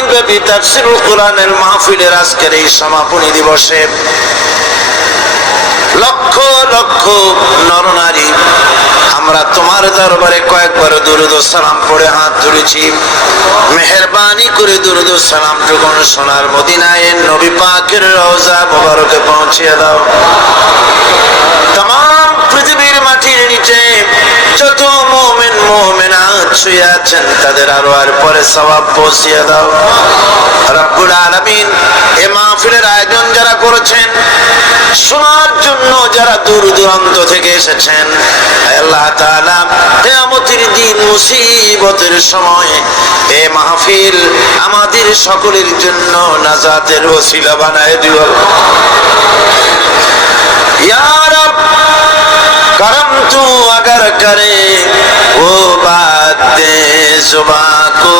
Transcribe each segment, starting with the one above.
দিন ব্যাপী তাফসীরুল কোরআনের মাহফিলের আজকের এই সমাপনী দিবসে লক্ষ লক্ষ নরনারী আমরা তোমার দরবারে কয়েকবার দুরূদ ও সালাম পড়ে হাত তুলেছি। মেহেরবানি করে দুরূদ ও সালাম টুকুন সোনার মদিনায় নবী পাকের রওজা মোবারকে পৌঁছিয়ে দাও। তামাম পৃথিবীর মাটির নিচে যত মুমিন মুমিনাত শুয়ে আছেন তাদের আর পরে সওয়াব পৌঁছিয়ে দাও। রব্বুল আলামিন এই মাহফিলের আয়োজন যারা করেছেন, শোনার জন্য যারা দূর দূরান্ত থেকে এসেছেন, আল্লাহ তাআলা কিয়ামতের দিন মুসিবতের সময় এই মাহফিল আমাদের সকলের জন্য নাজাতের ওসিলা বানায় দিও। या रब करम तू अगर करे वो बातें जुबां को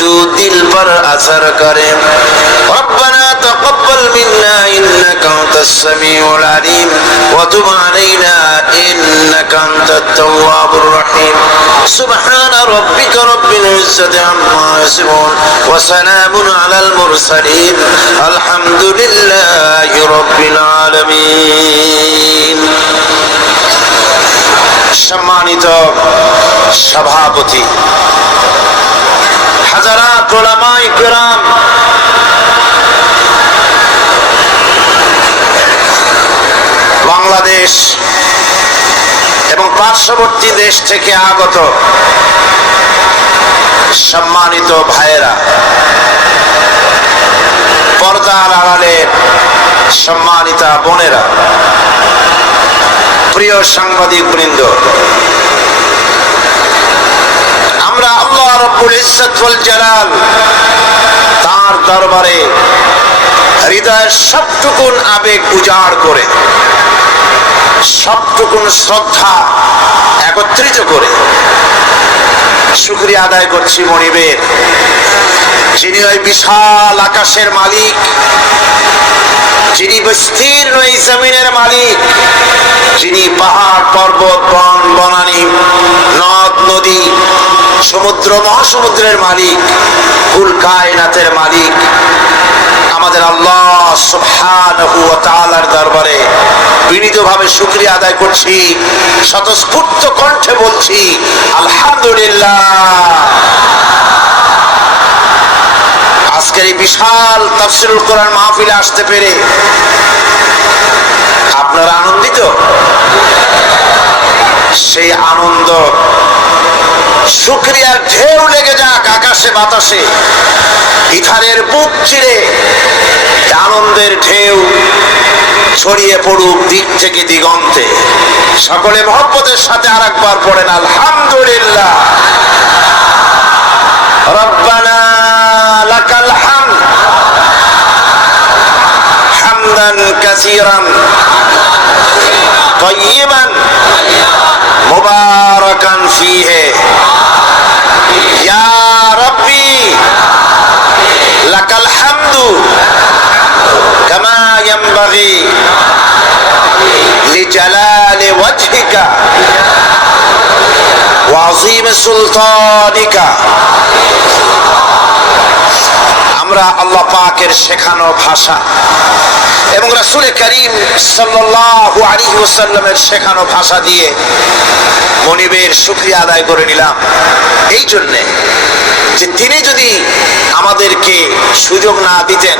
जो दिल पर असर करे। रब्बना तक़ब्बल मिन्ना इन्नका अंतस समीउल अलीम व तुब अलैना इन्नका अंतत तव्वाबुर रहीम। सुब्हान रब्बिका रब्बिल इज्जति अम्मा यसिफून व सलामुन अलल मुरसलीन अल्हम्दुलिल्लाहि रब्बिल आलामीन। সম্মানিত সভাপতি, হাজারাত উলামায়ে কিরাম, বাংলাদেশ এবং পার্শ্ববর্তী দেশ থেকে আগত সম্মানিত ভাইয়েরা, পর্দার আড়ালের সম্মানিতা বোনেরা, প্রিয় সাংবাদিক বৃন্দ, আমরা আল্লাহ রাব্বুল ইজ্জত ওয়াল জালাল তার দরবারে হৃদয়ের সবটুকুন আবেগ উজাড় করে, সবটুকুন শ্রদ্ধা একত্রিত করে শুকরিয়া আদায় করছি মনিবের, যিনি ওই বিশাল আকাশের মালিক, যিনি বিস্তীর্ণ এই জমিনের মালিক, যিনি পাহাড় পর্বত বন বনানী নদ নদী সমুদ্র মহাসমুদ্রের মালিক, কুল কায়নাতের মালিক, আমাদের আল্লাহ সুবহানাহু ওয়া তাআলার দরবারে বিনীতভাবে শুকরিয়া আদায় করছি, স্বতঃস্ফূর্ত কণ্ঠে বলছি আলহামদুলিল্লাহ। আজকের এই বিশাল তাফসীরুল কোরআন মাহফিলে আসতে পেরে আপনারা আনন্দিত? সেই আনন্দ শুকরিয়ার ঢেউ লেগে যাক আকাশে বাতাসে, ইথারের বুক চিরে আনন্দের ঢেউ ছড়িয়ে পড়ুক দিক থেকে দিগন্তে। সকলে মহব্বতের সাথে আরেকবার পড়েন আলহামদুলিল্লাহ। রব্বানা লাকাল হামদ হামদান কাসীরান তাইয়িবান মুবারাকান ফীহি ইয়া রাব্বি লাকাল হামদু কামা ইয়ানবাগি লিজালালি ওয়াজহিকা ওয়া আযীম সুলতানিকা। আমরা আল্লাহ পাকের শেখানো ভাষা এবং রাসূল করিম সাল্লাল্লাহু আলাইহি ওয়াসাল্লামের শেখানো ভাষা দিয়ে মনিবের শুকরিয়া আদায় করে নিলাম, এই জন্যে যে তিনি যদি আমাদেরকে সুযোগ না দিতেন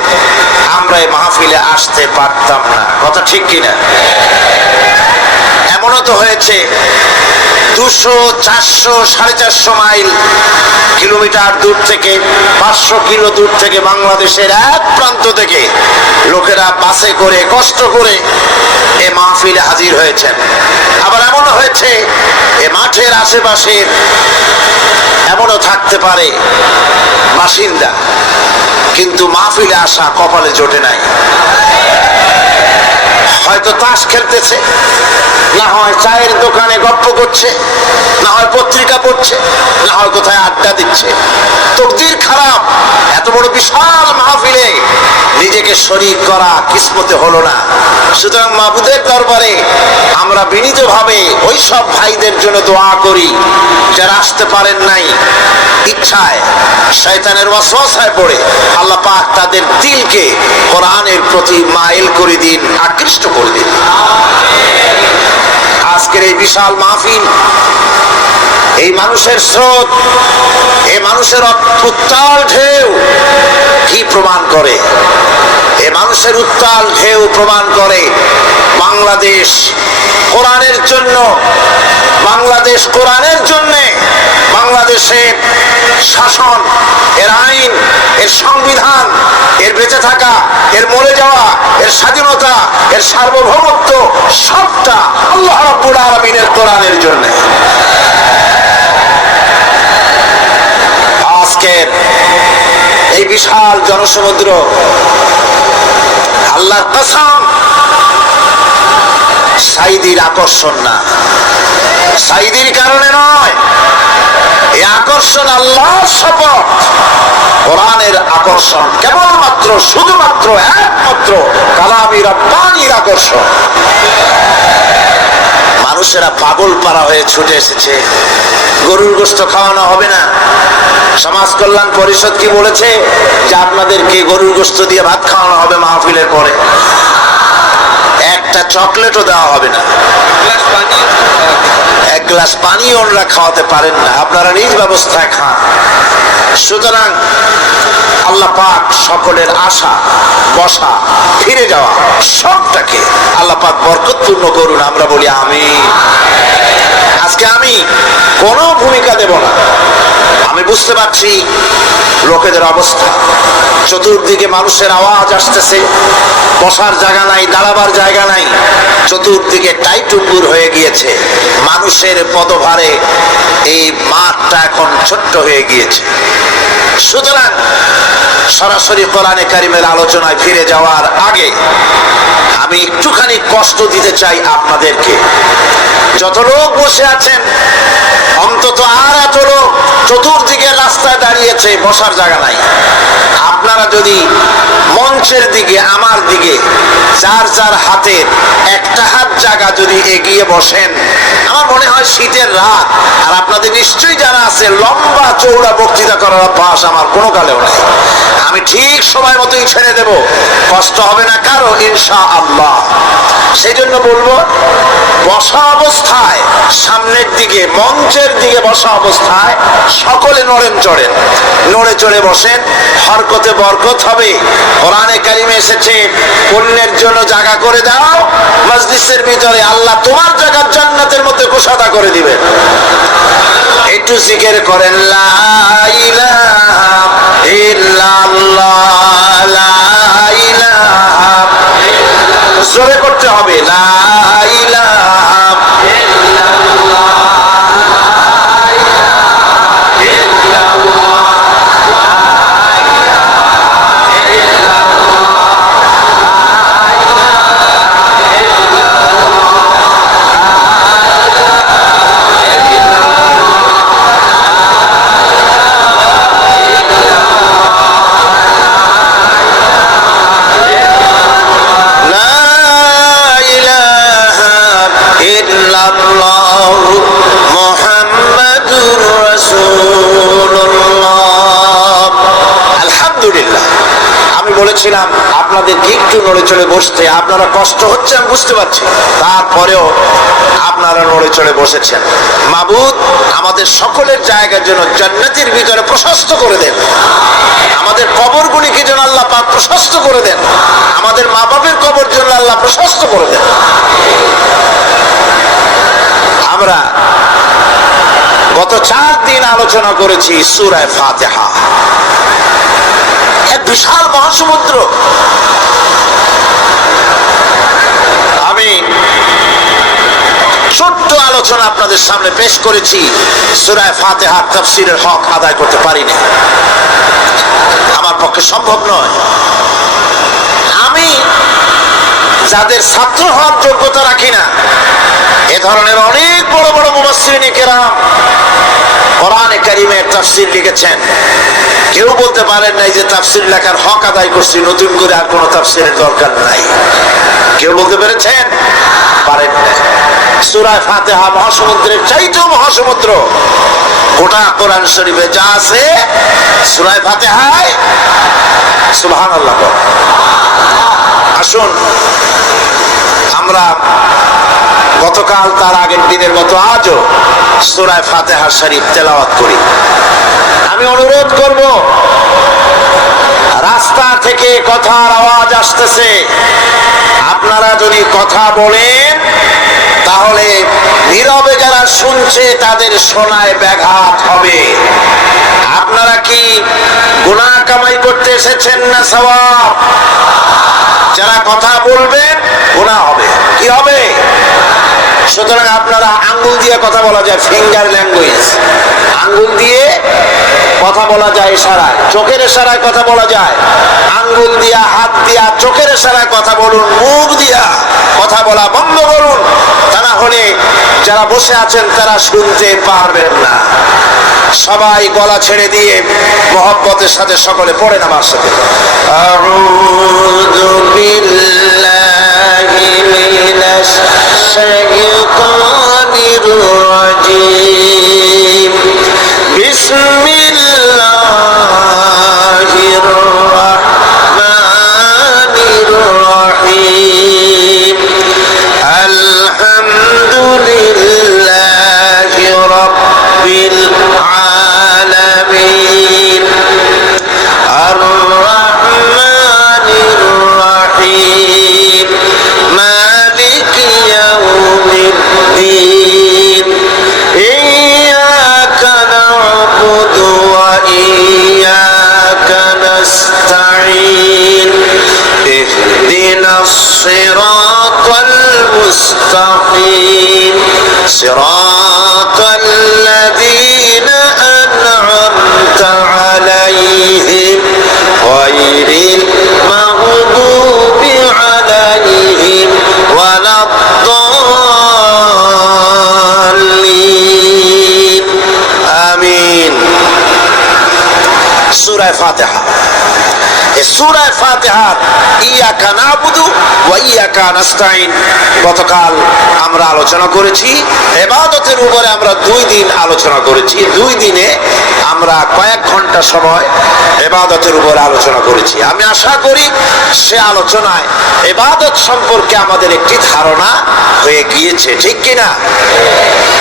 আমরা এই মাহফিলে আসতে পারতাম না। কথা ঠিক কিনা? এমনও তো হয়েছে 200, 400, 450 মাইল কিলোমিটার দূর থেকে, 500 কিলো দূর থেকে, বাংলাদেশের এক প্রান্ত থেকে লোকেরা বাসে করে কষ্ট করে এ মাহফিলে হাজির হয়েছেন। আবার এমনও হয়েছে এ মাঠের আশেপাশে এমনও থাকতে পারে বাসিন্দা, কিন্তু মাহফিলে আসা কপালে জোটে নাই। হয়তো তাস খেলতেছে, না হয় চায়ের দোকানে গল্প করছে, না হয় পত্রিকা পড়ছে, না হয় কোথায় আড্ডা দিচ্ছে। তকদির খারাপ, এত বড় বিশাল মাহফিলে নিজের নিজেকে শরীক করা কিসমতে হলো না। সুতরাং মাবুদের দরবারে আমরা বিনীতভাবে ওই সব ভাইদের জন্য দোয়া করি যারা আসতে পারেন নাই, ইচ্ছায় শয়তানের ওয়াসওয়াসায় পড়ে আল্লাহ পাক তাদের দিলকে কোরআনের প্রতি মাইল করে দিন, আকৃষ্ট করে দিন। আজকের এই বিশাল মাহফিল, এই মানুষের স্রোত, এই মানুষের উত্তাল ঢেউ কি প্রমাণ করে? এই মানুষের উত্তাল ঢেউ প্রমাণ করে বাংলাদেশ কোরআনের জন্য, বাংলাদেশ কোরআনের জন্যে, বাংলাদেশের শাসন, এর আইন, এর সংবিধান, এর বেঁচে থাকা, এর মরে যাওয়া, এর স্বাধীনতা, এর সার্বভৌমত্ব সবটা আল্লাহ রাব্বুল আলামিনের কোরআনের জন্যে। আজকের এই বিশাল জনসমুদ্র, আল্লাহর কসম, সাইদির আকর্ষণ না, সাইদির কারণে নয়, এই আকর্ষণ আল্লাহর শপথ, কোরআনের আকর্ষণ, কেবলমাত্র শুধুমাত্র একমাত্র কালামি রব্বানির আকর্ষণ। মানুষেরা পাগল পারা হয়ে ছুটে এসেছে, গরুর গোশত খাওয়ানো হবে না। সমাজ কল্যাণ পরিষদ কি বলেছে যে আপনাদেরকে গরুর গোশত দিয়ে ভাত খাওয়ানো হবে মাহফিলের পরে, একটা চকলেটও দেওয়া হবে না, এক গ্লাস পানি ওনারা খাওয়াতে পারেন না, আপনারা নিজ ব্যবস্থায় খান। সুতরাং আল্লাহ পাক সকলের আশা, বসা, ফিরে যাওয়া সবটাকে আল্লাহ পাক বরকতপূর্ণ করুন, আমরা বলি আমিন। আজকে আমি কোনো ভূমিকা দেব না, আমি বুঝতে পারছি লোকেদের অবস্থা, চতুর্দিকে মানুষের আওয়াজ আসতেছে, বসার জায়গা নাই, দাঁড়াবার জায়গা নাই, চতুর্দিকে টাইটুম্বুর হয়ে গিয়েছে, মানুষের পদভারে এই মাঠটা এখন ছোট্ট হয়ে গিয়েছে। সুতরাং সরাসরি কোরআনে কারিমের আলোচনায় ফিরে যাওয়ার আগে আমি একটুখানি কষ্ট দিতে চাই আপনাদেরকে। যত লোক বসে আছেন, অন্তত আর এত লোক চতুর্দিকে রাস্তায় দাঁড়িয়েছে, বসার জায়গা নাই। আপনারা যদি মঞ্চের দিকে, আমার দিকে, যার যার হাতের একটা হাত জায়গা যদি এগিয়ে বসেন, আমার মনে হয় শীতের রাত, আর আপনাদের নিশ্চয়ই জানা আছে লম্বা চৌড়া বক্তৃতা করার অভ্যাস আমার কোনো কালেও নাই। আমি ঠিক সময় মতোই ছেড়ে দেব, কষ্ট হবে না কারো ইনশাআল্লাহ। সেই জন্য বলবো, বসা অবস্থায় সামনের দিকে, মঞ্চের দিকে বসা অবস্থায় সকলে নড়েন চড়েন, নড়ে চড়ে বসেন, হরকতে বরকত হবে। কোরআনে কারিমে এসেছে অন্যের জন্য জায়গা করে দাও মজলিসের ভিতরে, আল্লাহ তোমার জায়গা জান্নাতের মধ্যে কোষাদা করে দিবেন। একটু জিকির করেন, লা ইলাহা ইল্লাল্লাহ, লা ইলাহা, জোরে করতে হবে, লা ইলাহা ইল্লাল্লাহ। বলেছিলাম আপনাদেরকে একটু নড়ে চড়ে বসতে, আপনারা কষ্ট হচ্ছে আমি বুঝতে পারছি, তারপরেও আপনারা নড়ে চড়ে বসেছেন। মাবুদ আমাদের সকলের জায়গার জন্য জান্নাতের ভিতরে প্রশস্ত করে দেন, আমাদের কবরগুলিকে যেন আল্লাহ পাক প্রশস্ত করে দেন, আমাদের মা বাপের কবর জন্য আল্লাহ প্রশস্ত করে দেন। আমরা গত 4 দিন আলোচনা করেছি সূরা ফাতিহা, এক বিশাল মহাসমুদ্র। আমি ছোট্ট আলোচনা আপনাদের সামনে পেশ করেছি, সূরা ফাতিহার তাফসীরের হক আদায় করতে পারিনি, আমার পক্ষে সম্ভব নয়। আমি যাদের ছাত্র হওয়ার যোগ্যতা রাখি না। এ ধরনের অনেক বড় বড় মুফাসসিরিন কেরাম কোরআনে কারীমের তাফসীর লিখেছেন। কেউ বলতে পারেন নাই যে তাফসীর লেখার হক আদায় করছি, নতুন করে আর কোনো তাফসীরের দরকার নাই। কেউ বলতে পেরেছেন? পারেন না। সূরা ফাতিহা মহাসমুদ্রের চাইতেও মহাসমুদ্র। গোটা কোরআন শরীফে যা আছে সূরা ফাতিহায় সুবহানাল্লাহ। আসুন আমরা গতকাল তার আগের দিনের মতো আজও সূরা ফাতিহা শরীফ তেলাওয়াত করি। আমি অনুরোধ করব, রাস্তা থেকে কথার আওয়াজ আসতেছে, আপনারা যদি কথা বলেন তাহলে নীরবে যারা শুনছে তাদের শোনায় ব্যাঘাত হবে। আপনারা কি গুনাহ কামাই করতে এসেছেন না সওয়াব? যারা কথা বলবেন গুনাহ হবে। কি হবে? সুতরাং আপনারা আঙ্গুল দিয়ে কথা বলা যায়, ফিঙ্গার ল্যাঙ্গুয়েজ, আঙ্গুল দিয়ে কথা বলা যায়, ইশারায়, চোখের ইশারায় কথা বলা যায়। আঙ্গুল দিয়া, হাত দিয়া, চোখের ইশারায় কথা বলুন, মুখ দিয়া কথা বলা বন্ধ করুন, তা না হলে যারা বসে আছেন তারা শুনতে পারবেন না। সবাই গলা ছেড়ে দিয়ে মহব্বতের সাথে সকলে পড়েন আমার সাথে, আউযু বিল্লাহি মিনাশ শাইতানির রাজীম, বিসমিল্লাহির রাহমানির রাহিম, আলহামদুলিল্লাহি রাব্বিল আলামিন, আর রাহমানির রাহিম, মালিকি ইয়াউমিদ্দিন, ইয়্যাকা না'বুদু ওয়া ইয়্যাকা নাস্তাঈন, ইহদিনাস সিরাতাল মুস্তাকিম, সিরাতাল লাযীনা আন'আমতা আলাইহিম গায়রিল মাগদুবি আলাইহিম ওয়ালাদ-দাল্লিন। আমিন। সূরা ফাতিহা। এই সূরা ফাতিহার ইয়াকা না'বুদু ওয়া ইয়াকা নাস্তাঈন গতকাল আমরা আলোচনা করেছি। ইবাদতের উপরে আমরা 2 দিন আলোচনা করেছি। 2 দিনে আমরা কয়েক ঘন্টা সময় ইবাদতের উপরে আলোচনা করেছি। আমি আশা করি সে আলোচনায় ইবাদত সম্পর্কে আমাদের একটি ধারণা হয়ে গিয়েছে, ঠিক কিনা?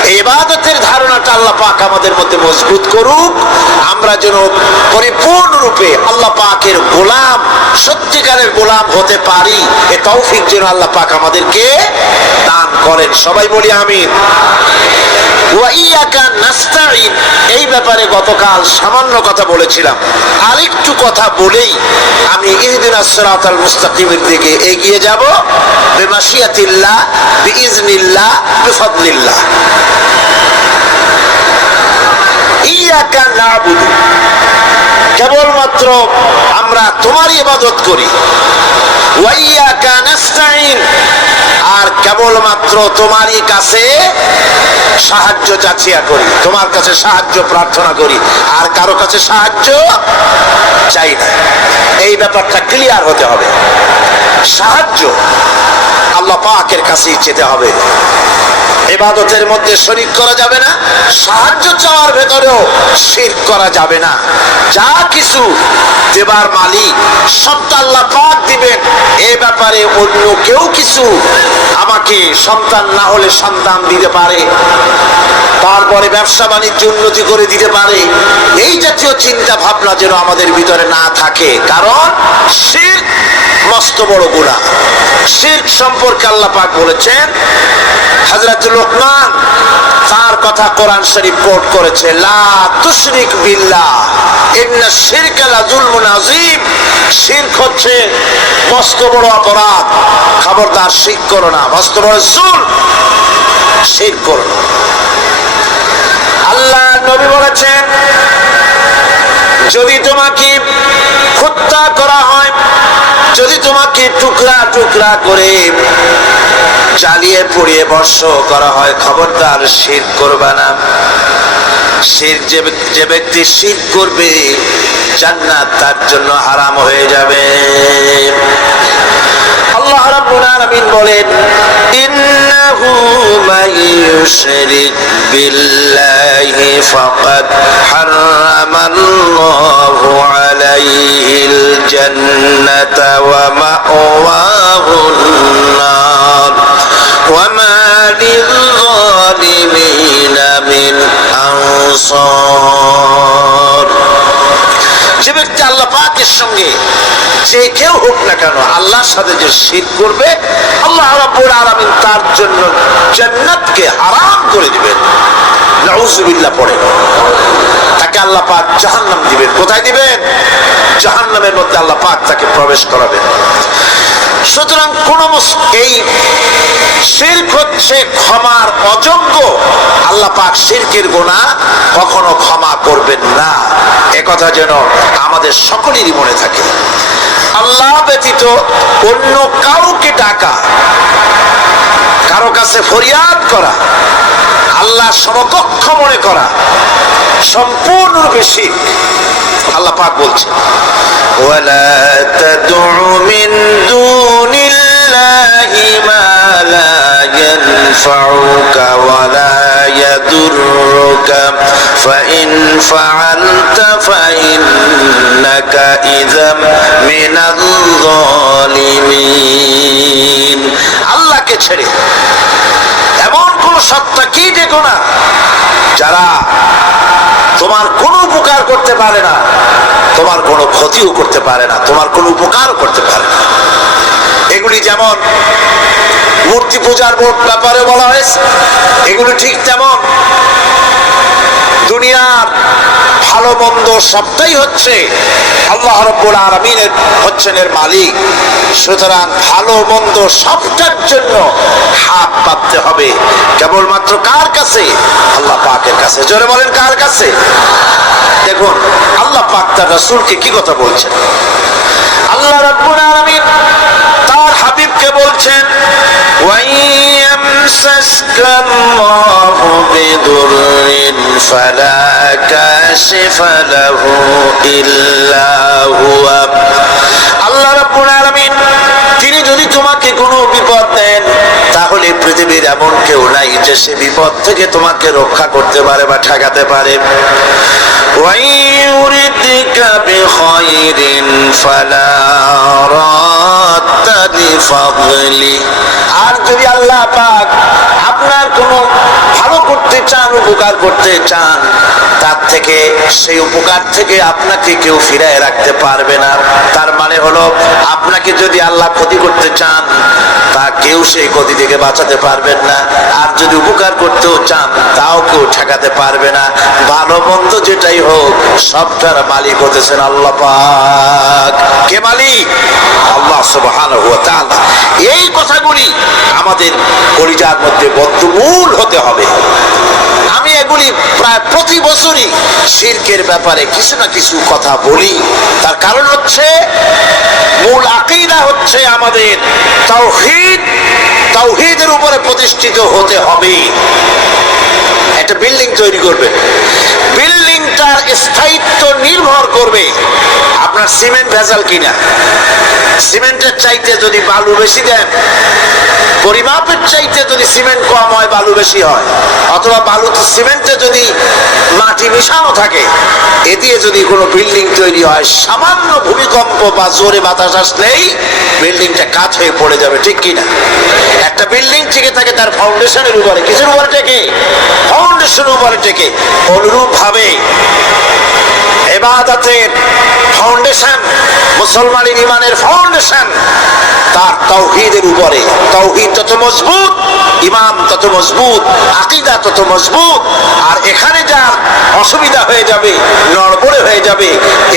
এই ইবাদতের ধারণাটা আল্লাহ পাক আমাদের মধ্যে মজবুত করুক, আমরা যেন পরিপূর্ণরূপে আল্লাহ পাকের গোলাম, সত্যিকারের গোলাম হতে পারি। এ তৌফিক যেন আল্লাহ পাক আমাদেরকে দান করেন। সবাই বলি আমিন। ওয়া ইয়াকা নাস্তাঈন, এই ব্যাপারে গতকাল সামান্য কথা বলেছিলাম। আরেকটু কথা বলেই আমি ইহদিনাস সিরাতাল মুস্তাকিমের দিকে এগিয়ে যাব, বিমাশিয়াতিল্লাহ, বিইজনিল্লাহ, বিফাদলিল্লাহ। ইয়াকা না'বুদু, কেবলমাত্র আমরা তোমারই ইবাদত করি। ওয়া ইয়াকা নাস্তাঈন, আর কেবলমাত্র তোমারই কাছে সাহায্য চাচিয়া করি, তোমার কাছে সাহায্য প্রার্থনা করি, আর কারো কাছে সাহায্য চাই না। এই ব্যাপারটা ক্লিয়ার হতে হবে। সাহায্য আল্লাহ পাকের কাছেই চেতে হবে। ইবাদতের মধ্যে শরীক করা যাবে না, সাহায্য চাওয়ার ভেতরেও শিরক করা যাবে না। যা কিছু দেবার মালিক সবটা আল্লাহ পাক দিবেন। এ ব্যাপারে অন্য কেউ কিছু, আমাকে সন্তান না হলে সন্তান দিতে পারে, তারপরে ব্যবসা বাণিজ্য উন্নতি করে দিতে পারে, এই জাতীয় চিন্তা ভাবনা যেন আমাদের ভিতরে না থাকে। কারণ শিরক মস্ত বড় গুনাহ। শিরক সম্পর্কে আল্লাহ পাক বলেছেন, হযরত লুকমান তার কথা কোরআন শরীফ কোট করেছে, লা তুশরিক বিল্লাহ ইন্নাশ শিরকা লাযুলমুন আযীম। শিরক হচ্ছে মস্ত বড় অপরাধ, খবরদার শিরক করো না, মস্ত বড় জুলম, শিরক করো না। আল্লাহ নবী বলেছেন, যদি তোমাকে হত্যা করা হয়, যদি তোমাকে টুকরা টুকরা করে জ্বালিয়ে পুড়িয়ে বর্ষ করা হয়, খবরদার শিরক করবা না। শিরক যে ব্যক্তি শিরক করবে, জান্নাত তার জন্য হারাম হয়ে যাবে। আল্লাহ রাব্বুল আলামিন বলেন, ইন্নাহু মান ইউশরিক বিল্লাহি ফাকাদ হারামাল্লাহু আলাইহিল জান্নাতা ওয়া মাওয়াহুন নার ওয়া মা লিয-যালিমিনা মিন আনসার। যে ব্যক্তি আল্লাহ পাকের সঙ্গে যে কেউ হোক না কেন আল্লাহর সাথে যে শিরক করবে, আল্লাহ রাব্বুল আলামিন তার জন্য জান্নাতকে হারাম করে দিবেন। নাউযুবিল্লাহ পড়ে। তাকে আল্লাহ পাক জাহান্নাম দিবেন। কোথায় দিবেন? জাহান্নামের মধ্যে আল্লাহ পাক তাকে প্রবেশ করাবেন। সুতরাং কোন এই শিরক হচ্ছে ক্ষমার অযোগ্য। আল্লাহ পাক শিরকের গুনাহ কখনো ক্ষমা করবেন না, একথা যেন আমাদের সকলেরই মনে থাকে। আল্লাহ ব্যতীত অন্য কাউকে ডাকা, কারো কাছে ফরিয়াদ করা, আল্লাহ সমকক্ষ মনে করা সম্পূর্ণরূপে শিরক। আল্লাহ পাক বলছেন, ওয়ালা তাদউ মিন দুনিল্লাহি মা লা ইয়ানফাউকা ওয়ালা ইয়াদুররুকা ফাইন ফাআলতা ফাইন্নাকা ইযাম মিনাল যালিমিন। আল্লাহকে ছেড়ে এমন কোন সত্তা কি দেখো না যারা তোমার কোনো উপকার করতে পারে না, তোমার কোনো ক্ষতিও করতে পারে না, তোমার কোনো উপকারও করতে পারে না। এগুলি যেমন মূর্তি পূজার ব্যাপারে বলা হয়েছে, এগুলি ঠিক তেমন দুনিয়ার ভালো মন্দ সবটাই হচ্ছে আল্লাহ রাব্বুল আলামিনের হচ্ছেন এর মালিক। সুতরাং ভালো মন্দ সবটার জন্য হাত পাততে হবে কেবলমাত্র কার কাছে? আল্লাহ পাকের কাছে। জোরে বলেন, কার কাছে? দেখুন আল্লাহ পাক তার রাসূলকে কি কথা বলছেন। আল্লাহ রাব্বুল আলামিন তার হাবিবকে বলছেন, ওয়াইয়ামসাসকাল্লাহু বিদুররিন ফালা কাশিফা লাহু ইল্লা হুয়া। আল্লাহ রাব্বুল আলামিন তিনি যদি তোমাকে কোনো বিপদ দেন, তাহলে পৃথিবীর এমন কেউ নাই যে সে বিপদ থেকে তোমাকে রক্ষা করতে পারে বা ঠেকাতে পারে। ওয়াইয়ুরিদকা বিখাইরিন ফালা রাদ্দা লিফাদলি। আর যদি আল্লাহ পাক আপনার কোনো ভালো করতে চান, উপকার করতে চান, তার থেকে সেই উপকার থেকে আপনাকে কেউ ফিরায় রাখতে পারবে না। তার মানে হলো আপনাকে যদি আল্লাহ ক্ষতি করতে চান, তা কেউ সেই ক্ষতি থেকে বাঁচাতে পারবেন না। আর যদি উপকার করতেও চান, তাও কেউ ঠেকাতে পারবে না। ভালো মন্দ যেটাই হোক সবটার মালিক হতেছেন আল্লাহ পাক। কে মালিক? আল্লাহ সুবহানাহু ওয়া তাআলা। এই কথাগুলি আমাদের কলিজার মধ্যে বদ্ধমূল হতে হবে। আমি এগুলি প্রায় প্রতি বছরই শিরকের ব্যাপারে কিছু না কিছু কথা বলি। তার কারণ হচ্ছে মূল আকীদা হচ্ছে আমাদের তাওহীদ। তাওহীদের উপরে প্রতিষ্ঠিত হতে হবে। একটা বিল্ডিং তৈরি করবে, বিল্ডিংটার স্থায়িত্ব নির্ভর করবে আপনার সিমেন্ট ভেজাল কিনা। সিমেন্টের চাইতে যদি বালু বেশি দেন, পরিমাপের চাইতে যদি সিমেন্ট কম হয় বালু বেশি হয়, অথবা বালুতে সিমেন্টে যদি মাটি মিশানো থাকে, এ দিয়ে যদি কোনো বিল্ডিং তৈরি হয়, সামান্য ভূমিকম্প বা জোরে বাতাস আসলেই বিল্ডিংটা কাজ হয়ে পড়ে যাবে, ঠিক কিনা? একটা বিল্ডিং টিকে থাকে তার ফাউন্ডেশনের উপরে। কিসের উপরে টেকে? ফাউন্ডেশনের উপরে টেকে। অনুরূপ ভাবে ইবাদতের ফাউন্ডেশন, মুসলমানের ঈমানের ফাউন্ডেশন তার তাওহীদের উপরে। তাওহীদ যত মজবুত, ঈমান তত মজবুত, আকীদা তত মজবুত। আর এখানে যা অসুবিধা হয়ে যাবে, নড়বড়ে হয়ে যাবে,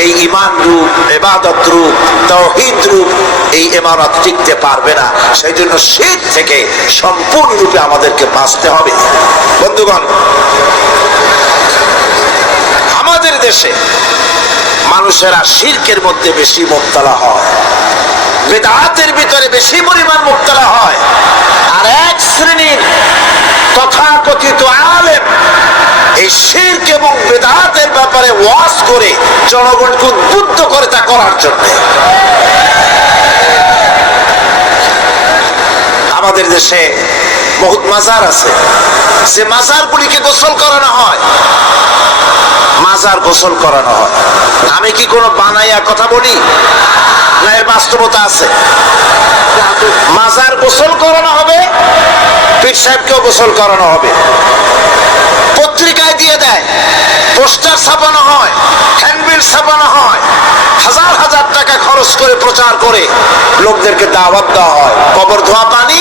এই ঈমান রূপ, ইবাদত রূপ, তাওহীদ রূপ এই ইমারত টিকতে পারবে না। সেই জন্য শিরক থেকে সম্পূর্ণরূপে আমাদেরকে বাঁচতে হবে। বন্ধুগণ, আমাদের দেশে মানুষেরা শিরকের মধ্যে বেশি মুবতালা হয়। বেদাতের ভিতরে বেশি পরিমাণ মুবতালা হয়, আর এক শ্রেণীর তথাকথিত আলেম এই শিরক এবং বেদাতের ব্যাপারে ওয়াজ করে জনগণকে উদ্বুদ্ধ করে তা করার জন্য। আমাদের দেশে বহুত মাজার আছে, যে মাজারগুলিকে গোসল করানো হয়, মাজার গোসল করানো হয়। আমি কি কোনো বানাইয়া কথা বলি না, এর বাস্তবতা আছে? মাজার গোসল করানো হবে, পীর সাহেবকেও গোসল করানো হবে, পত্রিকায় দিয়ে দেয়, পোস্টার ছাপানো হয়, হ্যান্ডবিল ছাপানো হয়, হাজার হাজার টাকা খরচ করে প্রচার করে লোকদেরকে দাওয়াত দেওয়া হয়। কবর ধোয়া পানি,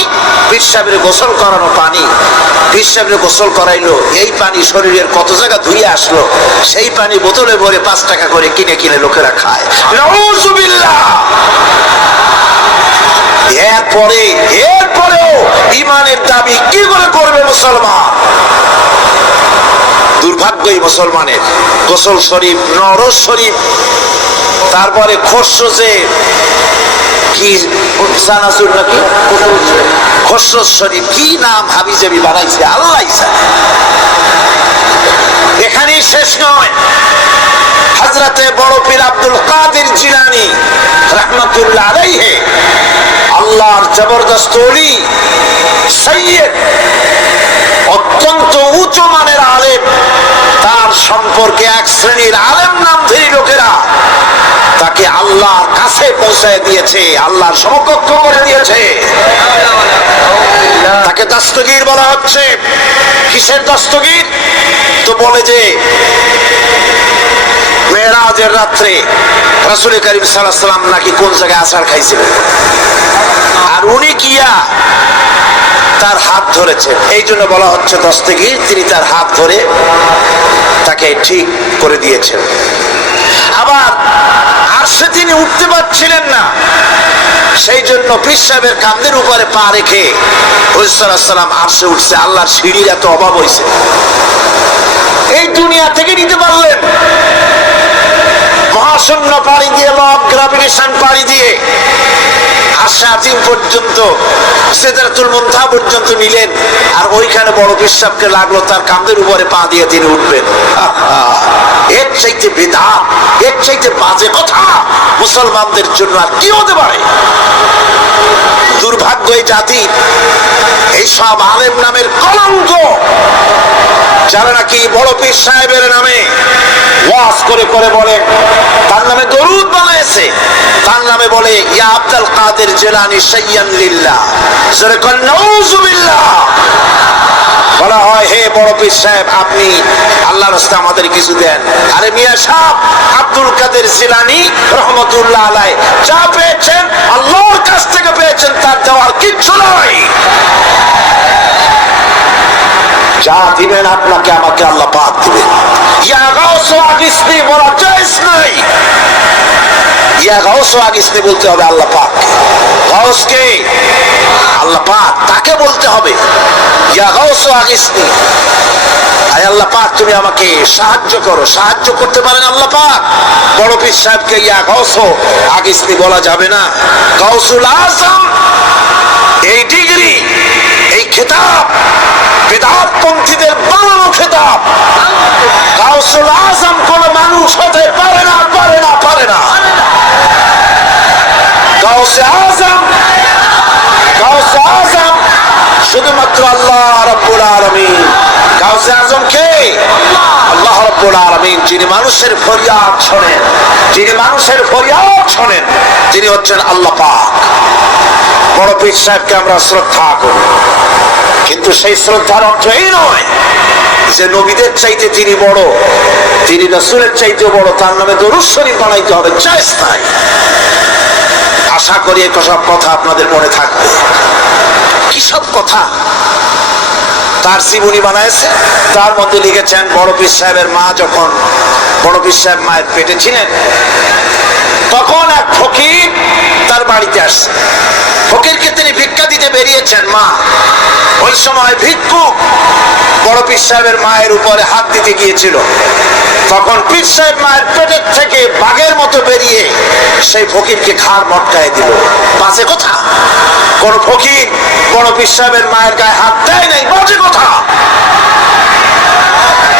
পীর সাহেবের গোসল করানো পানি। পীর সাহেবের গোসল করাইলো, এই পানি শরীরের কত জায়গা ধুয়ে আসলো, সেই পানি বোতলে ভরে 5 টাকা করে কিনে কিনে লোকেরা খায়। নাউযুবিল্লাহ। এরপরেও ইমানের দাবি কি করে করবে মুসলমান? দুর্ভাগ্য এই মুসলমানের। গোসল শরীফ, নরজ শরীফ, তারপরে খসরো, যে কি সানাসুর নাকি খসরো শরীফ, কি নাম হাবিজাবি বানাইছে আল্লাহ জানে। এখানেই শেষ নয়। হযরতে বড় পীর আব্দুল কাদের জিলানী রাহমাতুল্লাহ আলাইহি, আল্লাহর জবরদস্ত ওলি, সাইয়্যিদ, অত্যন্ত উঁচু মানের আলেম। তার সম্পর্কে এক শ্রেণীর আলেম নামধারী লোকেরা তাকে আল্লাহর কাছে পৌঁছায় দিয়েছে, আল্লাহর সমকক্ষ করে দিয়েছে। তাকে দস্তগীর বলা হচ্ছে। কিসের দস্তগীর? তো বলে যে মেরাজের রাত্রে রাসূল করিম সাল্লাল্লাহু আলাইহি ওয়াসাল্লাম নাকি কোন জায়গায় আছাড় খাইছিলেন, আর উনি গিয়া তার হাত ধরেছেন, এই জন্য বলা হচ্ছে দস্তগীর। তিনি তার হাত ধরে তাকে ঠিক করে দিয়েছেন। আবার আরশে তিনি উঠতে পারছিলেন না, সেই জন্য পীর সাহেবের কাঁধের উপরে পা রেখে হুজুর সাল্লাল্লাহু আলাইহি ওয়াসাল্লাম আরশে উঠছে। আল্লাহর সিঁড়ির এত অভাব হয়েছে, এই দুনিয়া থেকে নিতে পারলেন, মহাশূন্য পাড়ি দিয়ে, লব গ্রাভিটেশন পাড়ি দিয়ে আরশে আজিম পর্যন্ত, সিদরাতুল মুনতাহা পর্যন্ত নিলেন, আর ওইখানে বড় পীর সাহেবকে লাগলো তার কাঁধের উপরে পা দিয়ে তিনি উঠবেন। এর চাইতে বিদআত, এর চাইতে বাজে কথা মুসলমানদের জন্য আর কি হতে পারে? দুর্ভাগ্য এই জাতি, এই সব আলেম নামের কলঙ্ক, যারা নাকি বড় পীর সাহেবের নামে ওয়াজ করে করে বলে, তার নামে দরুদ বানাইছে, তার নামে বলে ইয়া আব্দুল কাদের জিলানী শাইয়ান লিল্লাহ, যারা কন নাউযুবিল্লাহ। বলা হয়, হে বড় পীর সাহেব, আপনি আল্লাহর রাস্তায় আমাদের কিছু দেন। আরে মিয়া সাহেব, আব্দুল কাদের জিলানী রহমাতুল্লাহ আলাইহি যা পেয়েছেন আল্লাহর কাছ থেকে পেয়েছেন, তার দেওয়ার কিচ্ছু নাই। যা দিবেন আপনাকে আমাকে আল্লাহ পাক দিবেন। ইয়া গাউস আগিসনি বলা জায়েজ নাই, ইয়া গাউস আগিসনি বলতে হবে আল্লাহ পাক। গাউস কে? আল্লাহ পাক, তাকে বলতে হবে ইয়া গাউস আগিসনি, আয় আল্লাহ পাক তুমি আমাকে সাহায্য করো। সাহায্য করতে পারেন আল্লাহ পাক। বড় পীর সাহেবকে ইয়া গাউস আগিসনি বলা যাবে না। গাউসুল আজম, এই ডিগ্রি, এই খেতাব বিদআতপন্থীদের বানানো খেতাব। গাউসুল আজম কোন মানুষ হতে পারে না, পারে না, পারে না। গাউসে আজম, গাউসে আজম শুধুমাত্র আল্লাহ রাব্বুল আলামিন। গাউসে আজম কে? আল্লাহ রাব্বুল আলামিন, যিনি মানুষের ফরিয়াদ শোনেন, যিনি মানুষের ফরিয়াদ শোনেন, যিনি হচ্ছেন আল্লাহ পাক। বড় পীর সাহেবকে আমরা শ্রদ্ধা করি, কিন্তু সেই শ্রদ্ধার অর্থ এই নয় যে নবীদের চাইতে তিনি বড়, তিনি রাসূলের চাইতে বড়, তার নামে দরুদ শরীফ বানাইতে হবে, জায়েজ নাই। আশা করি এই সব কথা আপনাদের মনে থাকবে। কি সব কথা! তার জীবনী বানাইছে, তার মধ্যে লিখেছেন বড় পীর সাহেবের মা যখন, বড় পীর সাহেব মায়ের পেটে ছিলেন, তখন এক ফকির তার বাড়িতে আসছে। ফকিরকে তিনি ভিক্ষা দিতে বেরিয়েছেন মা, ওই সময় ভিক্ষুক বড় পীর সাহেবের মায়ের উপরে হাত দিতে গিয়েছিল। তখন পীর সাহেব মায়ের পেটের থেকে বাঘের মতো বেরিয়ে সেই ফকিরকে ঘাড় মটকায় দিল। বাজে কথা। কোন ফকির কোন পীর সাহেবের মায়ের গায়ে হাত দেয় নাই, বাজে কথা।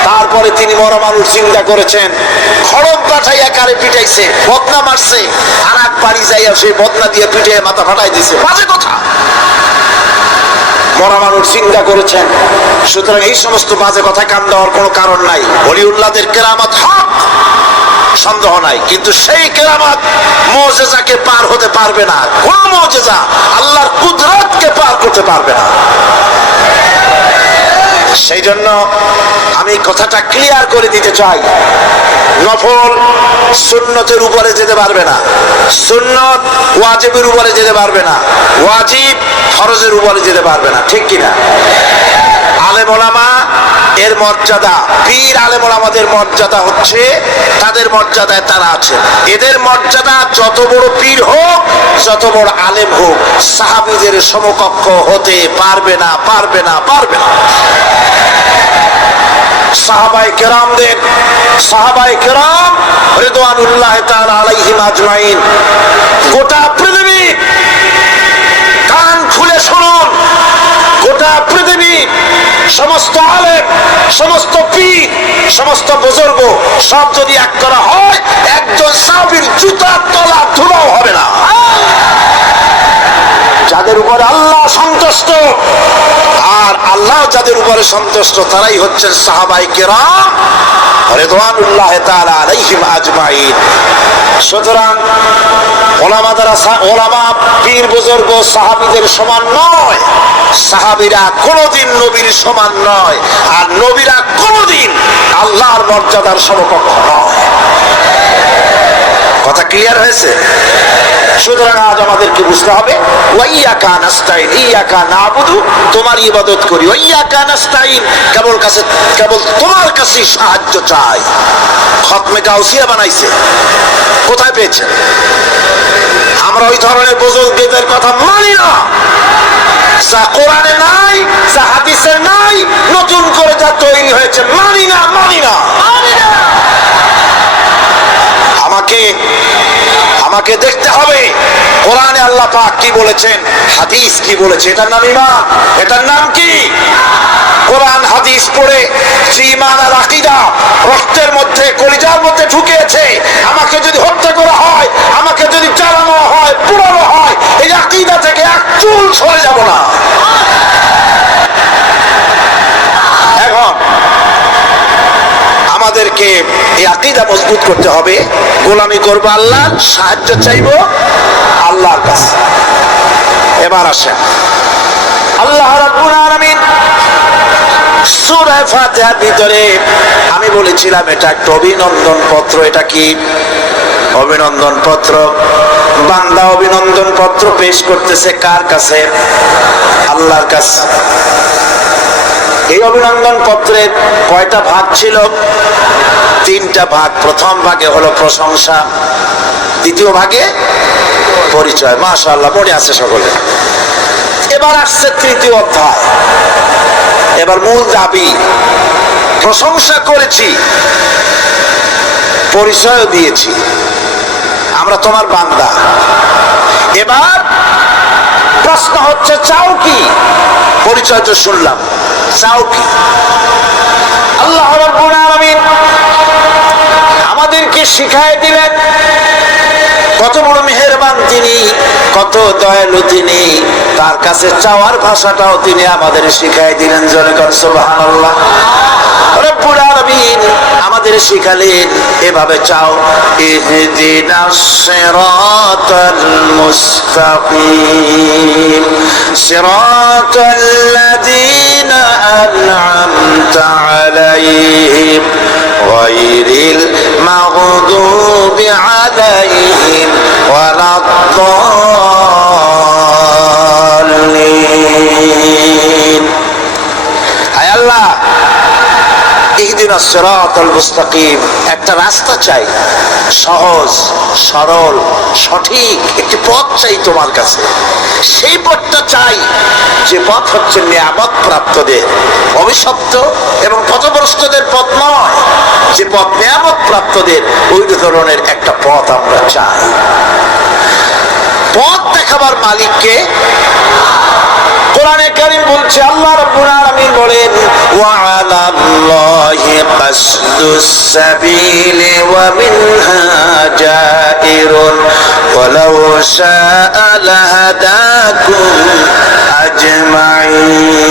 তারপরে তিনি মরা মানুষ চিন্তা করেছেন, খড়ম পাঠাইয়া কারে পিটাইছে, বদনা মারছে, আর এক বাড়ি যাইয়া সেই বদনা দিয়ে পিটিয়ে মাথা ফাটাই দিছে, বাজে কথা। মরা মানুষ চিন্তা করেছেন, সুতরাং এই সমস্ত বাজে কথা কান দেওয়ার কোনো কারণ নাই। ওলিউল্লাহদের কেরামত হক, সন্দেহ নাই, কিন্তু সেই কেরামত মুজিজাকে পার হতে পারবে না। কোন মুজিজা আল্লাহর কুদরতকে পার করতে পারবে না। সেই জন্য আমি কথাটা ক্লিয়ার করে দিতে চাই, নফল সুন্নতের উপরে যেতে পারবে না, সুন্নত ওয়াজিবের উপরে যেতে পারবে না, ওয়াজিব ফরজের উপরে যেতে পারবে না, ঠিক কিনা? আলেম ওলামা এর মর্যাদা, পীর আলেম ওলামাদের মর্যাদা হচ্ছে তাদের মর্যাদায় তারা আছে। এদের মর্যাদা যত বড় পীর হোক, যত বড় আলেম হোক, সাহাবীদের সমকক্ষ হতে পারবে না, পারবে না, পারবে না। সাহাবায়ে কেরাম রিদওয়ানুল্লাহ তাআলা আলাইহিম আজমাইন, গোটা পৃথিবী কান খুলে শুনুন, গোটা পৃথিবী সমস্ত আলেম, সমস্ত পীর, সমস্ত বুজুর্গ সব যদি এক করা হয়, একজন সাহাবীর জুতার তলা ধুলাও হবে না। যাদের উপরে আল্লাহ সন্তুষ্ট, আর আল্লাহ যাদের উপরে সন্তুষ্ট, তারাই হচ্ছেন সাহাবায়ে কেরাম রিদওয়ানুল্লাহ তাআলা আলাইহিম আজমাইন। সুতরাং ওলামা পীর বুজুর্গ সাহাবীদের সমান নয়, সাহাবীরা কোনদিন নবীর সমান নয়, আর নবীরা কোনদিন আল্লাহর মর্যাদার সমকক্ষ নয়। কথা ক্লিয়ার হয়েছে? সুতরাং আজ আমাদেরকে বুঝতে হবে, ওয়াইয়াকা নাস্তাইন, ইয়াকা নাবুদু, তোমার ইবাদত করি, ওয়াইয়াকা নাস্তাইন, কেবল তোমার কাছেই সাহায্য চাই। খতমে গাউসিয়া বানাইছে, কোথায় পেয়েছে? আমরা ওই ধরনের বুজুর্গদের কথা মানি না। যা কোরআনে নাই, যা হাদিসে নাই, নতুন করে যা তৈরি হয়েছে, মানি না, মানি না। আমাকে দেখতে হবে কোরআনে আল্লাহ পাক কি বলেছেন, হাদিস কি বলেছে। এটার নাম ঈমান, এটার নাম কি? কোরআন হাদিস পড়ে যে ঈমান আর আকীদা রক্তের মধ্যে, কলিজার মধ্যে ঢুকেছে, আমাকে যদি হত্যা করা হয়, আমাকে যদি জ্বালানো হয়, পোড়ানো হয়, এই আকীদা থেকে এক চুল সরে যাব না। এখন আমাদেরকে এই আকীদা মজবুত করতে হবে, গোলামি করব আল্লাহ, সাহায্য চাইব আল্লাহর কাছে। এবার আসেন, আল্লাহ রাব্বুল আলামিন সূরা ফাতিহার ভিতরে আমি বলেছিলাম এটা একটা অভিনন্দন পত্র। এটা কি? অভিনন্দন পত্র। বান্দা অভিনন্দন পত্র পেশ করতেছে কার কাছে? আল্লাহর কাছে। এই অভিনন্দন পত্রের কয়টা ভাগ ছিল? তিনটা ভাগ। প্রথম ভাগে হলো প্রশংসা, দ্বিতীয় ভাগে পরিচয়। মাশাআল্লাহ, মনে আছে সকলে। এবার আসছে তৃতীয় অধ্যায়। এবার মূল দাবি, প্রশংসা করেছি, পরিচয় দিয়েছি, আমরা তোমার বান্দা। এবার প্রশ্ন হচ্ছে, চাও কি? পরিচয় তো শুনলাম, চাও কি? আল্লাহ রাব্বুল আলামিন আমাদেরকে শিখায় দিলেন কত বড় মেহেরবান তিনি, কত দয়ালু তিনি। তার কাছে চাওয়ার ভাষাটাও তিনি আমাদের শিখায় দিলেন। জোরে বলেন সুবহানাল্লাহ। রব্বুল আলামিন আমাদের শিখালেন, এভাবে চাও, ইহদিনাস সিরাতাল মুস্তাকিম সিরাতাল্লাযীনা আন'আমতা আলাইহিম গায়রিল মাগদুবি আলাইহিম ওয়ালাদ-দাল্লিন। হায় আল্লাহ, ইহদিনাস সিরাতাল মুস্তাকিম, একটা রাস্তা চাই, সহজ সরল সঠিক একটি পথ চাই তোমার কাছে। সেই পথটা চাই যে পথ হচ্ছে নিয়ামত প্রাপ্তদের, অভিশপ্ত এবং পথভ্রষ্টদের পথ নয়। যে পথ নিয়ামত প্রাপ্তদের, ওই ধরনের একটা পথ আমরা চাই। দেখাবার মালিককে কোরআনে কারীম বলছে, আল্লাহ রাব্বুল আলামিন বলেন, ওয়া আলাল্লাহি কাসদুস সাবিলি ওয়া মিনহা জাইরুন ওয়ালাউ শাআ লাহাদাকুম আজমাইন।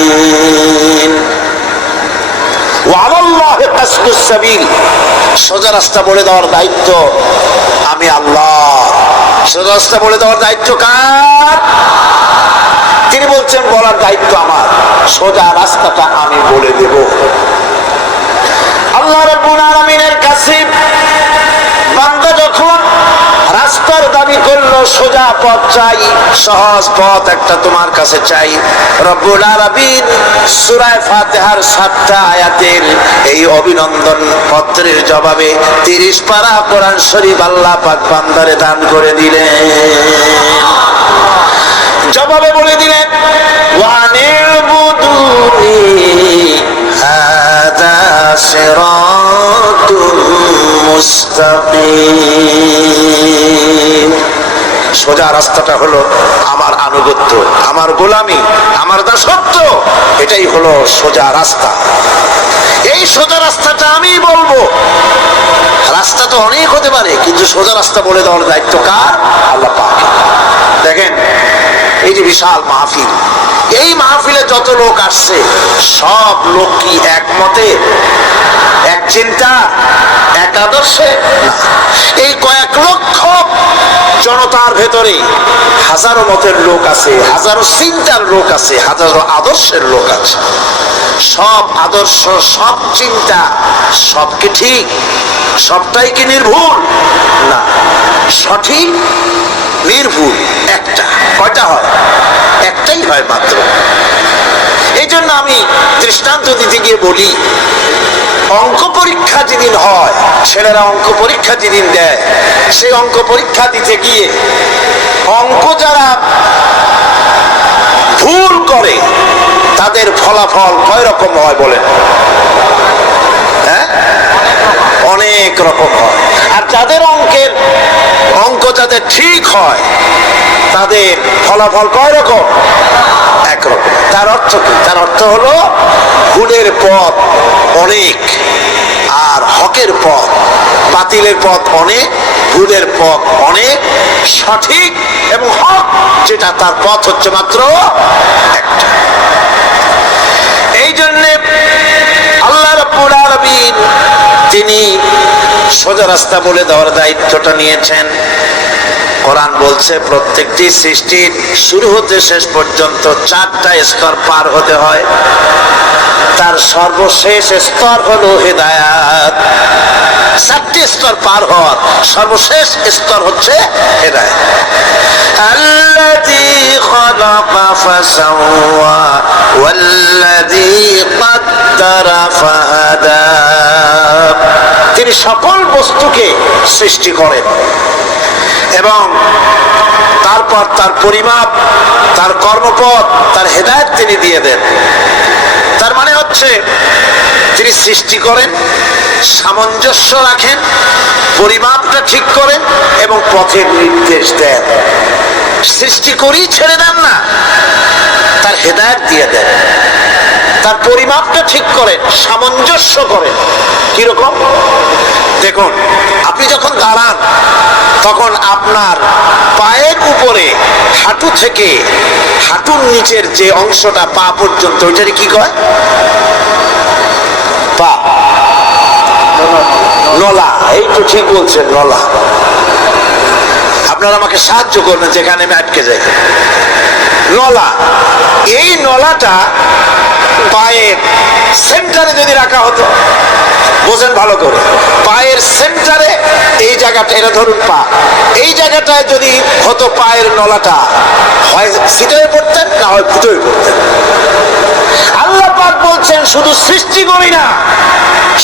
ওয়া আলাল্লাহি কাসদুস সাবিল, সোজা রাস্তা বলে দেওয়ার দায়িত্ব আমি আল্লাহ। সোজা রাস্তা বলে দেওয়ার দায়িত্ব কার? তিনি বলছেন বলার দায়িত্ব আমার, সোজা রাস্তাটা আমি বলে দেব। আল্লাহ রাব্বুল আলামিনের কাছে বান্দা যখন রাস্তার দাবি করলো, সোজা পথ চাই, সহজ পথ একটা তোমার কাছে চাই, রব্বুল আলামিন সূরা ফাতিহার 7টা আয়াতের এই অভিনন্দন পত্রের জবাবে 30 পারা কোরআন শরীফ আল্লাহ পাক বান্দারে দান করে দিলেন। জবাবে বলে দিলেন, ওয়ানিল বুদুনি হাদা সিরাতুল মুস্তাকিম। সোজা রাস্তাটা হলো আমার আনুগত্য, আমার গোলামি, আমার দাসত্ব, এটাই হলো সোজা রাস্তা। এই সোজা রাস্তাটা আমি বলবো। রাস্তা তো অনেক হতে পারে, কিন্তু সোজা রাস্তা বলে দেওয়ার দায়িত্ব কার? আল্লাহ পাক। দেখেন এই যে বিশাল মাহফিল, এই মাহফিলে যত লোক আসছে সব লোক কি একমতে, এক চিন্তা, এক আদর্শে? এই কয়েক লক্ষ জনতার ভেতরে হাজারো মতের লোক আছে, হাজারো চিন্তার লোক আছে, হাজারো আদর্শের লোক আছে। সব আদর্শ, সব চিন্তা, সব কি ঠিক? সবটাই কি নির্ভুল? না, সঠিক নির্ভুল একটা। কয়টা হয়? একটাই হয় মাত্র। এই জন্য আমি দৃষ্টান্ত দিতে গিয়ে বলি, অঙ্ক পরীক্ষা যেদিন হয়, ছেলেরা অঙ্ক পরীক্ষা যেদিন দেয়, সেই অঙ্ক পরীক্ষা দিতে গিয়ে অঙ্ক যারা ভুল করে তাদের ফলাফল কয় রকম হয় বলেন? হ্যাঁ, অনেক রকম হয়। আর যাদের অঙ্ক যাদের ঠিক হয় তাদের ফলাফল কয় রকম? একরকম। তার অর্থ কি? তার অর্থ হলো ভুলের পথ অনেক আর হকের পথ, বাতিলের পথ অনেক, ভুলের পথ অনেক, সঠিক এবং হক যেটা তার পথ হচ্ছে মাত্র একটা। এই জন্যে আল্লাহ রাব্বুল আলামিন তিনি সোজা রাস্তা বলে দেওয়ার দায়িত্বটা নিয়েছেন। কোরআন বলছে প্রত্যেকটি সৃষ্টির শুরু হতে শেষ পর্যন্ত 4টা স্তর পার হতে হয়। তার সর্বশেষ স্তর হলো হেদায়াত। 4টি স্তর পার হওয়ার সর্বশেষ স্তর হচ্ছে হেদায়াত। আল্লাযী খালাকা ফাসাওয়া ওয়াল্লাযী কাদ্দারা ফাহাদা। তিনি সকল বস্তুকে সৃষ্টি করেন এবং তারপর তার পরিমাপ, তার কর্মপথ, তার হেদায়েত তিনি দিয়ে দেন। তার মানে হচ্ছে তিনি সৃষ্টি করেন, সামঞ্জস্য রাখেন, পরিমাপটা ঠিক করেন এবং পথের নির্দেশ দেন। সৃষ্টি করেই ছেড়ে দেন না, তার হেদায়েত দিয়ে দেন। তার পরিমাপটা ঠিক করেন, সামঞ্জস্য করেন। কিরকম? দেখুন, আপনি যখন দাঁড়ান তখন আপনার পায়ের উপরে হাঁটু থেকে হাঁটুর নিচের যে অংশটা পা পর্যন্ত, ওইটারে কি কয়? পা, নলা। এই তো ঠিক বলছেন, নলা। আপনারা আমাকে সাহায্য করবেন যেখানে আমি আটকে যাই। নলা। এই নলাটা পায়ের সেন্টারে যদি রাখা হতো, বোঝেন ভালো করে, পায়ের সেন্টারে এই জায়গাটা, এটা ধরুন পা, এই জায়গাটায় যদি হতো পায়ের নলাটা, হয় সিটে পড়তেন না হয় ফুটোয় পড়তেন। আল্লাহ পাক বলছেন শুধু সৃষ্টি করি না,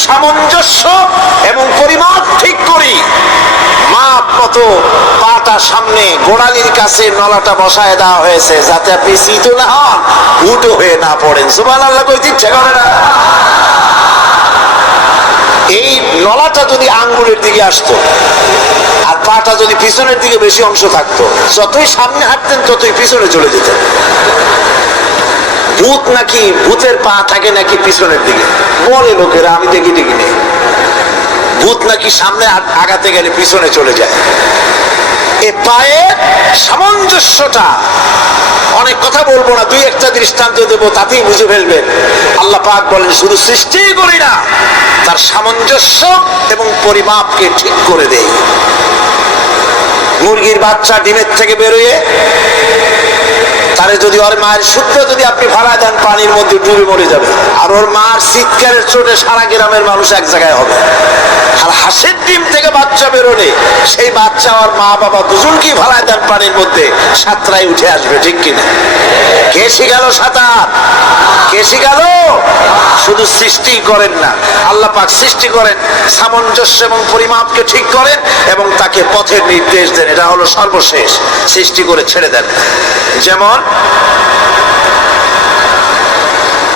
সামঞ্জস্য এবং পরিমাপ ঠিক করি। মাপ মতো পাটা সামনে গোড়ালির কাছে নলাটা বসায় দেওয়া হয়েছে যাতে আপনি সিটও না হন, উল্টো হয়ে না পড়েন। সুবহানাল্লাহ কইতে ইচ্ছা করে না? এই নলাটা যদি আঙ্গুলের দিকে আসতো আর পাটা যদি পিছনের দিকে বেশি অংশ থাকতো, যতই সামনে হাঁটতেন ততই পিছনে চলে যেতেন। ভূত নাকি, ভূতের পা থাকে নাকি পিছনের দিকে, বলে লোকেরা, আমি দেখি নেই। ভূত নাকি সামনে আগাতে গেলে পিছনে চলে যায়। এ পায়ের সামঞ্জস্যটা, অনেক কথা বলবো না, দুই একটা দৃষ্টান্ত দেবো, তাতেই বুঝে ফেলবেন। আল্লাহ পাক বলেন শুধু সৃষ্টি করি না, তার সামঞ্জস্য এবং পরিমাপকে ঠিক করে দেই। মুরগির বাচ্চা ডিমের থেকে বেরোয়, তারে যদি ওর মায়ের সূত্র যদি আপনি ফালা দেন, পানির মধ্যে ডুবে মরে যাবে। আর ওর মার চিৎকারের চোটে সারা গ্রামের মানুষ এক জায়গায় হবে। আর হাঁসের ডিম থেকে বাচ্চা বেরোলে সেই বাচ্চা আর মা বাবা দুজনকেই ফালায় দেন পানির মধ্যে, সাঁতরায় উঠে আসবে, ঠিক কিনা? কে শিখালো সাঁতার? কে শিখালো? শুধু সৃষ্টি করেন না, আল্লাহ পাক সৃষ্টি করেন, সামঞ্জস্য এবং পরিমাপকে ঠিক করেন এবং তাকে পথের নির্দেশ দেন। এটা হলো সর্বশেষ, সৃষ্টি করে ছেড়ে দেন। যেমন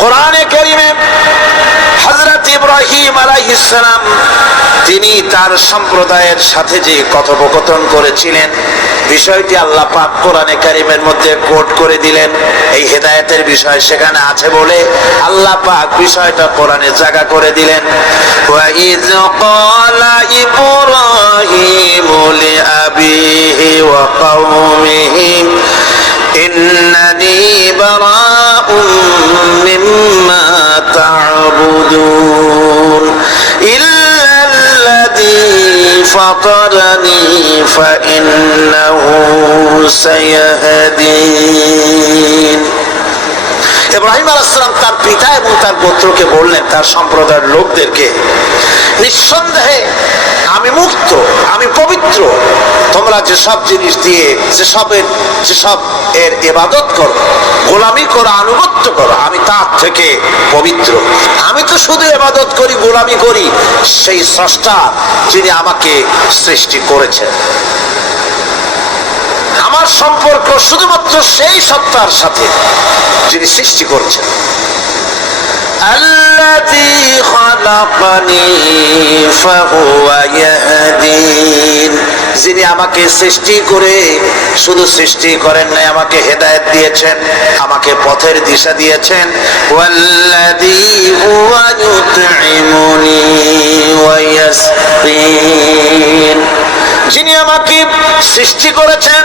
কোরআনে কারীমে হযরত ইব্রাহিম আলাইহিস সালাম তিনি তার সম্প্রদায়ের সাথে যে কথোপকথন করেছিলেন, বিষয়টি আল্লাহ পাক কোরআনে কারীমের মধ্যে কোট করে দিলেন। এই হেদায়েতের বিষয় সেখানে আছে বলে আল্লাহ পাক বিষয়টা কোরআনে জায়গা করে দিলেন। ওয়া ইয ক্বালা ইব্রাহিমু লিআবিহি ওয়া কওমিহি ইন্নানি বারাউম মিম্মা তা'বুদুন ইল্লাল্লাযী ফাতারানি ফাইন্নাহু সায়াহদিন। ইব্রাহিম আলাইহিস সালাম তার পিতা এবং তার গোত্রকে বললেন, তার সম্প্রদায়ের লোকদেরকে, নিঃসন্দেহে আমি মুক্ত, আমি পবিত্র। তোমরা যেসব জিনিস দিয়ে যেসব এর ইবাদত করো, গোলামি করো, আনুগত্য করো, আমি তার থেকে পবিত্র। আমি তো শুধু ইবাদত করি, গোলামি করি সেই স্রষ্টা যিনি আমাকে সৃষ্টি করেছেন। আমার সম্পর্ক শুধুমাত্র সেই সত্তার সাথে যিনি সৃষ্টি করেছেন। আল্লাযী খালাকানি ফাহুয়া ইয়াহদিন, যিনি আমাকে সৃষ্টি করে শুধু সৃষ্টি করেন নাই, আমাকে হেদায়েত দিয়েছেন, আমাকে পথের দিশা দিয়েছেন। ওয়াল্লাযী হুয়া ইউতঈমুনি ওয়া ইয়াসকিন, যিনি আমাকে সৃষ্টি করেছেন,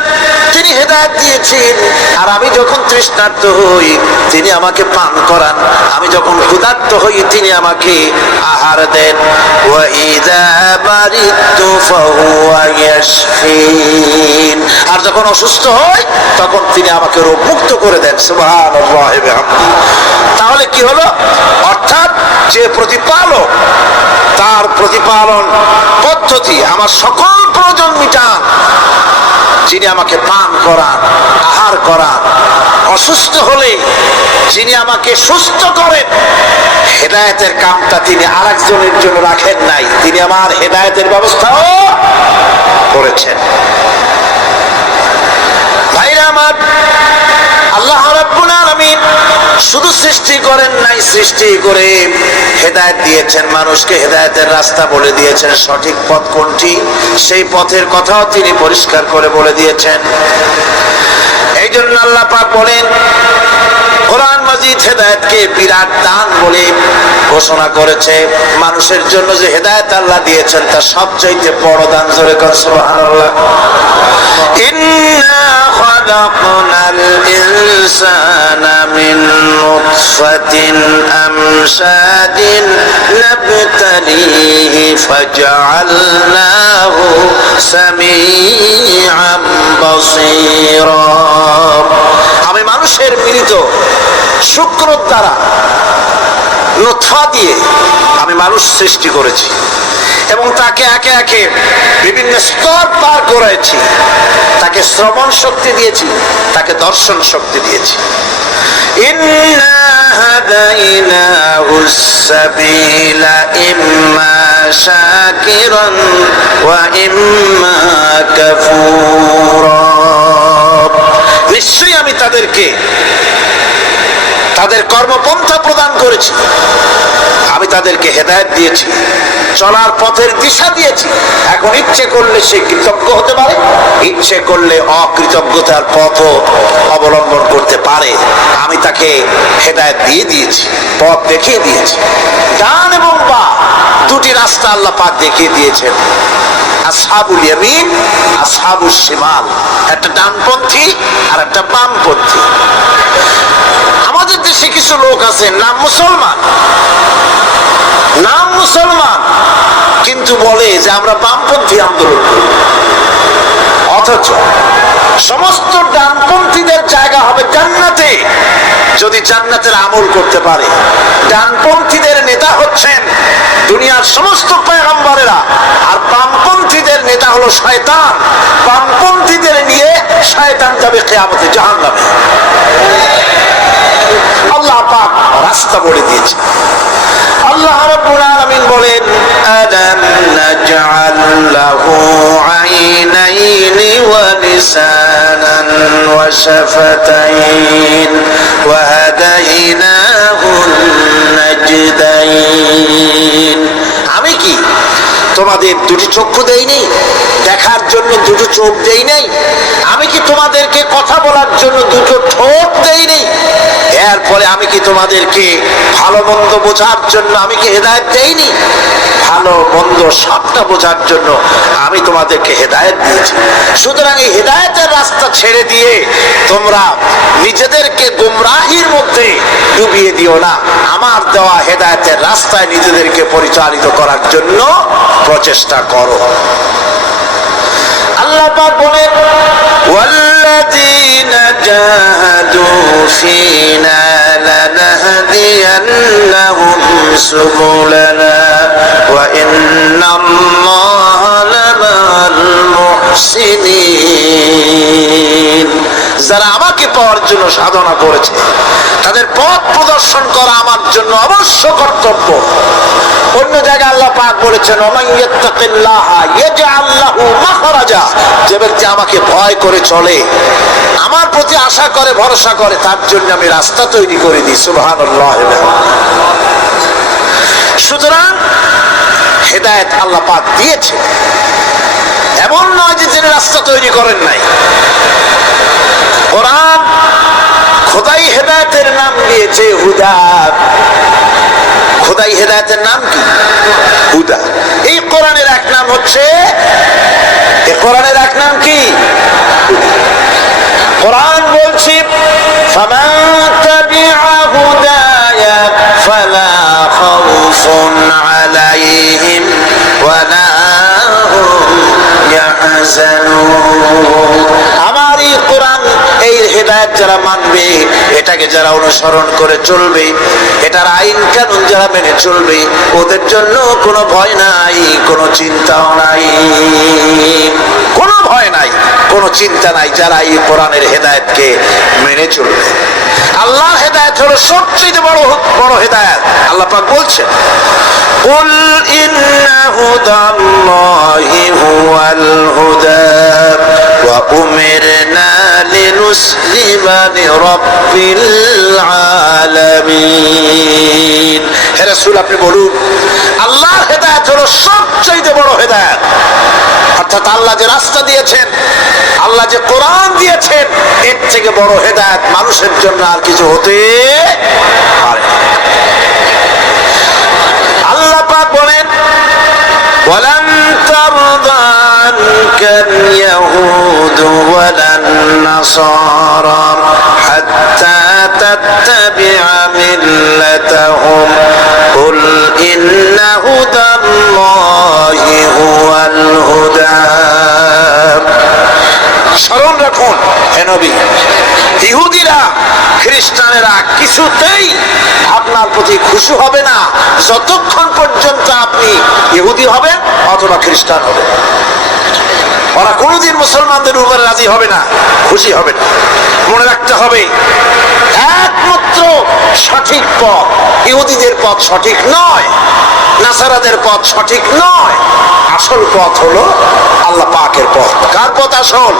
তিনি হেদায়েত দিয়েছেন, আর আমি যখন তৃষ্ণার্ত হই তিনি আমাকে পান করান, আমি যখন ক্ষুধার্ত হই তিনি আমাকে আহার দেন। ওয়া ইযা মারিদতু ফাহুয়া ইয়াশফিন, আর যখন অসুস্থ হই তখন তিনি আমাকে রোগ মুক্ত করে দেন। সুবহানাল্লাহি ওয়া বিহামদিহি। তাহলে কি হলো? অর্থাৎ যে প্রতিপালক, তার প্রতিপালন পদ্ধতি আমার সকল প্রয়োজন মিটান, যিনি আমাকে পান করান, আহার করান, অসুস্থ হলে যিনি আমাকে সুস্থ করেন। হেদায়েতের কামটা তিনি আরেকজনের জন্য রাখেন নাই, তিনি আমার হেদায়েতের ব্যবস্থাও করেছেন। ভাইরা আমার, আল্লাহ রাব্বুল আলামিন শুধু সৃষ্টি করেন নাই, সৃষ্টি করে হেদায়েত দিয়েছেন, মানুষকে হেদায়েতের রাস্তা বলে দিয়েছেন। সঠিক পথ কোনটি সেই পথের কথাও তিনি পরিষ্কার করে বলে দিয়েছেন। এই জন্য আল্লাহ পাক বলেন, কোরআন মাজিদ হেদায়েতকে বিরাট দান বলে ঘোষণা করেছে। মানুষের জন্য যে হেদায়েত আল্লাহ দিয়েছেন তার সবচাইতে বড় দান, জোরে কোন সুবহানাল্লাহ। ইন্না খালাকনাল ইনসানা মিন নুতফাতিন আমশাদিন নাবতালিহি ফাজআলনাহু সামিআন বাসীরা। আমি মানুষের মিলিত শুক্র দ্বারা, নুতফা দিয়ে আমি মানুষ সৃষ্টি করেছি এবং তাকে একে একে বিভিন্ন স্তর পার করেছি। তাকে শ্রবণ শক্তি দিয়েছি, তাকে দর্শন শক্তি দিয়েছি। ইন্না হাদাইনাহুস সাবিলা ইম্মা শাকিরান ওয়া ইম্মা কাফুরা। নিশ্চয়ই আমি তাদেরকে তাদের কর্মপন্থা প্রদান করেছি, আমি তাদেরকে হেদায়েত দিয়েছি, চলার পথের দিশা দিয়েছি। এখন ইচ্ছে করলে সে কৃতজ্ঞ হতে পারে, ইচ্ছে করলে অকৃতজ্ঞতার পথও অবলম্বন করতে পারে। আমি তাকে হেদায়েত দিয়ে দিয়েছি, পথ দেখিয়ে দিয়েছি। ডান এবং বাম দুটি রাস্তা আল্লাহ পাক দেখিয়ে দিয়েছেন। আসহাবুল ইয়ামিন, আসহাবুশ শিমাল, একটা ডানপন্থী আর একটা বামপন্থী। আমাদের দেশে কিছু লোক আছে নাম মুসলমান, নাম মুসলমান, কিন্তু বলে যে আমরা বামপন্থী আন্দোলন করি। অথচ সমস্ত ডানপন্থীদের জায়গা হবে জান্নাতে যদি জান্নাতের আমল করতে পারে। ডানপন্থীদের নেতা হচ্ছেন দুনিয়ার সমস্ত পয়গম্বরেরা, আর বামপন্থীদের নেতা হলো শয়তান। বামপন্থীদের নিয়ে শয়তান যাবে কিয়ামতে জাহান্নামে। আল্লাহ পাক রাস্তা বলে দিয়েছে। আল্লাহ রাব্বুল আলামিন বলেন, আলাম নাজআল লাহু আইনাইনি ওয়া লিসানান ওয়া শাফাতাইন ওয়া হাদাইনাহুন নাজদাইন। আমি কি তোমাদের দুটি চক্ষু দেইনি, দেখার জন্য দুটো চোখ দেই নাই? আমি কি তোমাদেরকে কথা বলার জন্য দুটো ঠোঁট দেইনি? এরপরে আমি কি তোমাদেরকে ভালো মন্দ বোঝার জন্য আমি কি হেদায়েত দেইনি? ভালো মন্দ সবটা বোঝার জন্য আমি তোমাদেরকে হেদায়েত দিয়েছি। সুতরাং এই হেদায়েতের রাস্তা ছেড়ে দিয়ে তোমরা নিজেদেরকে গুমরাহির মধ্যে ডুবিয়ে দিও না। আমার দেওয়া হেদায়েতের রাস্তায় নিজেদেরকে পরিচালিত করার জন্য প্রচেষ্টা করো। আল্লাহ পাক বলেন, ওয়াল্লাযীনা জাহাদু ফীনা লানাহদিয়ান্নাহুম সুবুলানা ওয়া ইন্নাল্লাহা লামাআল মুহসিনিন। যারা আমাকে পাওয়ার জন্য সাধনা করেছে তাদের পথ প্রদর্শন করা আমার জন্য অবশ্য কর্তব্য। অন্য জায়গায় আল্লাহ পাক বলেছেন, ওমান ইয়াত্তাকিল্লাহা ইয়াজআল লাহু মাখরাজা। যে ব্যক্তি আমাকে ভয় করে চলে, আমার প্রতি আশা করে, ভরসা করে, তার জন্য আমি রাস্তা তৈরি করে দিই। সুবহানাল্লাহ। সুতরাং হেদায়েত আল্লাহ পাক দিয়েছে, এমন নয় যে তিনি রাস্তা তৈরি করেন নাই। কোরআন খোদাই হেদায়েতের নাম দিয়েছে হুদা। খোদাই হেদায়েতের নাম কি? হুদা। এই কোরআনের এক নাম হচ্ছে, এই কোরআনের এক নাম কি? কোরআন বলছে, ফামান তাবিআ হুদায়া ফালা খাউফুন আলাইহিম ওয়ালা হুম ইয়াহজানুন। আমার এই কোরআন, এই হেদায়েত যারা মানবে, এটাকে যারা অনুসরণ করে চলবে, এটার আইন কানুন যারা মেনে চলবে, ওদের জন্য কোনো ভয় নাই, কোনো চিন্তাও নাই, কোনো ভয় নাই, কোনো চিন্তা নাই যারা এই কোরআনের হেদায়েতকে মেনে চলবে। আল্লাহর হেদায়েত হলো সবচেয়ে বড় বড় হেদায়েত। আল্লাহ পাক বলছেন, কুল ইন্না হুদাল্লাহি হুয়াল হুদা ওয়া উমিরনা লিনুসলিমা লিরাব্বিল আলামিন। হে রাসূল, আপনি বলুন, আল্লাহর হেদায়েত হলো সবচেয়ে বড় হেদায়েত। অর্থাৎ আল্লাহ যে রাস্তা দিয়েছেন, আল্লাহ যে কোরআন দিয়েছেন, এর থেকে বড় হেদায়েত মানুষের জন্য আর কিছু হতে পারে না। আল্লাহ পাক বলেন, ওয়ালান তারদা আনকাল ইয়াহুদু ওয়ালান নাসারা হাত্তা তাত্তাবিআ মিল্লাতাহুম কুল ইন্না হুদাল্লাহি হুয়াল হুদা। স্মরণ রাখুন হে নবী, ইহুদিরা, খ্রিস্টানেরা কিছুতেই আপনার প্রতি খুশি হবে না যতক্ষণ পর্যন্ত আপনি ইহুদি হবেন অথবা খ্রিস্টান হবেন। ওরা কোনোদিন মুসলমানদের উপরে রাজি হবে না, খুশি হবে না। মনে রাখতে হবে, একমাত্র সঠিক পথ ইহুদিদের পথ সঠিক নয়, নাসারাদের পথ সঠিক নয়। আসল পথ হলো আল্লাহ পাকের পথ। কার পথ আসল?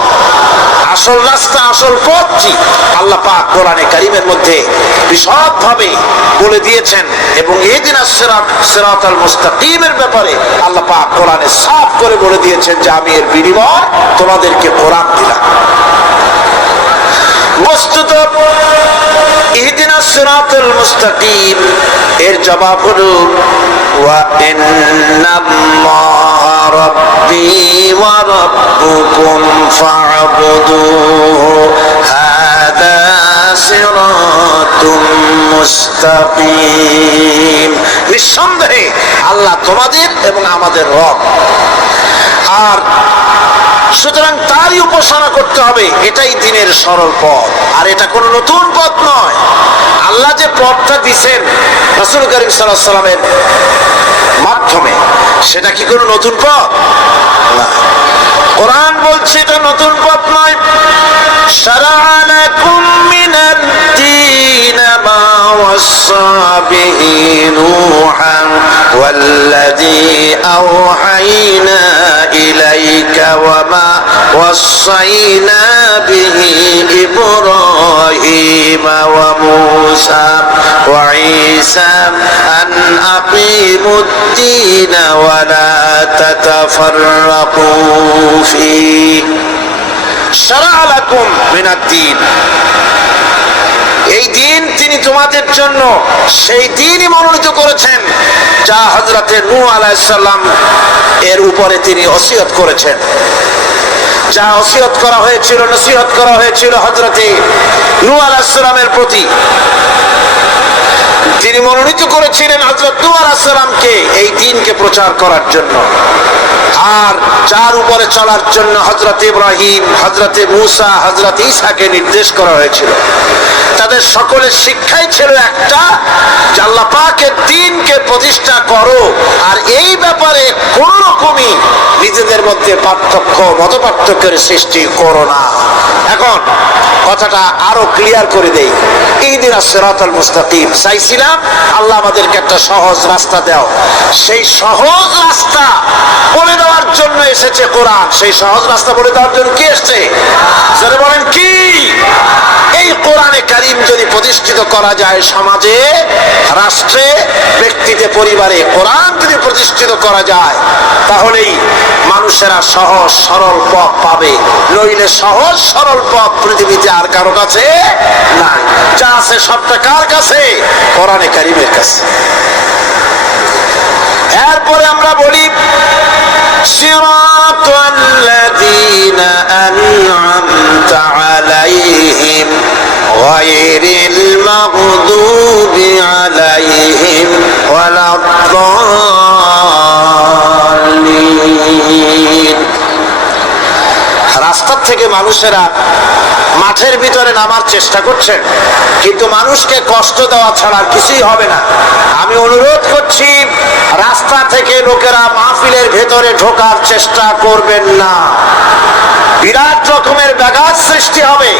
আসল রাস্তা, আসল পথ কি আল্লাহ পাক কোরআনে কারীমের মধ্যে বিশদভাবে বলে দিয়েছেন। এবং ইহদিনাস সিরাতাল মুস্তাকিমের ব্যাপারে আল্লাহ পাক কোরআনে সাফ করে বলে দিয়েছেন যে আমি এর বিনিময় তোমাদেরকে কোরআন দিলাম। বস্তুত ইহদিনাস সিরাতাল মুস্তাকিম এর জবাব হলো ওয়া ইন্নাল্লাহা রাব্বি ওয়া রাব্বুকুম ফা'বুদুহু হাযা সিরাতুম মুস্তাকিম। নিঃসন্দেহে আল্লাহ তোমাদের এবং আমাদের রব, আর সুতরাং তারই উপাসনা করতে হবে, এটাই দ্বীনের সরল পথ। আর এটা কোনো নতুন পথ নয়। আল্লাহ যে পথটা দিয়েছেন রাসূল করিম সাল্লাল্লাহু আলাইহি ওয়াসাল্লামের মাধ্যমে, সেটা কি কোনো নতুন পথ না। কোরআন বলছে এটা নতুন পথ নয়। শারা'a লাকুম মিনাদ দীন মা ওয়াসা বিহি নূহান ওয়াল্লাযী আওহাইনা ইলাইকা ওয়া মা ওয়াসাইনা বিহি ইব্রাহিমা ওয়া মূসা ওয়া ঈসা আন আকিমুদ দীন ওয়া লা তাতাফাররাকু ফীহি। শারা'a লাকুম মিনাদ দীন, এই দিন তিনি তোমাদের জন্য সেই দিনই মনোনীত করেছেন যা হযরতে নূহ আলাইহিস সালাম এর উপরে তিনি ওসিয়ত করেছেন। যা ওসিয়ত করা হয়েছিল, নসিহত করা হয়েছিল হযরতে নূহ আলাইহিস সালামের প্রতি, তিনি মনোনীত করেছিলেন হযরত নূহ আলাইহিস সালামকে এই দ্বীনকে প্রচার করার জন্য। আর যার উপরে চলার জন্য হযরত ইব্রাহিম, হযরত মূসা, হযরত ঈসাকে নির্দেশ করা হয়েছিল। তাদের সকলের শিক্ষাই ছিল একটা, যে আল্লাহ পাকের দ্বীনকে প্রতিষ্ঠা করো, আর এই ব্যাপারে কোন রকমই নিজেদের মধ্যে পার্থক্য, মতপার্থক্যের সৃষ্টি করো না। এখন কথাটা আরো ক্লিয়ার করে দেই। ইহদিনাস সিরাতাল মুস্তাকিম চাইছিলাম আল্লাহ আমাদেরকে একটা সহজ রাস্তা দাও, সেই সহজ রাস্তা বলে দেওয়ার জন্য এসেছে কোরআন। সেই সহজ রাস্তা বলে দেওয়ার জন্য কি এসেছে? যারা বলেন কি? এই কোরআনে কারীম যদি প্রতিষ্ঠিত করা যায় সমাজে, রাষ্ট্রে, ব্যক্তিতে, পরিবারে, কোরআন যদি প্রতিষ্ঠিত করা যায়, তাহলেই মানুষেরা সহজ সরল পথ পাবে। নইলে সহজ সরল পথ পৃথিবীতে আর কারো কাছে নাই। যা আছে সবটা কার কাছে? কোরআনে কারীমের কাছে। এরপরে আমরা বলি সিরাতাল্লাযীনা আন'আমতা আলাইহিম গায়রিল মাগদুবি আলাইহিম ওয়ালাদ-দাল্লিন। রাস্তা থেকে মানুষেরা মাঠের ভিতরে নামার চেষ্টা করছেন, কিন্তু মানুষকে কষ্ট দেওয়া ছাড়া কিছুই হবে না। আমি অনুরোধ করছি, রাস্তা থেকে লোকেরা মাহফিলের ভেতরে ঢোকার চেষ্টা করবেন না। বিরাট রকমের ব্যাঘাত সৃষ্টি হবে।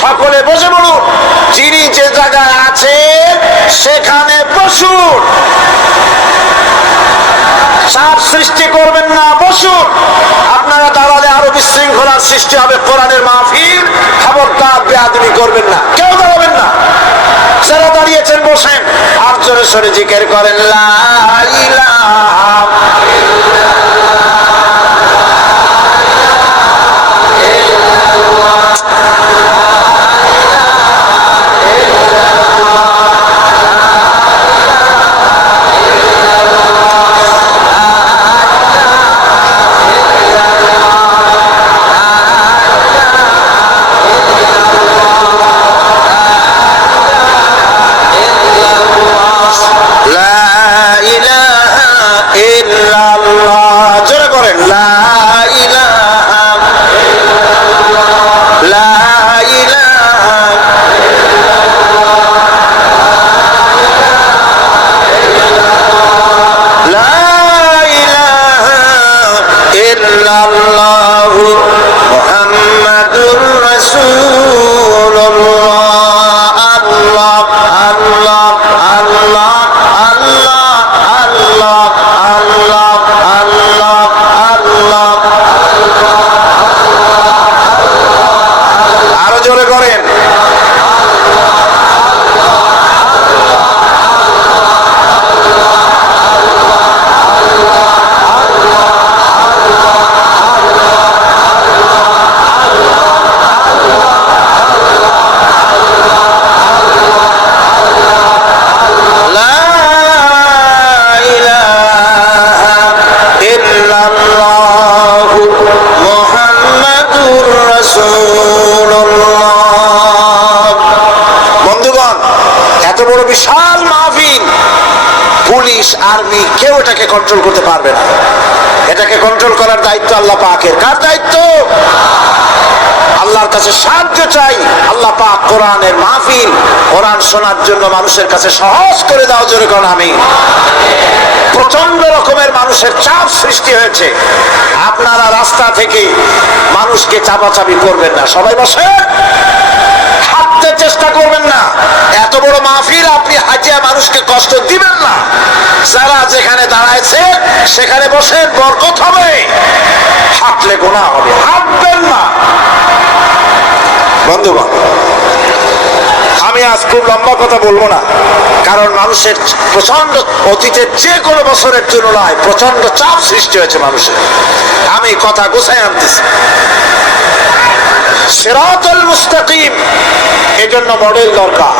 সকলে বসে বলুন, যিনি যে জায়গায় আছে সেখানে বসুন, চাপ সৃষ্টি করবেন না, বসুন। আপনারা দাঁড়ালে আরো বিশৃঙ্খলার সৃষ্টি হবে। কোরআনের মাহফিল, খবরদার বেয়াদবি করবেন না, কেউ দাঁড়াবেন না। যারা দাঁড়িয়েছেন বসেন, আর জোরে সোরে জিকির করেন লা ইলাহা ইল্লাল্লাহ। জোরে করে এটাকে কন্ট্রোল করতে পারবে না। এটাকে কন্ট্রোল করার দায়িত্ব আল্লাহ পাকের। কার দায়িত্ব? আল্লাহর কাছে সাহায্য চাই। আল্লাহ পাক কোরআনের মাহফিল, কোরআন শোনার জন্য মানুষের কাছে সহজ করে দাও, জোরে কোন আমিন। প্রচন্ড রকমের মানুষের চাপ সৃষ্টি হয়েছে। আপনারা রাস্তা থেকে মানুষকে চাপাচাপি করবেন না, সবাই বসে হাঁটতে চেষ্টা করবেন না। এত বড় মাহফিল, আপনি হাজিয়া মানুষকে কষ্ট দিবেন না। যারা যেখানে দাঁড়াইছে সেখানে বসেন, বরকত হবে। হাঁটলে গুনাহ হবে, হাঁটবেন না। বন্ধুগণ, আমি আজ খুব লম্বা কথা বলবো না, কারণ মানুষের প্রচন্ড, অতীতের যে কোনো বছরের তুলনায় প্রচন্ড চাপ সৃষ্টি হয়েছে মানুষের। আমি কথা গুছাই আনতেছি। সিরাতুল মুস্তাকিম, এজন্য মডেল দরকার।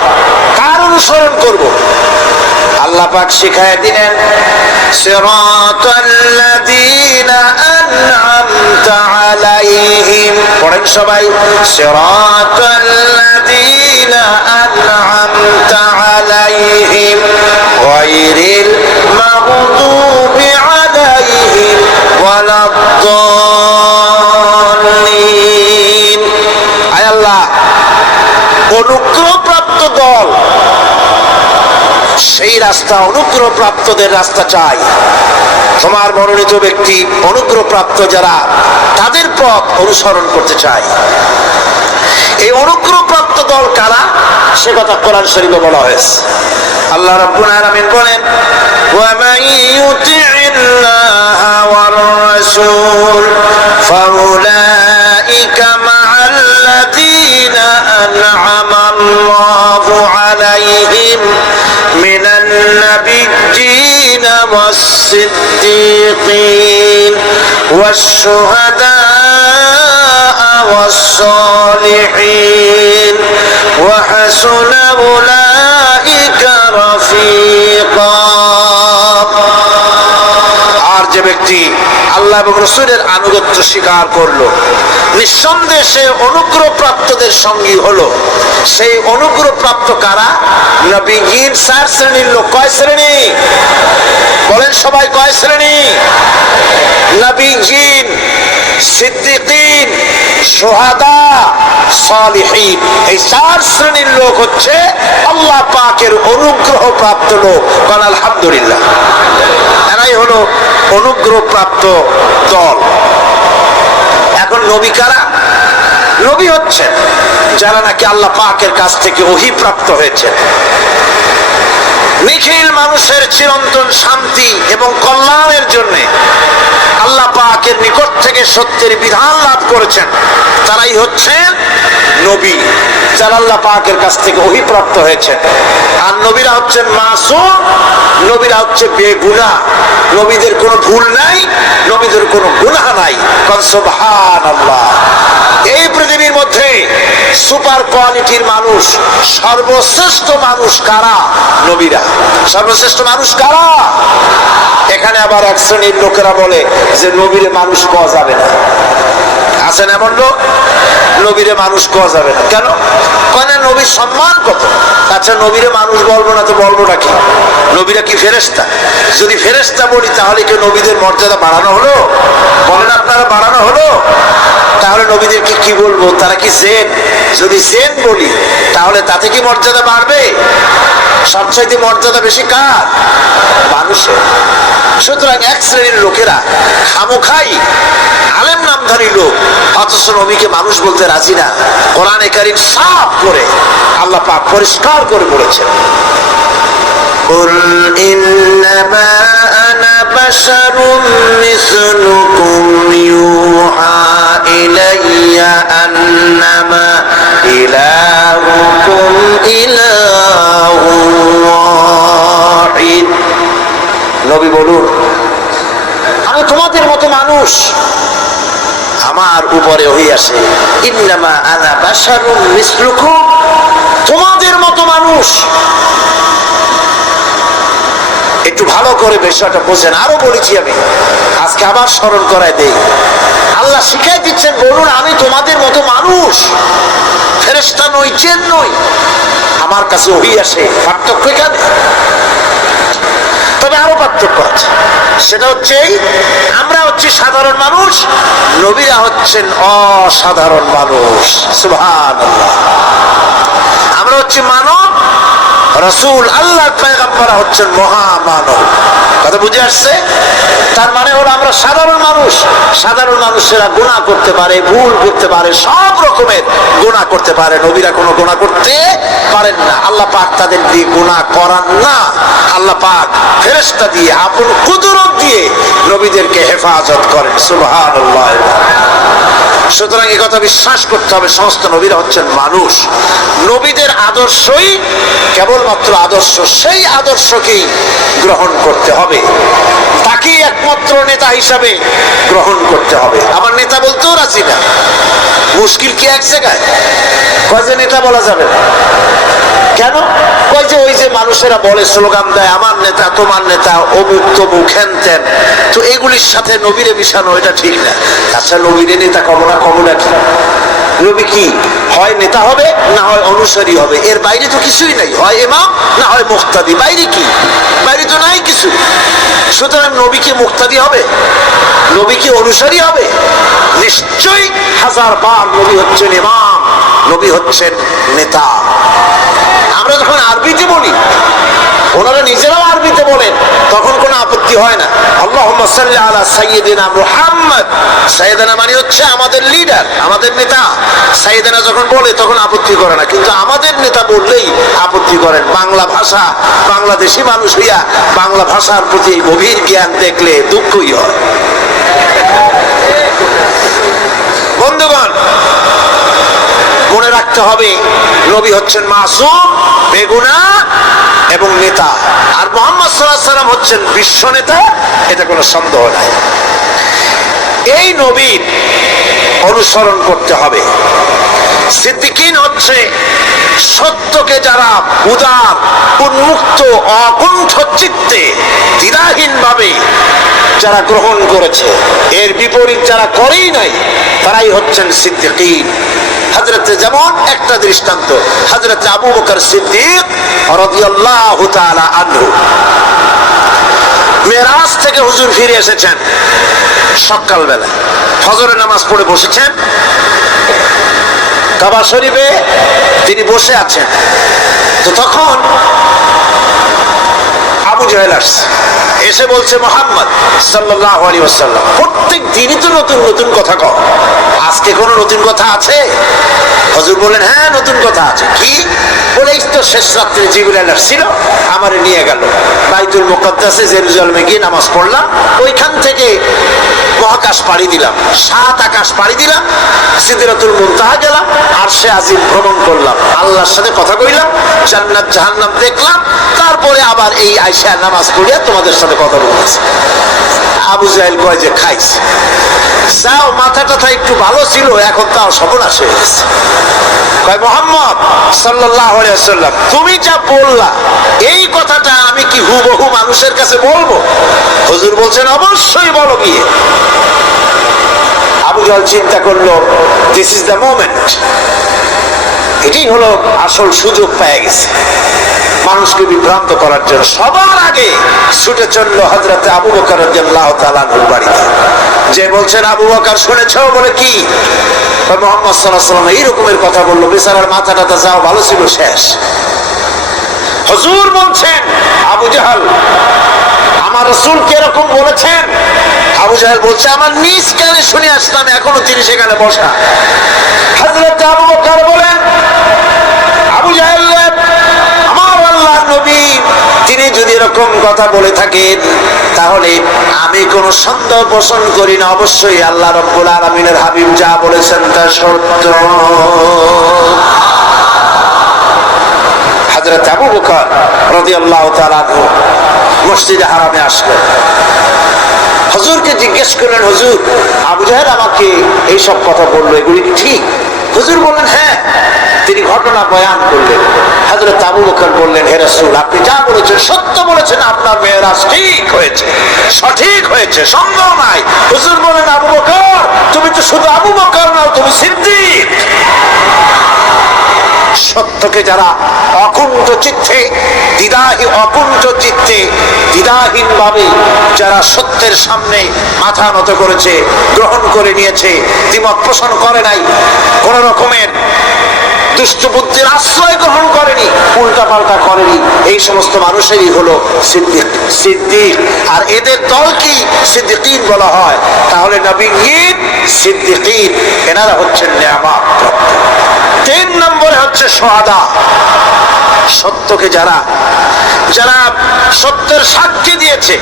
কার অনুসরণ করব? আল্লাহ পাক শিখায় দিলেন, সিরাতাল্লাযীনা আন'আমতা আলাইহিম। পড়েন সবাই, সিরাতাল্লাযীনা আন'আমতা আলাইহিম গায়রিল মাগদুবি আলাইহিম ওয়ালাদ-দাল্লিন। আয় আল্লাহ, অনুগ্রহপ্রাপ্ত দল, সেই রাস্তা, অনুগ্রহপ্রাপ্তদের রাস্তা চাই। তোমার মনোনীত ব্যক্তি, অনুগ্রহপ্রাপ্ত যারা, তাদের পথ অনুসরণ করতে চাই। এই অনুগ্রহপ্রাপ্ত দল কারা, সে কথা কোরআন শরীফে বলা হয়েছে। আল্লাহ রাব্বুল আলামিন বলেন, ওয়া মান ইউতি'িল্লাহা ওয়ার রাসূল ফাউলাইকা মা'আল্লাযীনা আন'আমা আল্লাহু আলাইহিম মিনান নাবিয়্যিনা ওয়াস-সিদ্দীকিন ওয়াশ-শুহাদা والصالحين وحسن أولئك رفيقا। আর যে ব্যক্তি আল্লাহ এবং রাসূলের আনুগত্য স্বীকার করলো, নিঃসন্দেহে সে অনুগ্রহপ্রাপ্তদের সঙ্গী হলো। সেই অনুগ্রহপ্রাপ্ত কারা? নবীগণ। 4 শ্রেণীর লোক। কয় শ্রেণী? বলেন সবাই, কয় শ্রেণী? নবীগণ, সিদ্দিকিন, শুহাদা, সালিহিন। এই 4 শ্রেণীর লোক হচ্ছে আল্লাহ পাকের অনুগ্রহপ্রাপ্ত লোক। কাল আলহামদুলিল্লাহ। এরাই হলো অনুগ্রহপ্রাপ্ত দল। এখন নবী কারা? নবী হচ্ছেন যারা নাকি আল্লাহ পাকের কাছ থেকে ওহী প্রাপ্ত হয়েছে, নিখিল মানুষের চিরন্তন শান্তি এবং কল্যাণের জন্য আল্লাহ পাকের নিকট থেকে সত্যের বিধান লাভ করেছেন। তারাই হচ্ছেন নবী, যারা আল্লাহ পাকের কাছ থেকে ওহী প্রাপ্ত হয়েছে। আর নবীরা হচ্ছেন মাসুম, নবীরা হচ্ছে বেগুনাহ। নবীদের কোনো ভুল নাই, নবীদের কোনো গুনাহ নাই। সুবহানাল্লাহ। এই পৃথিবীর মধ্যে সুপার কোয়ালিটির মানুষ, সর্বশ্রেষ্ঠ মানুষ কারা? নবীরা। সর্বশ্রেষ্ঠ মানুষ কারা? এখানে আবার এক শ্রেণীর লোকেরা বলে যে নবীরে মানুষ পাওয়া যাবে না। আছেন এমন লোক, নবীরে মানুষ পাওয়া যাবে না। কেন? কেন? নবীর সম্মান কত। আচ্ছা, নবীরে মানুষ বলবো না তো বলবো না কি? নবীরা কি ফেরেশতা? যদি ফেরেশতা বলি তাহলে কি নবীদের মর্যাদা বাড়ানো হলো? বলেন আপনারা, বাড়ানো হলো? তাহলে নবীদেরকে কি বলবো? তারা কি জিন? যদি জিন বলি তাহলে তাতে কি মর্যাদা বাড়বে? সবচাইতে মর্যাদা বেশি কার? মানুষের। সুতরাং এক শ্রেণীর লোকেরা খামোখাই আলেম নামধারী লোক, অথচ নবীকে মানুষ বলতে রাজি না। কোরআনে কারীম সাফ করে আল্লাহ পাক পরিষ্কার করে বলেছেন, কুল ইন্নামা আনা বাশারুম মিসলুকুম ইউহা ইলাইয়া আন্নামা ইলাহুকুম ইলাহুন ওয়াহিদ। নবী বলুন, আমি তোমাদের মতো মানুষ, আমার উপরে ওহী আসে। ইন্নামা আনা বাশারুম মিসলুকুম, তোমাদের মতো মানুষ। একটু ভালো করে বিষয়টা বোঝেন। আরো বলেছি আমি, আজকে আবার স্মরণ করায় দেই। আল্লাহ শিখাই দিচ্ছেন, বলুন আমি তোমাদের মতো মানুষ। ফেরেশতা নই, জিন নই, আমার কাছে ওহী আসে। পার্থক্য এখানে। তবে আরো পার্থক্য আছে, সেটা হচ্ছে আমরা হচ্ছি সাধারণ মানুষ, নবীরা হচ্ছেন অসাধারণ মানুষ। সুবহানাল্লাহ। আমরা হচ্ছি মানব, রাসূল আল্লাহর পয়গম্বররা হচ্ছেন মহামানব। কথা বুঝে আসছে? তার মানে হলো আমরা সাধারণ মানুষ, সাধারণ মানুষেরা গুনাহ করতে পারে, ভুল করতে পারে, সব রকমের গুনাহ করতে পারে, নবীরা কোনো গুনাহ করতে পারেন না। আল্লাহ পাক তাদের দিয়ে গুনাহ করান না। আল্লাহ পাক ফেরেশতা দিয়ে, আপন কুদরত দিয়ে নবীদেরকে হেফাজত করেন। সুবহানাল্লাহ। সুতরাং এই কথা বিশ্বাস করতে হবে, সমস্ত নবীরা হচ্ছেন মানুষ। নবীদের আদর্শই কেবলমাত্র আদর্শ, সেই আদর্শকেই গ্রহণ করতে হবে, তাকেই একমাত্র নেতা হিসাবে গ্রহণ করতে হবে। আমার নেতা বলতেও রাজি না। মুশকিল কি এক জায়গায়? কয় যে নেতা বলা যাবে না। কেন? কয় যে ওই যে মানুষেরা বলে, স্লোগান দেয়, আমার নেতা, তোমার নেতা, অমুক তমুক, হ্যান ত্যান, তো এগুলির সাথে নবীরে মিশানো এটা ঠিক না। আচ্ছা, নবীরে নেতা কবো না, কবো না কি? নবী কি হয় নেতা হবে, না হয় অনুসারী হবে, এর বাইরে তো কিছুই নাই। হয় ইমাম, না হয় মুক্তাদি, বাইরে কি? বাইরে তো নাই কিছু। সুতরাং নবী কি মুক্তাদি হবে? নবী কি অনুসারী হবে? নিশ্চয়ই হাজার বার নবী হচ্ছেন ইমাম, নবী হচ্ছেন নেতা। আমরা যখন আরবিতে বলি, ওনারা নিজেরাও আরবিতে বলেন, তখন কোনো আপত্তি হয় না। আল্লাহুম্মা সাল্লি আলা সাইয়্যিদিনা মুহাম্মদ। সাইয়্যিদিনা মানে হচ্ছে আমাদের লিডার, আমাদের নেতা। সাইয়্যিদিনা যখন বলে তখন আপত্তি করে না, কিন্তু আমাদের নেতা বললেই আপত্তি করেন। বাংলা ভাষা, বাংলাদেশি মানুষ হইয়া বাংলা ভাষার প্রতি গভীর জ্ঞান দেখলে দুঃখই হয়। বন্ধুগণ, মনে রাখতে হবে, নবী হচ্ছেন মাসুম, বেগুনাহ এবং নেতা, আর মুহাম্মদ সাল্লাল্লাহু আলাইহি ওয়াসাল্লাম হচ্ছেন বিশ্ব নেতা, এটা কোনো সন্দেহ নাই। এই নবীর অনুসরণ করতে হবে। সিদ্দিকিন হচ্ছে সত্যকে যারা উদার, উন্মুক্ত, অকুণ্ঠ চিত্তে, দ্বিধাহীন ভাবে যারা গ্রহণ করেছে, এর বিপরীত যারা করেই নাই, তারাই হচ্ছেন সিদ্দিকিন। হযরতে, যেমন একটা দৃষ্টান্ত, হযরতে আবু বকর সিদ্দিক রাদিয়াল্লাহু তাআলা আনহু, মেরাজ থেকে হুজুর ফিরে এসেছেন সকালবেলা, ফজরের নামাজ পড়ে বসেছেন, কাবা শরীফে তিনি বসে আছেন। তো তখন আবু জাহেল আসছে, এসে বলছে, মুহাম্মদ সাল্লাল্লাহু আলাইহি ওয়াসাল্লাম প্রত্যেক দিনই তো নতুন নতুন কথা কও, আজকে কোনো নতুন কথা আছে? হুজুর বলেন, হ্যাঁ নতুন কথা আছে। কি? বলে, এই তো শেষ রাত্রে জিবরাইল আসছিল, আমারে নিয়ে গেল বাইতুল মুকাদ্দাসে, জেরুজালেমে গিয়ে নামাজ পড়লাম, ওইখান থেকে মহাকাশ পাড়ি দিলাম, 7 আকাশ পাড়ি দিলাম, সিদরাতুল মুনতাহা গেলাম, আরশে আজিম ভ্রমণ করলাম, আল্লাহর সাথে কথা কইলাম, জান্নাত জাহান্নাম দেখলাম, তারপরে আবার এই আয়েশা নামাজ পড়িয়া তোমাদের সাথে কথা বলতেছে। আবু জাহেল কয় যে, খাইছে, যাও, মাথা টাথা একটু ভালো ছিল, এখন তাও সর্বনাশ হয়ে গেছে। কয়, মুহাম্মদ সাল্লাল্লাহু আলাইহি ওয়াসাল্লাম তুমি যা বললা, এই কথাটা আমি কি হুবহু মানুষের কাছে বলবো? হুজুর বলছেন, অবশ্যই বলো গিয়ে। আবু জাহেল চিন্তা করলো, দিস ইজ দ্য মোমেন্ট, এটাই হলো আসল সুযোগ পেয়ে গেছে মানুষকে বিভ্রান্ত করার জন্য। সবার আগে ছুটে চলল হযরতে আবু বকর রাদিয়াল্লাহু তাআলা আনহুর বাড়িতে, যে বলছেন, আবু বকর শুনেছো? বলে, কি? মুহাম্মদ সাল্লাল্লাহু আলাইহি ওয়াসাল্লাম এই রকমের কথা বললো, বেচারার মাথা টাথা যাও ভালো ছিল, শেষ। হুজুর বলছেন, আবু জাহেল আমার রাসূল কি এরকম বলেছেন? আবু জাহেল বলছে, আমার নিজ কানে শুনে আসলাম, এখনো তিনি সেখানে বসা। হযরত আবু বকর বলেন, আবু জাহেল, আমার আল্লাহর নবী তিনি যদি এরকম কথা বলে থাকেন, তাহলে আমি কোনো সন্দেহ পোষণ করি না, অবশ্যই আল্লাহ রাব্বুল আলামিনের হাবিব যা বলেছেন তা সত্য। হযরত আবু বকর রাদিয়াল্লাহু তাআলা আনহু মসজিদে হারামে আসলেন, হুজুরকে জিজ্ঞেস করলেন, হুজুর আবু জাহেল আমাকে এইসব কথা বললো, এগুলি কি ঠিক? হুজুর বললেন, হ্যাঁ। তিনি ঘটনা বয়ান করলেন। হযরত আবু বকর বললেন, হে রাসূল আপনি যা বলেছেন সত্য বলেছেন, আপনার মেরাজ ঠিক হয়েছে, সঠিক হয়েছে, সন্দেহ নাই। হুজুর বলেন, আবু বকর তুমি তো শুধু আবু বকর নাও, তুমি সিদ্দিক। সত্যকে যারা অকুণ্ঠ চিত্তে দ্বিধাহীন ভাবে যারা সত্যের সামনে মাথা নত করেছে, গ্রহণ করে নিয়েছে, দ্বিমত পোষণ করে নাই, কোন রকমের দুষ্ট বুদ্ধির আশ্রয় গ্রহণ করেনি, উল্টা পাল্টা করেনি, এই সমস্ত মানুষেরই হলো সিদ্দিক। আর এদের দলকেই সিদ্দিকিন বলা হয়। তাহলে নবীন, সিদ্দিকিন, এনারা হচ্ছেন নেয়ামত প্রাপ্ত। 3 নম্বরে হচ্ছে শুহাদা। সত্যকে যারা সত্যের সাক্ষী দিয়েছে,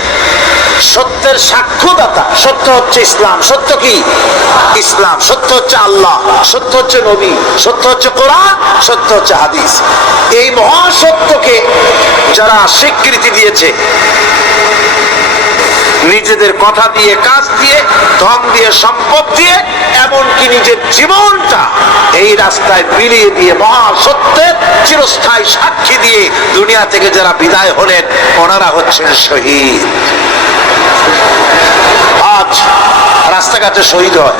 সত্যের সাক্ষ্যদাতা। সত্য হচ্ছে ইসলাম। সত্য কি? ইসলাম। সত্য হচ্ছে আল্লাহ, সত্য হচ্ছে নবী, সত্য হচ্ছে কোরআন, সত্য হচ্ছে হাদিস। এই মহাসত্যকে যারা স্বীকৃতি দিয়েছে, নিজেদের কথা দিয়ে, কাজ দিয়ে, ধন দিয়ে, সম্পদ দিয়ে, এমনকি নিজের জীবনটা এই রাস্তায় বিলিয়ে দিয়ে মহাসত্যের চিরস্থায়ী সাক্ষী দিয়ে দুনিয়া থেকে যারা বিদায় হলেন, ওনারা হচ্ছেন শহীদ। আজ রাস্তাঘাটে শহীদ হয়,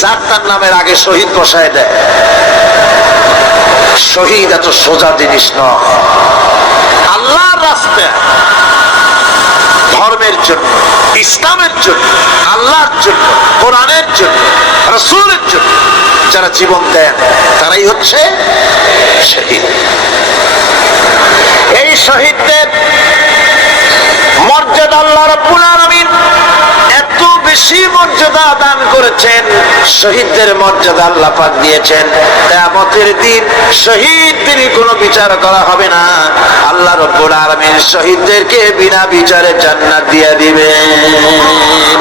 যার তার নামের আগে শহীদ বসায় দেয়। শহীদ এত সোজা জিনিস নয়। আল্লাহর রাস্তায়, ধর্মের জন্য, ইসলামের জন্য, আল্লাহর জন্য, কোরআনের জন্য, রাসূলের জন্য যারা জীবন দেন, তারাই হচ্ছে শহীদ। এই শহীদদের মর্যাদা আল্লাহ রাব্বুল আলামিন এত বেশি মর্যাদা দান করেছেন। শহীদদের মর্যাদা আল্লাহ পাক দিয়েছেন। কিয়ামতের দিন শহীদদের কোনো বিচার করা হবে না। আল্লাহ রাব্বুল আলামিন শহীদদেরকে বিনা বিচারে জান্নাত দিয়ে দিবেন।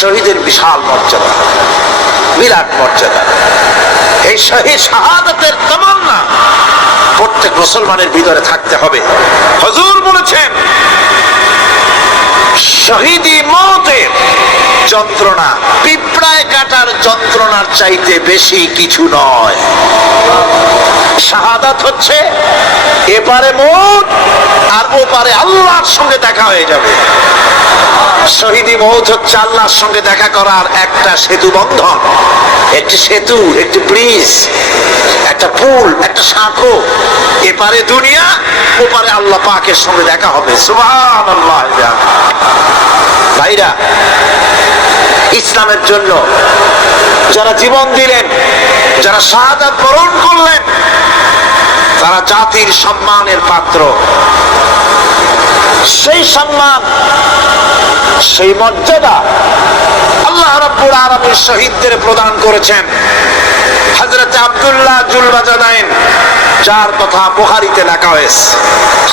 শহীদের বিশাল মর্যাদা, বিরাট মর্যাদা। এই শহীদ শাহাদাতের তামান্না প্রত্যেক মুসলমানের ভিতরে থাকতে হবে। হুজুর বলেছেন, শহীদি মওতের যন্ত্রণা পিঁপড়ায় কাটার যন্ত্রণার চাইতে বেশি কিছু নয়। শাহাদাত হচ্ছে এপারে মওত আর ওপারে আল্লাহর সঙ্গে দেখা হয়ে যাবে। শহীদি মওত হচ্ছে আল্লাহর সঙ্গে দেখা করার একটা সেতু বন্ধন, একটি সেতু, একটি ব্রিজ, একটা পুল, একটা সাঁকো। এপারে দুনিয়া, ওপারে আল্লাহ পাকের সঙ্গে দেখা হবে। সুবহানাল্লাহ। ভাইরা, ইসলামের জন্য যারা জীবন দিলেন, যারা শাহাদাত বরণ করলেন, তারা জাতির সম্মানের পাত্র। সেই সম্মান, সেই মর্যাদা আল্লাহ রাব্বুল আলামিন শহীদদের প্রদান করেছেন। হযরত আব্দুল্লাহ জুলবাজাদাইন, যার কথা বুখারীতে লেখা হয়েছে।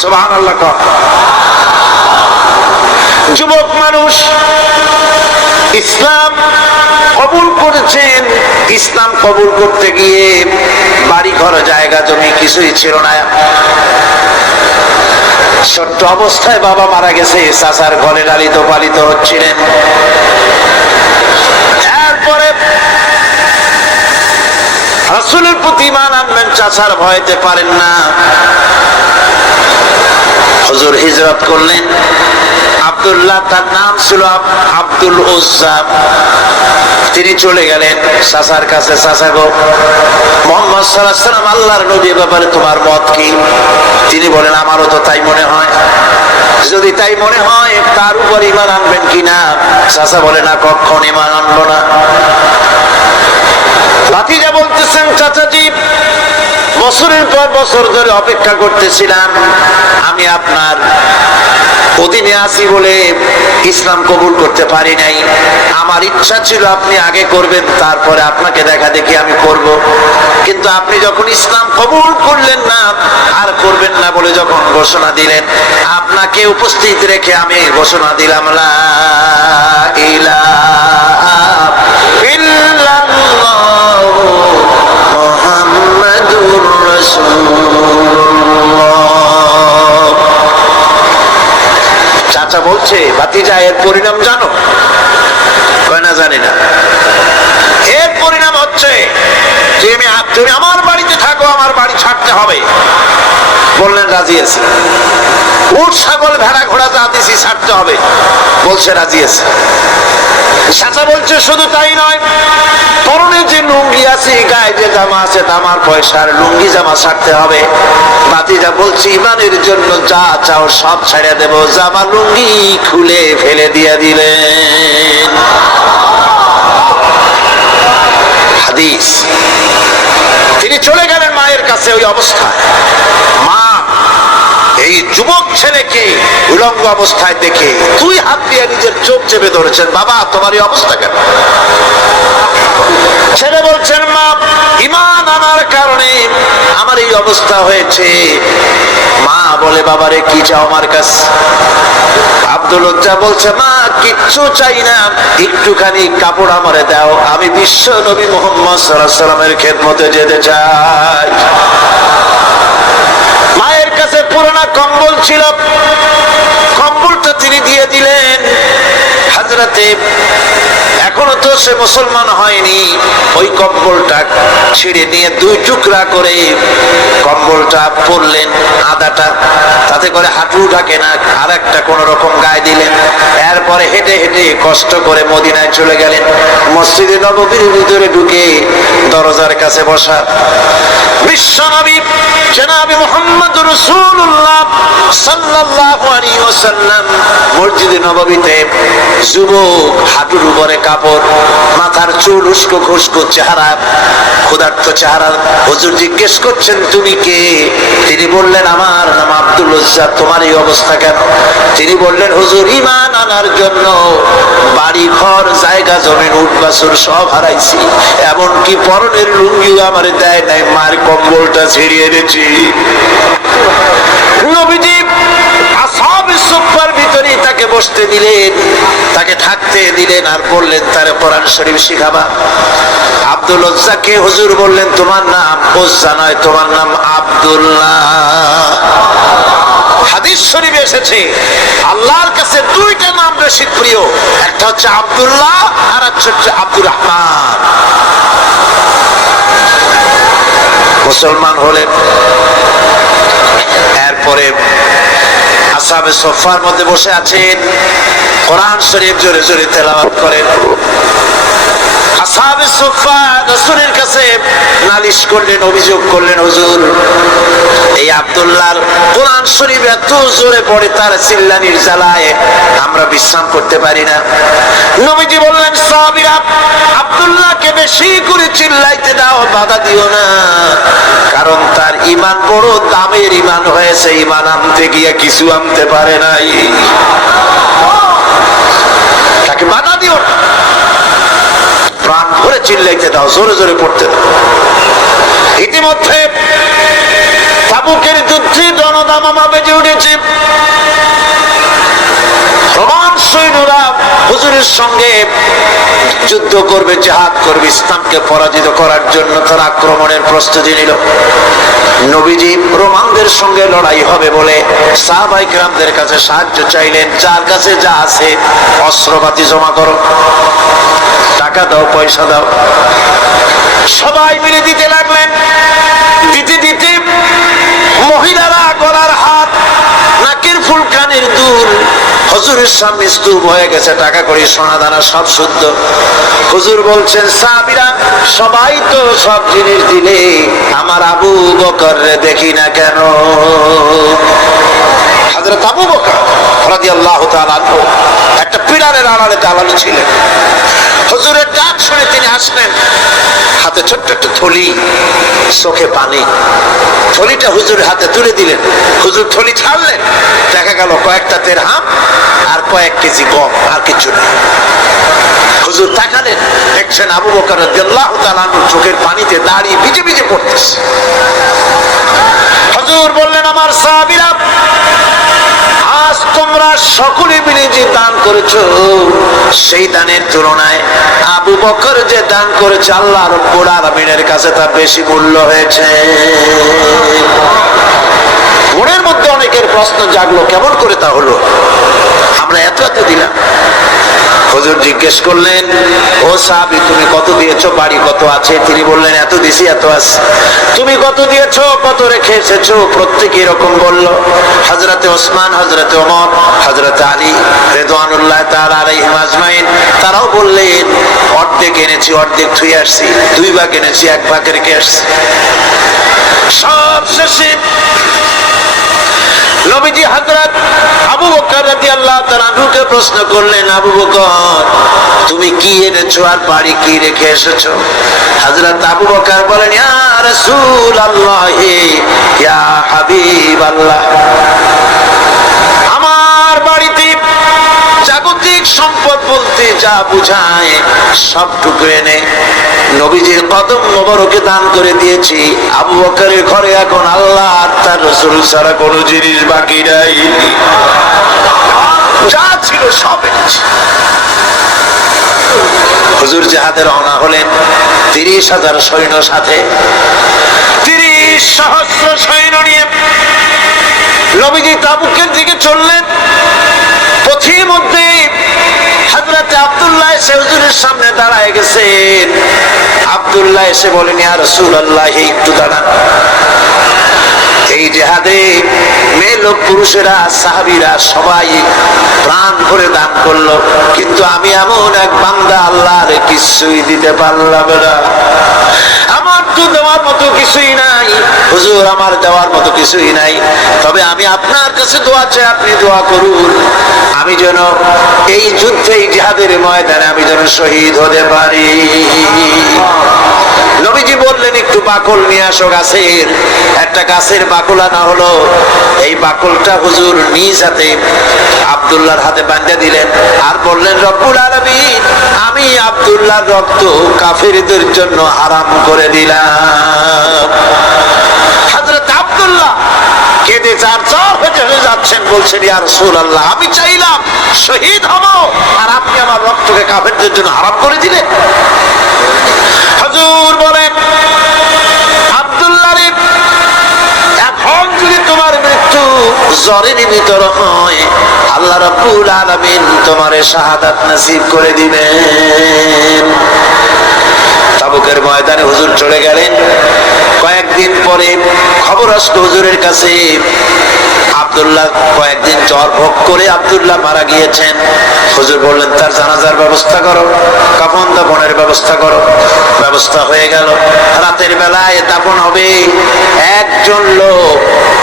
সুবহানাল্লাহ। যুবক মানুষ ইসলাম কবুল করেছেন। ইসলাম কবুল করতে গিয়ে বাড়ি ঘর, জায়গা জমি কিছুই ছিল না। ছোট্ট অবস্থায় বাবা মারা গেছে, চাচার ঘরে লালিত পালিত হচ্ছিলেন। এরপরে রাসূলের প্রতি ঈমান আনলেন, চাচার ভয়তে পারেন না। হুজুর হিজরত করলেন। আব্দুল্লাহ, তার নাম ছিল আব্দুল উজ্জা। তিনি চলে গেলেন চাচার কাছে। চাচা গো, মুহাম্মদ সাল্লাল্লাহু আলাইহি ওয়াসাল্লাম আল্লাহর নবী, ব্যাপারে তোমার মত কি? তিনি বলেন, আমারও তো তাই মনে হয়। যদি তাই মনে হয়, তার উপর ঈমান আনবেন কিনা? চাচা বলে, না, কখন ঈমান আনবো না। ভাতিজা বলতেছেন, চাচাজি, বছরের পর বছর ধরে অপেক্ষা করতেছিলাম, আমি আপনার অধীনে আছি বলে ইসলাম কবুল করতে পারি নাই। আমার ইচ্ছা ছিল আপনি আগে করবেন, তারপরে আপনাকে দেখা দেখি আমি করব। কিন্তু আপনি যখন ইসলাম কবুল করলেন না আর করবেন না বলে যখন ঘোষণা দিলেন, আপনাকে উপস্থিত রেখে আমি ঘোষণা দিলাম, লা ইলাহা ইল্লাল্লাহু মুহাম্মাদুর রাসূলুল্লাহ। চাচা বলছে, ভাতিজা, এর পরিণাম জানো? কয় না, জানি না। এর পরিণাম হচ্ছে যে তুমি আমার বাড়িতে থাকো, আমার বাড়ি ছাড়তে হবে। বললেন, রাজি আছি। উট, ছাগল, ভেড়া, ঘোড়া যা দিছি ছাড়তে হবে। বলছে, রাজি আছে। চাচা বলছে, শুধু তাই নয়, লুঙ্গি আছে, গায়ে যে জামা আছে আমার পয়সার লুঙ্গি জামা ছাড়তে হবে। ভাতিজা বলছে ইমানের জন্য যা চাও সব ছেড়ে দেব। জামা লুঙ্গি খুলে ফেলে দিয়ে দিলেন। হাদিস। তিনি চলে গেলেন মায়ের কাছে ওই অবস্থায়। মা এই যুবক ছেলেকে উলঙ্গ অবস্থায় দেখে 2 হাত দিয়ে নিজের চোখ চেপে ধরেছেন। বাবা তোমার এই অবস্থা কেন? ছেলে বলছেন মা ঈমান আনার কারণে আমার এই অবস্থা হয়েছে। মা বলে বাবারে কি চাও আমার কাছে? আব্দুল লজ্জা বলছে মা কিচ্ছু চাই না, একটুখানি কাপড় আমারে দাও, আমি বিশ্ব নবী মুহাম্মদ সাল্লাল্লাহু আলাইহি ওয়াসাল্লামের খেদমতে যেতে চাই। মায়ের কাছে পুরোনো কম্বল ছিল, কম্বলটা তিনি দিয়ে দিলেন। হযরতে এখনো তো সে মুসলমান হয়নি, ওই কম্বলটা ছিঁড়ে নিয়ে 2 টুকরা করে কম্বলটা পরলেন, আদাটা তাতে করে হাঁটু ঢাকে না, আর একটা কোন রকম গায়ে দিলেন। এরপরে হেঁটে হেঁটে কষ্ট করে মদিনায় চলে গেলেন। মসজিদে নববীর ভিতরে ঢুকে দরজার কাছে বসা বিশ্বনবী জনাবে মুহাম্মদ রাসূলুল্লাহ সাল্লাল্লাহু আলাইহি ওয়াসাল্লাম মসজিদে নববীতে যুবক, হাঁটুর উপরে কাপড়, মাথার চুল উস্কো খুস্কো চেহারা, ক্ষুধার্ত চেহারা। হুজুর জিজ্ঞেস করছেন তুমি কে? তিনি বললেন আমার নাম আব্দুল লজ্জা, তোমার এই অবস্থা কেন? তিনি বললেন হুজুর ঈমান আনার জন্য বাড়ি ঘর জায়গা জমিন উট বাছুর সব হারাইছি, এমনকি পরনের লুঙ্গিও আমার দেয় নাই, মার কম্বলটা ছিঁড়িয়ে এনেছি। নবীজি আসহাবে সুফফার ভিতরে তাকে বসতে দিলেন, তাকে থাকতে দিলেন, আর বললেন তার কোরআন শরীফ শিখাবা। আব্দুল লজ্জাকে হুজুর বললেন তোমার নাম উজ্জা নয়, তোমার নাম আব্দুল্লাহ। হাদিস শরীফে এসেছে আল্লাহর কাছে 2টা নাম বেশি প্রিয়, একটা হচ্ছে আব্দুল্লাহ আর একটা হচ্ছে আব্দুর রহমান। মুসলমান হলেন, এরপরে আসহাবে সুফফার মধ্যে বসে আছেন, কোরআন শরীফ জোরে জোরে তেলাওয়াত করেন। আসহাবে সুফফা রাসূলের কাছে নালিশ করলেন, অভিযোগ করলেন হুজুর এই আব্দুল্লাহর কোরআন শরীফ এত জোরে পড়ে, তার চিল্লানির জ্বালায় আমরা বিশ্রাম করতে পারি না। নবীজি বললেন সাহাবীরা আব্দুল্লাহকে বেশি করে চিল্লাইতে দাও, বাধা দিও না, কারণ তার ঈমান বড় দামের ঈমান হয়েছে, ঈমান আনতে গিয়ে কিছু আনতে পারে নাই, তাকে বাধা দিও না, প্রাণ ভরে চিল্লাইতে দাও, জোরে জোরে পড়তে দাও। ইতিমধ্যে তাবুকের যুদ্ধে জনদামামা বেজে উঠেছে। রোমান সৈন্যরা হুজুরের সঙ্গে যুদ্ধ করবে, জিহাদ করবে, ইসলামকে পরাজিত করার জন্য তারা আক্রমণের প্রস্তুতি নিল। নবীজি রোমানদের সঙ্গে লড়াই হবে বলে সাহাবায়ে কেরামদের কাছে সাহায্য চাইলেন, যার কাছে যা আছে অস্ত্রপাতি জমা করো, টাকা দাও, পয়সা দাও। সবাই মিলে দিতে লাগলেন। দিতে দিতে মহিলারা গলার হাত, নাকের ফুল, কানের দুল হুজুরের সামনে স্তূপ হয়ে গেছে, টাকা কড়ি সোনা দানা সব শুদ্ধ। হুজুর বলছেন সাহাবীরা সবাই তো সব জিনিস দিলে, আমার আবু বকর দেখি না কেন? হযরত আবু বকর রাদিয়াল্লাহু তাআলা আনহু একটা পিলারের আড়ালে দাঁড়ানো ছিলেন। হুজুরের ডাক শুনে তিনি আসলেন, হাতে ছোট্ট একটা থলি, চোখে পানি। থলিটা হুজুরের হাতে তুলে দিলেন। হুজুর থলি ছাড়লেন, দেখা গেল কয়েকটা দিরহাম আর কয়েক কেজি গম, আর কিছু নেই। হুজুর তাকালেন, দেখছেন আবু বকর রাদিয়াল্লাহু তাআলা আনহু চোখের পানিতে দাঁড়িয়ে ভিজে ভিজে পড়তেছে। হুজুর বললেন আমার সাহাবীরা আজ তোমরা সকলে মিলে যে দান করেছো, সেই দানের তুলনায় আবু বকর যে দান করেছে আল্লাহ রাব্বুল আলামিনের কাছে তার বেশি মূল্য হয়েছে। মনের মধ্যে অনেকের প্রশ্ন জাগলো, কেমন করে তা হলো, আমরা এত এত দিলাম। হুজুর জিজ্ঞেস করলেন, ও সাহাবী, তুমি কত দিয়েছো, বাড়ি কত আছে? তিনি বললেন, এত দিছি, এত আছে। তুমি কত দিয়েছো, কত রেখে এসেছো? প্রত্যেকে এরকম বলল। হযরতে ওসমান, হযরতে ওমর, হযরতে আলী রিদওয়ানুল্লাহ তাআলা আলাইহিম আজমাইন, তারাও বললেন, অর্ধেক এনেছি, অর্ধেক থুয়ে আসছি, 2 ভাগ এনেছি, 1 ভাগ রেখে আসছি। সব শেষে নবীজি হযরত আবু বকর রাদিয়াল্লাহু তাআলা আনহুকে প্রশ্ন করলেন, আবু বকর, তুমি কি এনেছো আর বাড়ি কি রেখে এসেছো? হযরত আবু বকর বলেন, ইয়া রাসূলুল্লাহ, ইয়া হাবিবাল্লাহ, আমার বাড়িতে জাগতিক সম্পদ বলতে যা বুঝায় সবটুকু এনে নবীজির কদম মোবারকে দান করে দিয়েছি। আবু বকরের ঘরে এখন আল্লাহ আর তার রাসূল ছাড়া কোনো জিনিস বাকি নাই, যা ছিল সব এনেছি। হুজুর জিহাদে রওনা হলেন 30,000 সৈন্য সাথে, 30 সহস্র সৈন্য নিয়ে নবীজি তাবুকের দিকে চললেন। পথের মধ্যে হযরতে আব্দুল্লাহ এসে হুজুরের সামনে দাঁড়ায় গেছেন। আব্দুল্লাহ এসে বলেন, ইয়া রাসূলুল্লাহ, একটু দাঁড়ান। এই জিহাদে মেয়ে লোক পুরুষেরা সাহাবীরা সবাই প্রাণ ভরে দান করলো, কিন্তু আমি এমন এক বান্দা, আল্লাহর কিছুই দিতে পারলাম না। আমার তো দেওয়ার মতো কিছুই নাই হুজুর, আমার দেওয়ার মতো কিছুই নাই। তবে আমি আপনার কাছে দোয়া চাই, আপনি দোয়া করুন, আমি যেন এই যুদ্ধে, এই জিহাদের ময়দানে আমি যেন শহীদ হতে পারি। নবীজি বললেন, একটু বাকল নিয়ে আসো গাছের। একটা গাছের বাকল আনা হলো। এই বাকলটা হুজুর নিজ হাতে আব্দুল্লাহর হাতে বাঁধা দিলেন আর বললেন, রব্বুল আলামিন, আমি আব্দুল্লাহর রক্ত কাফেরদের জন্য হারাম করে দিলাম। হযরত আব্দুল্লাহ কেঁদে চার হয়ে যাচ্ছেন, বলছেন, ইয়া রাসূলুল্লাহ, আমি চাইলাম শহীদ হব আর আপনি আমার রক্তকে কাফেরদের জন্য হারাম করে দিলেন। হুজুর বলেন, আব্দুল্লাহ রে, এখন যদি তোমার মৃত্যু জ্বরের ভিতর হয়, আল্লাহ রাব্বুল আলামিন তোমারে শাহাদাত নসিব করে দিবেন। তাবুকের ময়দানে হুজুর চলে গেলেন। কয়েকদিন পরে খবর আসলো হুজুরের কাছে, আব্দুল্লাহ কয়েকদিন জ্বর ভোগ করে আব্দুল্লাহ মারা গিয়েছেন। হুজুর বললেন, তার জানাজার ব্যবস্থা করো, কাফন দাফনের ব্যবস্থা করো। ব্যবস্থা হয়ে গেল। রাতের বেলায় দাফন হবে। একজন লোক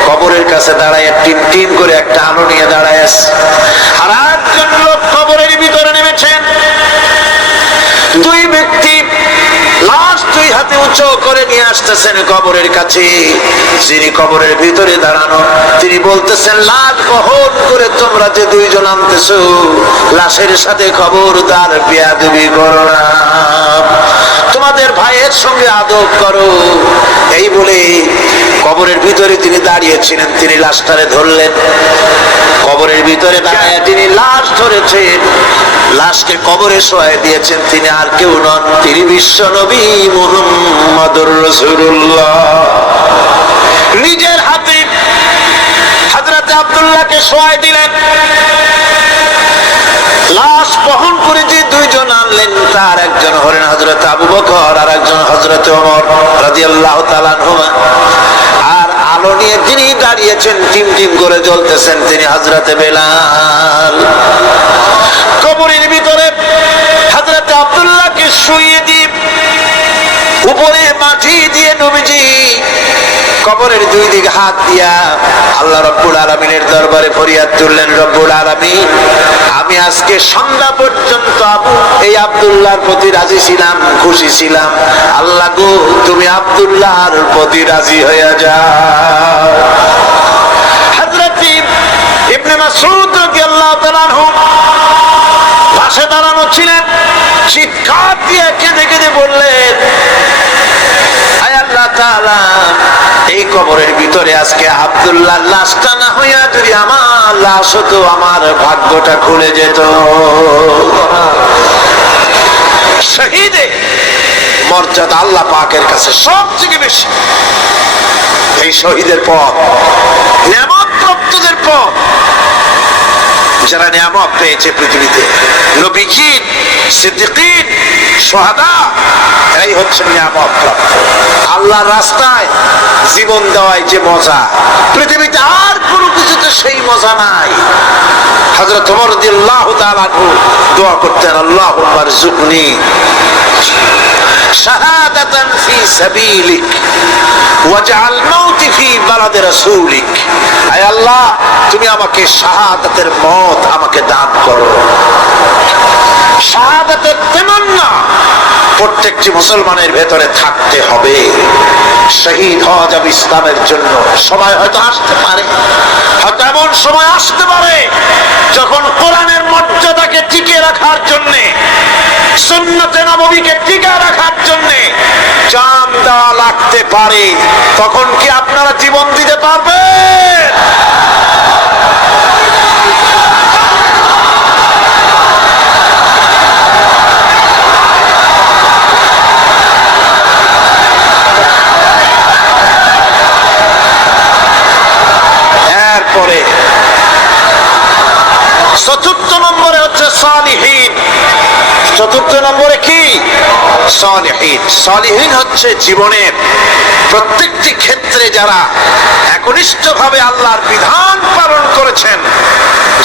কবরের কাছে দাঁড়ায় টিম টিম করে একটা আলো নিয়ে দাঁড়ায় আছে, আর একজন লোক কবরের ভিতরে নেমেছেন। 2 ব্যক্তি লাশ 2 হাতে উঁচু করে নিয়ে আসতেছেন কবরের কাছে। যিনি কবরের ভিতরে দাঁড়ানো, তিনি বলতেছেন, লাশ বহন করে তোমরা যে 2 জন আনতেছো, লাশের সাথে খবরদার বেয়াদবি করো না, তোমাদের ভাইয়ের সঙ্গে আদব করো। এই বলে কবরের ভিতরে তিনি দাঁড়িয়েছিলেন, তিনি লাশটারে ধরলেন। কবরের ভিতরে দাঁড়িয়ে তিনি লাশ ধরেছেন, লাশকে কবরে শোয়াই দিয়েছেন। তিনি আর কেউ নন, তিনি বিশ্ব নবী মুহাম্মদুর রাসূলুল্লাহ। নিজের হাতে হযরত আব্দুল্লাহকে শোয়াই দিলেন। লাশ বহন করে যে 2 জন আনলেন, তার একজন হলেন হযরত আবু বকর আর একজন হযরত ওমর রাদিয়াল্লাহু তাআলা আনহুমা। আর আলো নিয়ে যিনি দাঁড়িয়েছেন, টিম টিম করে জ্বলতেছেন, তিনি হযরত বেলাল। কবরের ভিতরে হযরত আব্দুল্লাহকে শুইয়ে দিয়ে উপরে মাটি দিয়ে নবীজি কবরের 2 দিকে হাত দিয়া আল্লাহ রাব্বুল আলামিনের দরবারে ফরিয়াদ তুললেন, রব্বুল আলামিন, আমি আজকে সন্ধ্যা পর্যন্ত এই আব্দুল্লাহর প্রতি রাজি ছিলাম, খুশি ছিলাম। আল্লাহ গো, তুমি আব্দুল্লাহর প্রতি রাজি হয়ে যাও। হযরত ইবনে মাসউদ রাদিয়াল্লাহু তাআলা আনহু পাশে দাঁড়ানো ছিলেন। চিৎকার দিয়ে কেঁদে কেঁদে বললেন, আয় আল্লাহ তাআলা, এই কবরের ভিতরে আজকে আব্দুল্লাহর লাশটা না হইয়া যদি আমার লাশ হতো, আমার ভাগ্যটা খুলে যেত। শহীদে মর্যাদা আল্লাহ পাকের কাছে সবথেকে বেশি। এই শহীদের পথ, নিয়ামত প্রাপ্তদের পথ, যারা নিয়ামত পেয়েছে পৃথিবীতে, নবীগণ, সিদ্দিকীন, শুহাদা, এরাই হচ্ছে নিয়ামত প্রাপ্ত। আল্লাহর রাস্তায় জীবন দেওয়ায় যে মজা, পৃথিবীতে আর কোনো কিছুতে সেই মজা নাই। হযরত ওমর রাদিয়াল্লাহু তাআলা আনহু দোয়া করতেন, আল্লাহুম্মা আরযুকনি শাহাদাতান ফি সাবিলিক ওয়াজআল মাউতি ফি বালাদি রাসূলিক। আয় আল্লাহ, তুমি আমাকে শাহাদাতের মওত আমাকে দান করো। শাহাদাতের তামান্না প্রত্যেকটি মুসলমানের ভেতরে থাকতে হবে। শহীদ হওয়া যাবে ইসলামের জন্য। সময় হয়তো আসতে পারে, হয়তো এমন সময় আসতে পারে যখন কোরআনের মর্যাদাকে টিকিয়ে রাখার জন্য, সুন্নতে নববীকে টিকিয়ে রাখার জন্য জান দেওয়া লাগতে পারে। তখন কি আপনারা জীবন দিতে পারবেন? এরপরে চতুর্থ নম্বরে হচ্ছে সালিহিন। চতুর্থ নম্বরে কি? সালিহিন। সালিহিন হচ্ছে জীবনের প্রত্যেকটি ক্ষেত্রে যারা একনিষ্ঠভাবে আল্লাহর বিধান পালন করেছেন,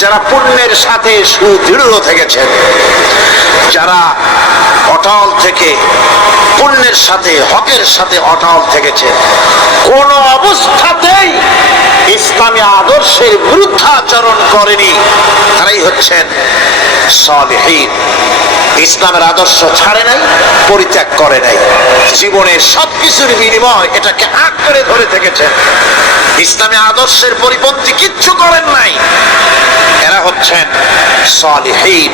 যারা পুণ্যের সাথে সুদৃঢ় থেকেছেন, যারা অটল থেকে পুণ্যের সাথে হকের সাথে অটল থেকেছে, কোন অবস্থাতেই ইসলামী আদর্শের বিরুদ্ধাচরণ করেনি, তারাই হচ্ছেন সালিহিন। ইসলামের আদর্শ ছাড়ে নাই, পরিত্যাগ করে নাই, জীবনের সবকিছুর বিনিময় এটাকে আঁকড়ে ধরে থেকেছেন, ইসলামী আদর্শের পরিপন্থী কিচ্ছু করেন নাই। এরা হচ্ছেন সালিহিন।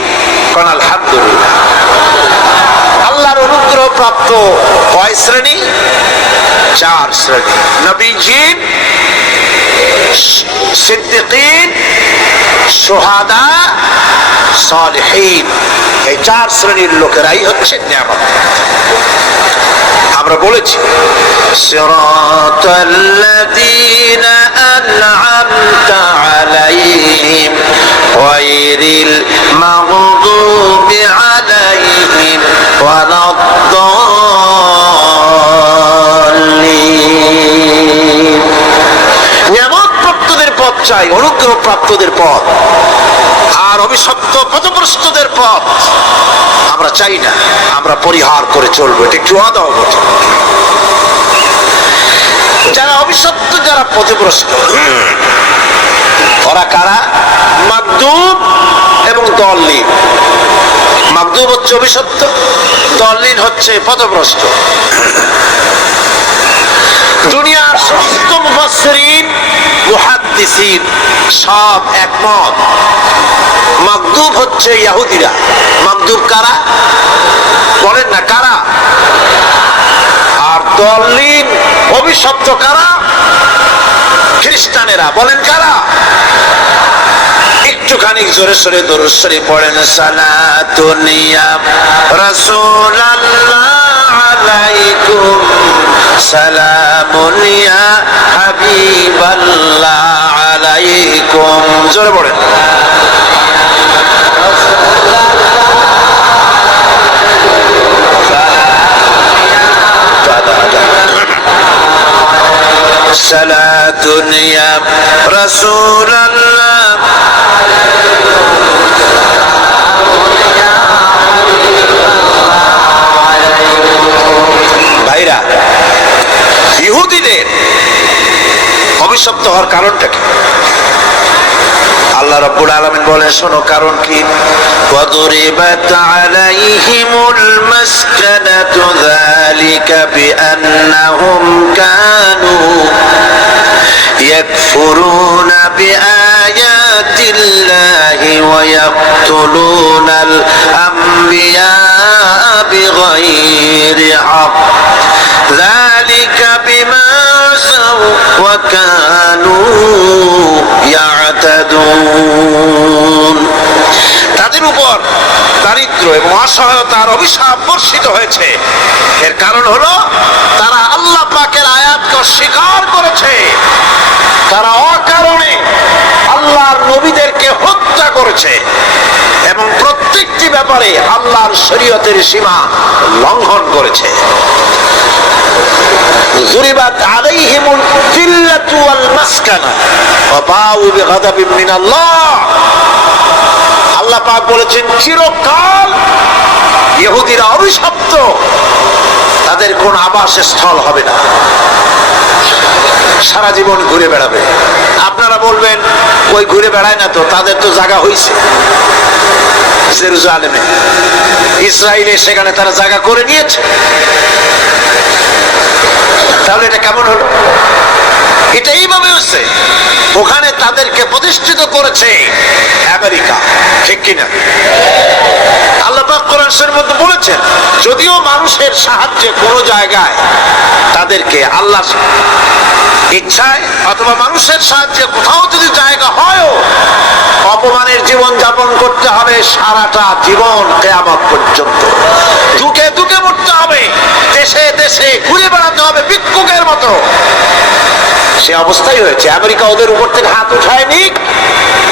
কোন আলহামদুলিল্লাহ। আল্লাহর অনুগ্রহ প্রাপ্ত কয় শ্রেণী? 4 শ্রেণী। নবীগণ, সিদ্দিকীন, শুহাদা, সালিহিন, এই 4 শ্রেণীর লোকেরাই হচ্ছে নিয়ামত। আমরা বলেছি সিরাতাল্লাযীনা আন'আমতা আলাইহিম গায়রিল মাগদুবি আলাইহিম ওয়ালাদ-দাল্লিন। নিয়ামত প্রাপ্তদের পথ চাই, অনুগ্রহ প্রাপ্তদের পথ, আর অভিশপ্ত পথভ্রষ্টদের পথ আমরা চাই না। আমরা পরিহার করে চলবো। এটা একটু আদব। যারা অভিশপ্ত, যারা পথভ্রষ্ট, ওরা কারা? মাগদুব এবং দল্লিন। মাগদুব হচ্ছে অভিশপ্ত, দল্লিন হচ্ছে পথভ্রষ্ট। দুনিয়ার সমস্ত মুফাসসিরিন, মুহাদ্দিসিন সব একমত, মাগদুব হচ্ছে ইহুদিরা। মাগদুব কারা? বলেন না কারা? আর দল্লিন, অভিশপ্ত কারা? খ্রিস্টানেরা। বলেন কারা? একটুখানি জোরে সোরে দরুদ শরীফ পড়েন। সালাতুন ইয়া রাসূলুল্লাহ আলাইকুম, সালামুন ইয়া হাবিবাল্লাহ আলাইকুম। জোরে পড়েন। সালাতুন ইয়া রাসূলুল্লাহ ভাইরা, ইহুদিদের অভিশপ্ত হওয়ার কারণটা কি? আল্লাহ রাব্বুল আলামিন বলেন, শোনো কারণ কি? ওয়াদরিবাত আলাইহিমুল মাসকানাতু যালিকা বিআন্নাহুম কানু ইয়াকফুরুনা বিআয়াতিল্লাহি ওয়া ইয়াকতুলুনাল আমবিয়া বিগাইরি হক। যালিকা বিমা আসাউ ওয়া কানু ইয়াতাদুন। তাদের উপর দারিদ্র এবং অসহায়তার অভিশাপ বর্ষিত হয়েছে। এর কারণ হলো তারা আল্লাহ পাকের আয়াতকে অস্বীকার করেছে, তারা অকারণে আল্লাহর নবীদেরকে হত্যা করেছে এবং প্রত্যেকটি ব্যাপারে আল্লাহর শরীয়তের সীমা লঙ্ঘন করেছে। যুরিবাত আলাইহিমুল যিল্লাতু ওয়াল মাসকানা ওয়া বাউ বিগাদাবিন মিনাল্লাহ। আল্লাহ পাক বলেছেন চিরকাল ইহুদিরা অভিশপ্ত, তাদের কোন আবাসস্থল হবে না, সারা জীবন ঘুরে বেড়াবে। আপনারা বলবেন ওই ঘুরে বেড়ায় না তো, তাদের তো জায়গা হয়েছে জেরুজালেমে, ইসরায়েলে, সেখানে তারা জায়গা করে নিয়েছে। তাহলে এটা কেমন হলো? এটা এইভাবে হচ্ছে, ওখানে তাদেরকে প্রতিষ্ঠিত করেছে আমেরিকা, ঠিক কিনা? আল্লাহ পাক কোরআন শরীফের মধ্যে বলেছেন, যদিও মানুষের সাহায্যে কোন জায়গায় তাদেরকে আল্লাহ ইচ্ছায় অথবা মানুষের সাহায্যে কোথাও যদি জায়গা হয়, অপমানের জীবন যাপন করতে হবে সারাটা জীবন কিয়ামত পর্যন্ত, দুঃখে দুঃখে মরতে হবে, দেশে দেশে ঘুরে বেড়াতে হবে ভিক্ষুকের মতো। সে অবস্থাই হয়েছে। আমেরিকা ওদের উপর থেকে হাত উঠায়নি।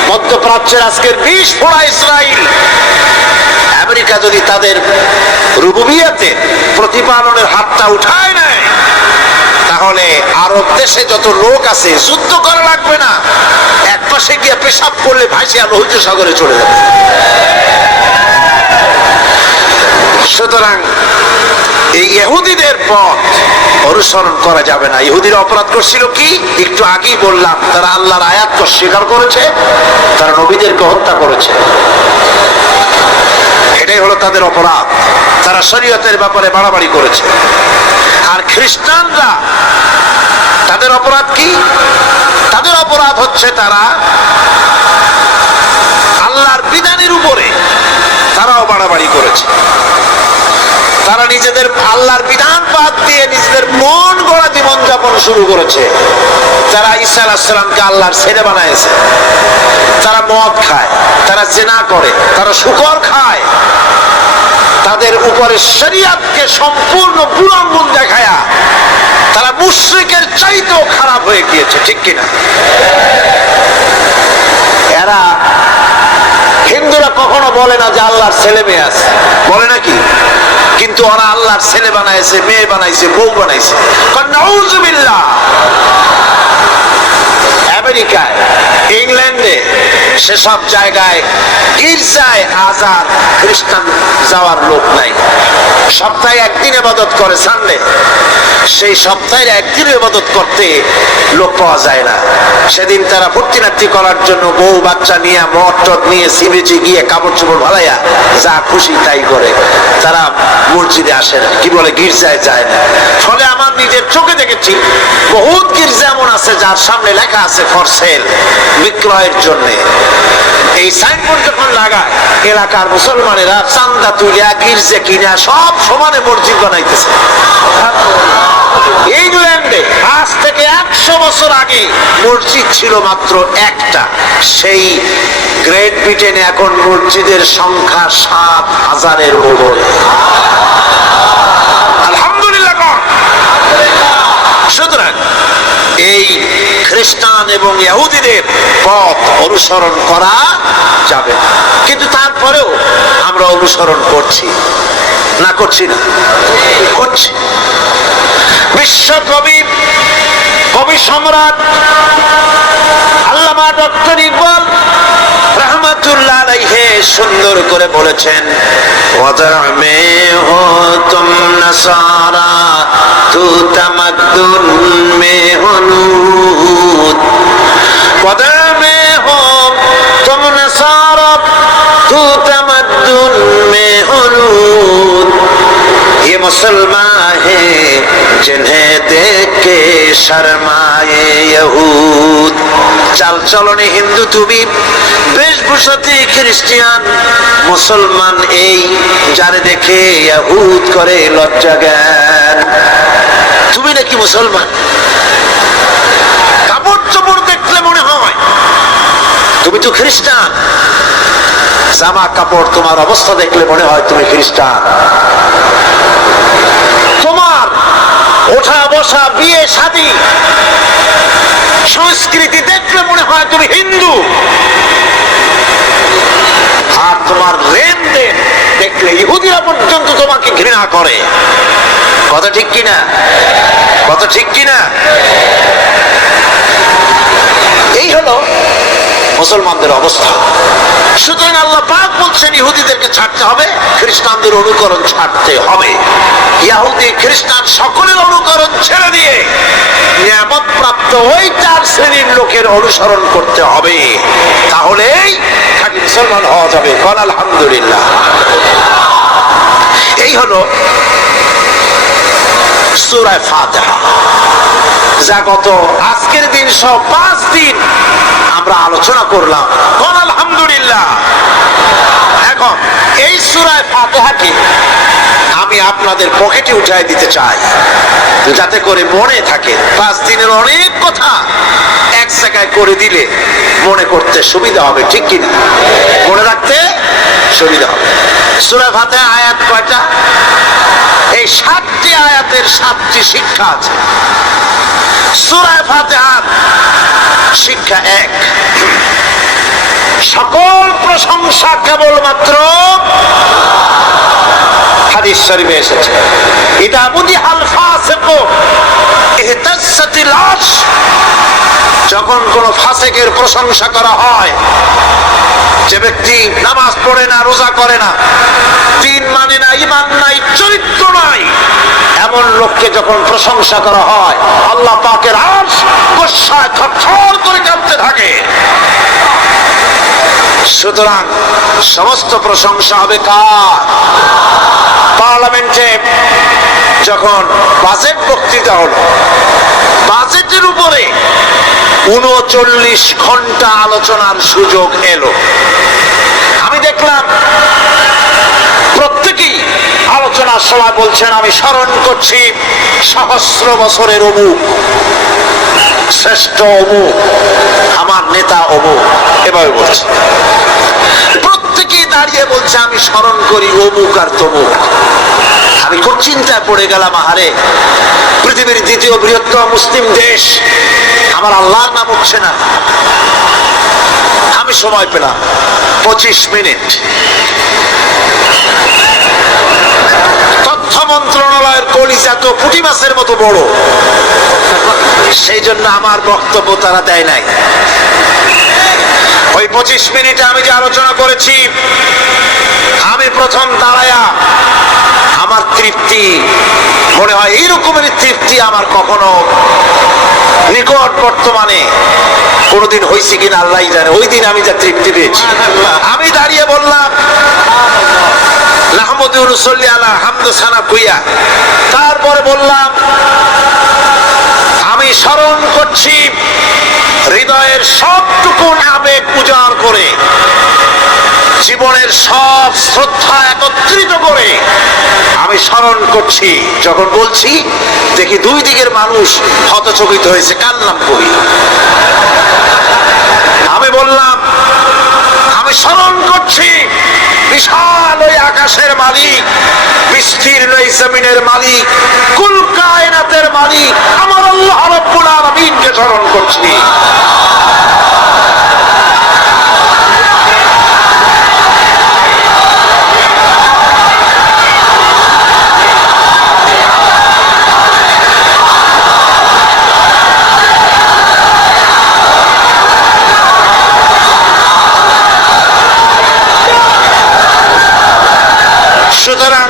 মধ্যপ্রাচ্যের আজকের ২০ ফোড়া ইসরায়েল, আমেরিকা যদি তাদের রুবুবিয়াতে প্রতিপালনের হাতটা উঠায় নেয়, তাহলে আরব দেশে যত লোক আছে যুদ্ধ করা লাগবে না, এক পাশে গিয়ে পেশাব করলে ভাসিয়া লোহিত সাগরে চলে যাবে। সুতরাং এই ইহুদিদের পথ অনুসরণ করা যাবে না। ইহুদিরা অপরাধ করছিল কি? একটু আগেই বললাম, তারা আল্লাহর আয়াতকে অস্বীকার করেছে, তারা নবীদেরকে হত্যা করেছে, এটাই হলো তাদের অপরাধ। তারা শরীয়তের ব্যাপারে বাড়াবাড়ি করেছে। আর খ্রিস্টানরা, তাদের অপরাধ কি? তাদের অপরাধ হচ্ছে তারা আল্লাহর বিধানের উপরে তারাও বাড়াবাড়ি করেছে। তারা নিজেদের আল্লাহর বিধান বাদ দিয়ে নিজেদের মন গড়া জীবন যাপন শুরু করেছে। তারা ঈসা আলাইহিস সালামকে আল্লাহর ছেলে বানাইছে। তারা মদ খায়, তারা জিনা করে, তারা শুকর খায়। তাদের উপরে শরীয়তকে সম্পূর্ণ বুড়াঙ্গুন দেখায়া তারা মুশরিকের চাইতেও খারাপ হয়ে গিয়েছে, ঠিক কিনা? এরা, হিন্দুরা কখনো বলে না যে আল্লাহর ছেলে মেয়ে আছে, বলে নাকি? কিন্তু ওরা আল্লাহর ছেলে বানাইছে, মেয়ে বানাইছে, বউ বানাইছে। নাউযুবিল্লাহ। আমেরিকায়, ইংল্যান্ডে, সেসব জায়গায় গির্জায় আজ আর খ্রিস্টান যাওয়ার লোক নাই। সপ্তাহে একদিন ইবাদত করে, সানডে। সেই সপ্তাহের একদিন ইবাদত করতে লোক পাওয়া যায় না। সেদিন তারা ফুর্তিনার্তি করার জন্য বউ বাচ্চা নিয়ে, মদ টদ নিয়ে, সিবিচি গিয়ে কাপড় চোপড় ভালাইয়া যা খুশি তাই করে। তারা মসজিদে আসে না, কি বলে, গির্জায় যায় না। ফলে আমার নিজের চোখে দেখেছি বহুত গির্জা এমন আছে যার সামনে লেখা আছে ফর সেল, বিক্রয়ের জন্য। এই সাইনবোর্ড যখন লাগায়, এলাকার মুসলমানেরা চান্দা তুলিয়া গির্জা কিনা সব সমানে মসজিদ বানাইতেছে। ইংল্যান্ডে আজ থেকে 100 বছর আগে মসজিদ ছিল মাত্র একটা। সেই গ্রেট ব্রিটেনে এখন মসজিদের সংখ্যা 7,000-এর উপরে। আলহামদুলিল্লাহ। সুতরাং এই খ্রিস্টান এবং ইহুদিদের পথ অনুসরণ করা যাবে না। কিন্তু তারপরেও আমরা অনুসরণ করছি না, করছি না? করছি। বিশ্বকবি, কবি সম্রাট আল্লামা ডক্টর ইকবাল রহমাতুল্লাহ আলাইহি সুন্দর করে বলেছেন, ওয়াদা মে হো তুম নসারা তু তামাদ্দুন মে হুনুদ, ওয়াদা মে হো তুম নসারা তু তামাদ্দুন মে হুনুদ, ये मुसलमान है जिन्हें देख के शर्माए यहूद। চাল চলনে হিন্দু তুমি, বেশভূষাতে খ্রিস্টান, মুসলমান এই যারে দেখে ইহুদ করে লজ্জা জ্ঞান। তুমি নাকি মুসলমান? কাপড় চোপড় দেখলে মনে হয় তুমি তো খ্রিস্টান। জামা কাপড়, তোমার অবস্থা দেখলে মনে হয় তুমি খ্রিস্টান। উঠা বসা, বিয়ে শাদী, সংস্কৃতি দেখলে মনে হয় তুমি হিন্দু, আর তোমার লেনদেন দেখলে ইহুদিরা পর্যন্ত তোমাকে ঘৃণা করে। কথা ঠিক কিনা? কথা ঠিক কিনা? এই হলো মুসলমানদের অবস্থা। সুতরাং আল্লাহ পাক বলছেন ইহুদিদেরকে ছাড়তে হবে, খ্রিস্টানদের অনুকরণ ছাড়তে হবে। ইহুদি খ্রিস্টান সকলের অনুকরণ ছেড়ে দিয়ে নিয়ামত প্রাপ্ত ওই 4 শ্রেণীর লোকের অনুসরণ করতে হবে, তাহলেই খাঁটি মুসলমান হওয়া যাবে। বল আলহামদুলিল্লাহ। এই হলো সূরা ফাতিহা, যা গত আজকের দিন সহ 5 দিন আমরা আলোচনা করলাম। বল আলহামদুলিল্লাহ। এখন এই সূরা ফাতিহাকে আমি আপনাদের পকেটে উঠাই দিতে চাই, যাতে করে মনে থাকে। 5 দিনের অনেক কথা এক জায়গায় করে দিলে মনে করতে সুবিধা হবে, ঠিক কিনা? মনে রাখতে সুবিধা হবে। সূরা ফাতিহা আয়াত কয়টা? এই 7টি আয়াতের 7টি শিক্ষা আছে। সূরা ফাতিহার শিক্ষা 1, সকল প্রশংসা কেবলমাত্র, হাদিস শরীফে এসেছে, ইদা মুদিহাল ফাসিকু ইহতাসাতিল আরশ, যখন কোন ফাসিকের প্রশংসা করা হয়, যে ব্যক্তি নামাজ পড়ে না, রোজা করে না, দিন মানে না, ঈমান নাই, চরিত্র নাই, এমন লোককে যখন প্রশংসা করা হয়, আল্লাহ পাকের আরশ গোসায় থরথর করে কাঁপতে থাকে। সুতরাং সমস্ত প্রশংসা হবে কার? পার্লামেন্টে যখন বাজেট বক্তৃতা হলো, বাজেটের উপরে 39 ঘন্টা আলোচনার সুযোগ এলো। আমি দেখলাম প্রত্যেকেই আলোচনার সময় বলছেন, আমি স্মরণ করছি সহস্র বছরের অমুক, শ্রেষ্ঠ অমুক, আমার নেতা অমুক, এভাবে বলছে। প্রত্যেকেই দাঁড়িয়ে বলছে আমি স্মরণ করি অমুক আর তমুক। আমি খুব চিন্তায় পড়ে গেলাম, আহারে, পৃথিবীর 2য় বৃহত্তম মুসলিম দেশ, আমার আল্লাহর নাম উঠছে না। আমি সময় পেলাম 25 মিনিট। তথ্য মন্ত্রণালয়ের কলিজা তো পুঁটি মাছের মতো বড়, সেই জন্য আমার বক্তব্য তারা দেয় নাই। ওই 25 মিনিটে আমি যে আলোচনা করেছি, আমি প্রথম দাঁড়ায়া আমার তৃপ্তি, মনে হয় এই রকমের তৃপ্তি আমার কখনো নিকট বর্তমানে কোনদিন হয়েছে কিনা আল্লাহ জানে। ওই দিন আমি যা তৃপ্তি পেয়েছি, আমি দাঁড়িয়ে বললাম নাহমাদু রাসূলি আলা হামদু সানা কুইয়া, তারপরে বললাম আমি স্মরণ করছি হৃদয়ের সবটুকু আবেগ উজাড় করে, জীবনের সব শ্রদ্ধা একত্রিত করে আমি স্মরণ করছি। যখন বলছি দেখি 2 দিকের মানুষ হতচকিত হয়েছে, কার নাম কবি। আমি বললাম আমি স্মরণ করছি বিশাল ওই আকাশের মালিক, বিস্তীর্ণ এই জমিনের মালিক, কুল কায়নাতের মালিক আমার আল্লাহ রাব্বুল আলামিনকে স্মরণ করছি। সুতরাং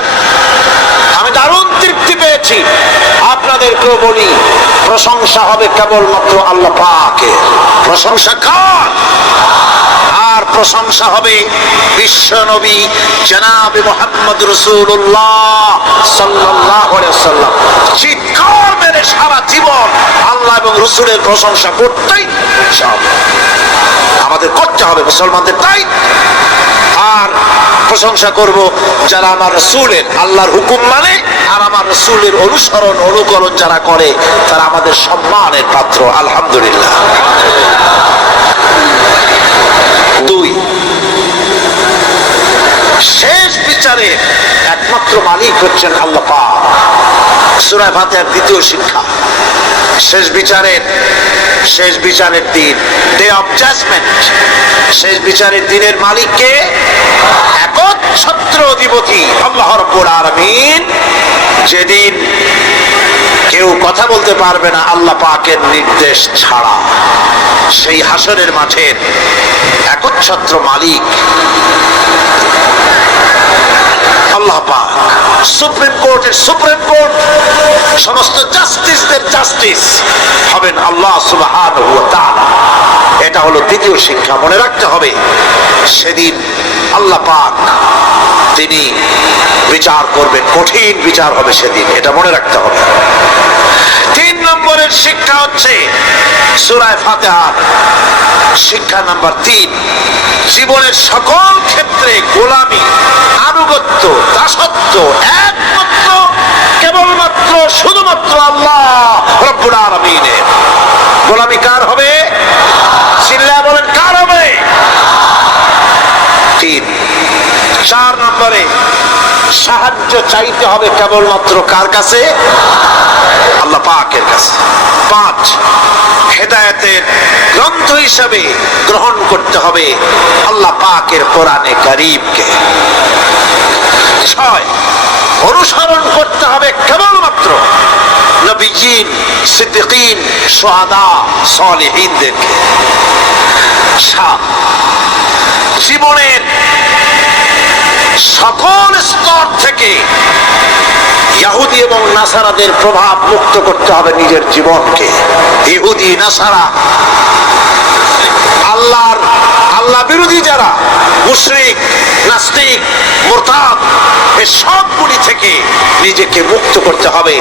আমি দারুণ তৃপ্তি পেয়েছি। আপনাদেরকেও বলি, প্রশংসা হবে কেবলমাত্র আল্লাহ পাকের। প্রশংসা কার? আর প্রশংসা হবে বিশ্ব নবী জনাবে মুহাম্মদ রাসূলুল্লাহ সাল্লাল্লাহু আলাইহি ওয়াসাল্লাম। চিৎকার মেরে সারা জীবন আল্লাহ এবং রাসূলের প্রশংসা করতেই সব আমাদের করতে হবে মুসলমানদের, তাই। আর প্রশংসা করব যারা আমার রাসূলের, আল্লাহর হুকুম মানে আর আমার রাসূলের অনুসরণ অনুকরণ যারা করে, তারা আমাদের সম্মানের পাত্র। আলহামদুলিল্লাহ। 2, শেষ বিচারে একমাত্র মালিক হচ্ছেন আল্লাহ পাক। সূরা ফাতিহার দ্বিতীয় শিক্ষা, শেষ বিচারের দিন, ডে অফ জাজমেন্ট। শেষ বিচারের দিনের মালিককে? একচ্ছত্র অধিপতি আল্লাহ রাব্বুল আলামিন। যেদিন কেউ কথা বলতে পারবে না আল্লাহ পাকের নির্দেশ ছাড়া, সেই হাসরের মাঠের একচ্ছত্র মালিক আল্লাহ পাক। সুপ্রিম কোর্টের সুপ্রিম কোর্ট, সমস্ত জাস্টিসদের জাস্টিস হবেন আল্লাহ সুবহানাহু ওয়া তাআলা। এটা হলো দ্বিতীয় শিক্ষা, মনে রাখতে হবে। সেদিন আল্লাহ পাক তিনি বিচার করবেন, কঠিন বিচার হবে সেদিন, এটা মনে রাখতে হবে। 3 নম্বরের শিক্ষা হচ্ছে সূরা ফাতিহার শিক্ষা নাম্বার 3, জীবনের সকল ক্ষেত্রে গোলামি, আনুগত্য, দাসত্ব একমাত্র কেবলমাত্র শুধুমাত্র আল্লাহ রাব্বুল আলামিনের। গোলামি কার হবে? চিল্লায়া বলেন, কার হবে? 3। 4 নম্বরে সাহায্য চাইতে হবে কেবলমাত্র কার কাছে? আল্লাহ পাকের কাছে। 5, হেদায়েতের গ্রন্থ হিসাবে গ্রহণ করতে হবে আল্লাহ পাকের কোরআনে কারীমকে। 6, অনুসরণ করতে হবে কেবলমাত্র নবীয়িন, সিদ্দিকিন, শুহাদা, সালেহিনদেরকে। 7, জীবনের সকল স্তর থেকে ইহুদি এবং নাসারাদের প্রভাব মুক্ত করতে হবে নিজের জীবনকে। ইহুদি, নাসারা, আল্লাহ বিরোধী যারা মুশরিক, নাস্তিক, মুরতাদ, এই সবগুলি থেকে নিজেকে মুক্ত করতে হবে।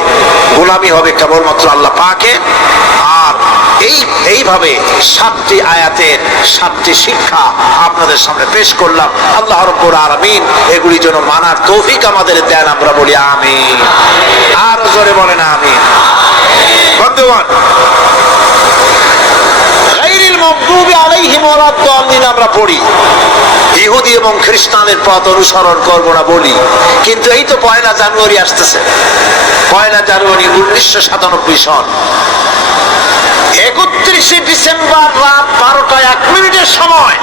গোলামি হবে কেবলমাত্র আল্লাহ পাকের। আর এইভাবে 7টি আয়াতের 7টি শিক্ষা আপনাদের সামনে পেশ করলাম। আল্লাহ রাব্বুল আলামিন এগুলি যেন মানার তৌফিক আমাদের দেন, আমরা বলি আমিন। আর জোরে বলেন আমিন। বন্ধুগণ, গায়রিল মাগদুবি আলাইহিম ওয়ালাদ-দাল্লিন আমরা পড়ি, ইহুদি এবং খ্রিস্টানের পথ অনুসরণ করব না বলি, কিন্তু এই তো 1 জানুয়ারি আসতেছে। 1 জানুয়ারি 1997 সন, 31 ডিসেম্বর রাত 12টা 1 মিনিটের সময়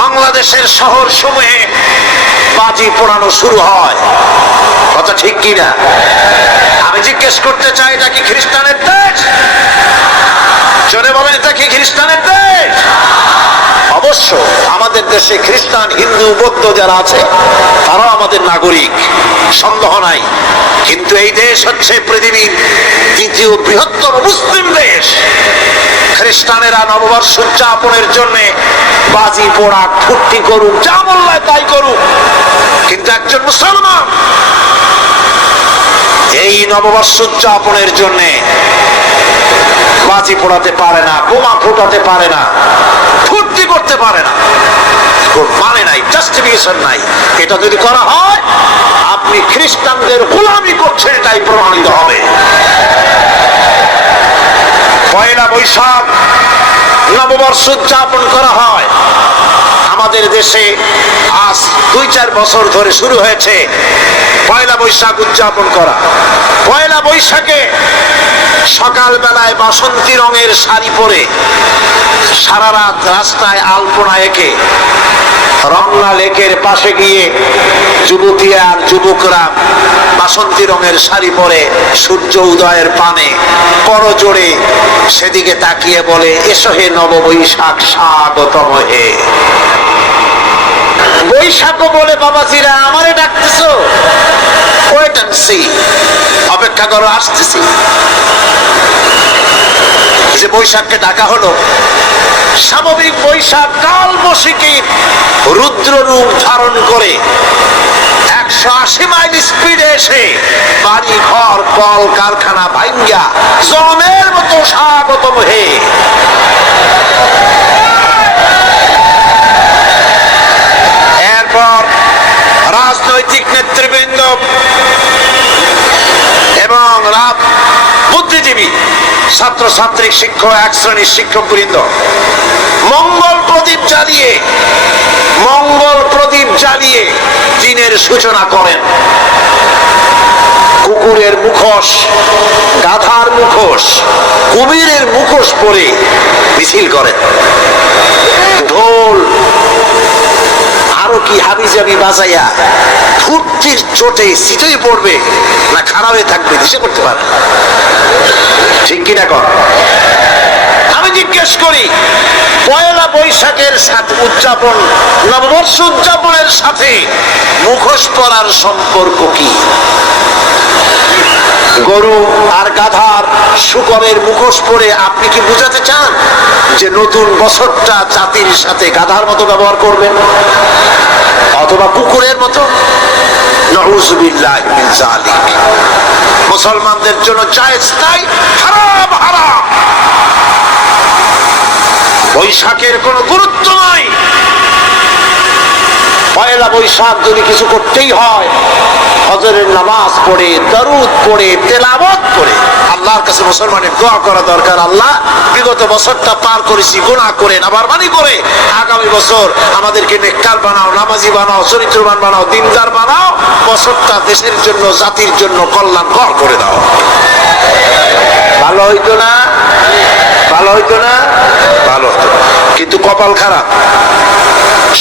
বাংলাদেশের শহর সমূহে বাজি পোড়ানো শুরু হয়। কথা ঠিক কিনা? আমি জিজ্ঞেস করতে চাই, এটা কি খ্রিস্টানের দেশ? জোরে বলেন, এটা কি খ্রিস্টানের দেশ? অবশ্য আমাদের দেশে খ্রিস্টান, হিন্দু, বৌদ্ধ যারা আছে তারাও আমাদের নাগরিক, সন্দেহ নাই। কিন্তু এই দেশ হচ্ছে পৃথিবীর 2য় বৃহত্তম মুসলিম দেশ। খ্রিস্টানেরা নববর্ষ উদযাপনের জন্য বাজি পোড়া, ফুর্তি করুক, যা বললে তাই করুক, কিন্তু একজন মুসলমান এই নববর্ষ উদযাপনের জন্য বাজি পোড়াতে পারে না, বোমা ফুটাতে পারে না, ফুর্তি করতে পারে না। মানে নাই, জাস্টিফিকেশন নাই। এটা যদি করা হয় আপনি খ্রিস্টানদের গোলামি করছেন, এটাই প্রমাণিত হবে। 1 বৈশাখ নববর্ষ উদযাপন করা হয় আমাদের দেশে। আজ 2-4 বছর ধরে শুরু হয়েছে 1 বৈশাখ উদযাপন করা। 1 বৈশাখে সকাল বেলায় বাসন্তী রঙের শাড়ি পরে সারা রাত রাস্তায় আলপনা এঁকে রমনা লেকের পাশে গিয়ে যুবতী আর যুবকরা বাসন্তী রঙের শাড়ি পরে সূর্য উদয়ের পানে করজোড়ে সেদিকে তাকিয়ে বলে, এসো হে নববৈশাখ স্বাগতম হে। বৈশাখ বলে বাবাজিরা আমারে ডাকতেছো, ওয়েট এন্ড সি, অপেক্ষা করো, আসতেছি। যে বৈশাখকে ডাকা হলো, স্বাভাবিক বৈশাখ কালবৈশাখীর রুদ্র রূপ ধারণ করে 180 মাইল স্পিডে এসে বাড়ি ঘর কল কারখানা ভাঙ্গা জমের মতো স্বাগতম হে। এরপর রাজনৈতিক নেতৃবৃন্দ এবং বুদ্ধিজীবী, ছাত্রছাত্রী, শিক্ষক, 1 শ্রেণীর শিক্ষক বৃন্দ মঙ্গল প্রদীপ জ্বালিয়ে দিনের সূচনা করেন। মুখোশ, গাধার মুখোশ, কুমিরের মুখোশ পরে মিছিল করেন, ঢোল আরো কি হাবিজাবি বাজাইয়া ফুর্তির চোটে সিটই পড়বে না খারাপ হয়ে থাকবে দিশে করতে পারে, ঠিক কিনা কর? আমি জিজ্ঞেস করি, পয়লা বৈশাখের সাথে উদযাপন, নববর্ষ উদযাপনের সাথে মুখোশ পরার সম্পর্ক কি? গরু আর গাধার শুকরের মুখোশ পরে আপনি কি বুঝাতে চান যে নতুন বছরটা জাতির সাথে গাধার মতো ব্যবহার করবেন অথবা কুকুরের মতো? নাউযুবিল্লাহি মিন যালিক। মুসলমানদের জন্য জায়েজ নাই, হারাম হারাম। বৈশাখের কোনো গুরুত্ব নাই। পয়লা বৈশাখ যদি কিছু করতেই হয়, ফজরের নামাজ পড়ে, দরুদ পড়ে, তেলাওয়াত করে আল্লাহর কাছে মুসলমানের দোয়া করা দরকার। আল্লাহ, বিগত বছরটা পার করেছি গুনাহ করে, নাফরমানি করে, আগামী বছর আমাদেরকে নেককার বানাও, নামাজি বানাও, চরিত্রবান বানাও, দিনদার বানাও, বছরটা দেশের জন্য, জাতির জন্য কল্যাণকর করে দাও। ভালো হইতো না? ভালো হইতো না? ভালো হতো। কিন্তু কপাল খারাপ,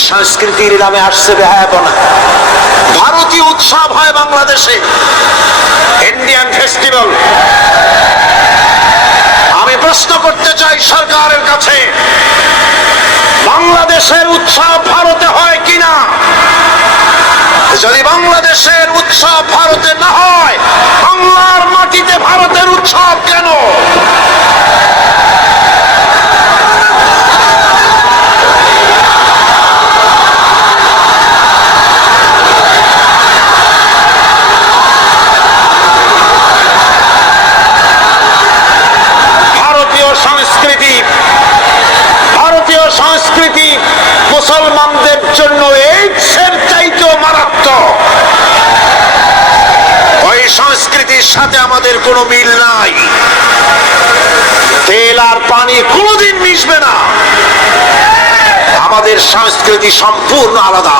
সংস্কৃতির নামে আসছে বেহায়াপনা। ভারতীয় উৎসব হয় বাংলাদেশে, ইন্ডিয়ান ফেস্টিভ্যাল। আমি প্রশ্ন করতে চাই সরকারের কাছে, বাংলাদেশের উৎসব ভারতে হয় কিনা? যদি বাংলাদেশের উৎসব ভারতে না হয়, বাংলার মাটিতে ভারতের উৎসব কেন? সংস্কৃতি মুসলমানদের জন্য এইডসের চাইতেও মারাত্মক। ওই সংস্কৃতির সাথে আমাদের কোনো মিল নাই। তেল আর পানি কোনোদিন মিশবে না। আমাদের সংস্কৃতি সম্পূর্ণ আলাদা,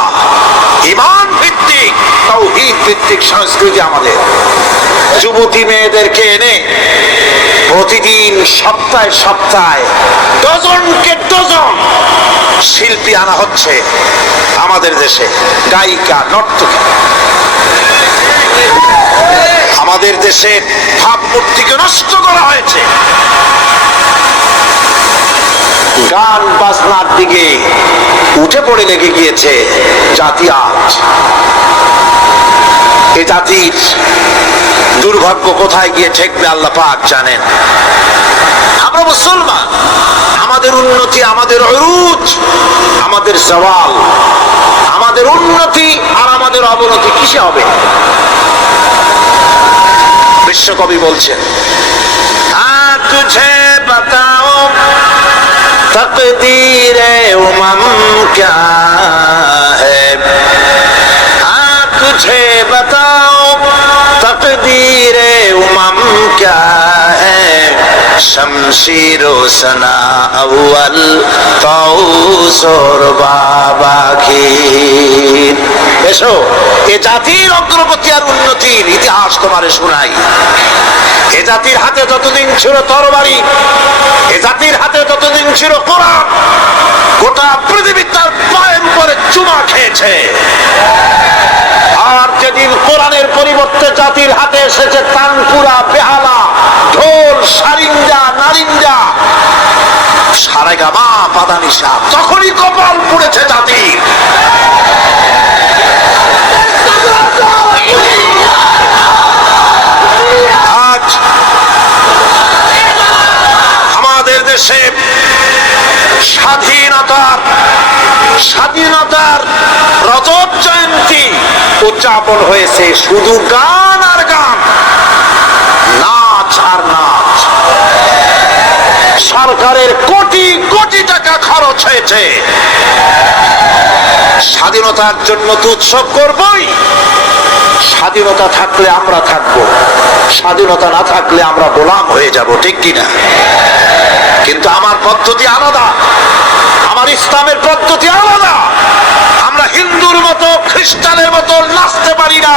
ঈমান ভিত্তিক, তাওহীদ ভিত্তিক সংস্কৃতি আমাদের। যুবতী মেয়েদেরকে এনে প্রতিদিন সপ্তাহে সপ্তাহে ডজনকে ডজন শিল্পী আনা হচ্ছে আমাদের দেশে, গায়িকা, নর্তকী। আমাদের দেশের ভাবমূর্তিকে নষ্ট করা হয়েছে। গান বাজনার দিকে উঠে পড়ে লেগে গিয়েছে জাতি আজ। এই জাতির দুর্ভাগ্য কোথায় গিয়ে ঠেকবে আল্লাহ পাক জানেন। আমরা মুসলমান, আমাদের উন্নতি, আমাদের উরুজ, আমাদের জওয়াল, আমাদের উন্নতি আর আমাদের অবনতি কিসে হবে? বিশ্বকবি বলছেন, তুঝে বাতাও তকদীরে উমম ক্যা হ্যায়, তুঝে বাতাও তকদীরে উমম ক্যা হ্যায়, শমশিরো সনা আউয়াল তাউসর বাবাখির। এসো, এ জাতির অগ্রগতি আর উন্নতির ইতিহাস তোমারে শোনাই। এ জাতির হাতে যতদিন ছিল তরবারি, এ জাতির হাতে যতদিন ছিল কোরআন, গোটা পৃথিবী তার পায়ের উপরে চুমা খেয়েছে। আর যেদিন কোরআনের পরিবর্তে জাতির হাতে এসেছে তানপুরা, বেহালা, ঢোল, সারিঞ্জা, নারিঞ্জা, সারেগামা, পাদানিসা, তখনই কপাল পুড়েছে জাতির। আজ আমাদের দেশে স্বাধীনতার রজত জয়ন্তী উদযাপন হয়েছে, শুধু গান আর গান, নাচ আর নাচ। সরকারের কোটি কোটি টাকা খরচ হয়েছে। স্বাধীনতার জন্য তো উৎসব করবই। স্বাধীনতা থাকলে আমরা থাকবো, স্বাধীনতা না থাকলে আমরা গোলাম হয়ে যাব, ঠিক কিনা? কিন্তু আমার পদ্ধতি আলাদা, আমার ইসলামের পদ্ধতি আলাদা। আমরা হিন্দুর মতো, খ্রিস্টানের মতো নাচতে পারি না,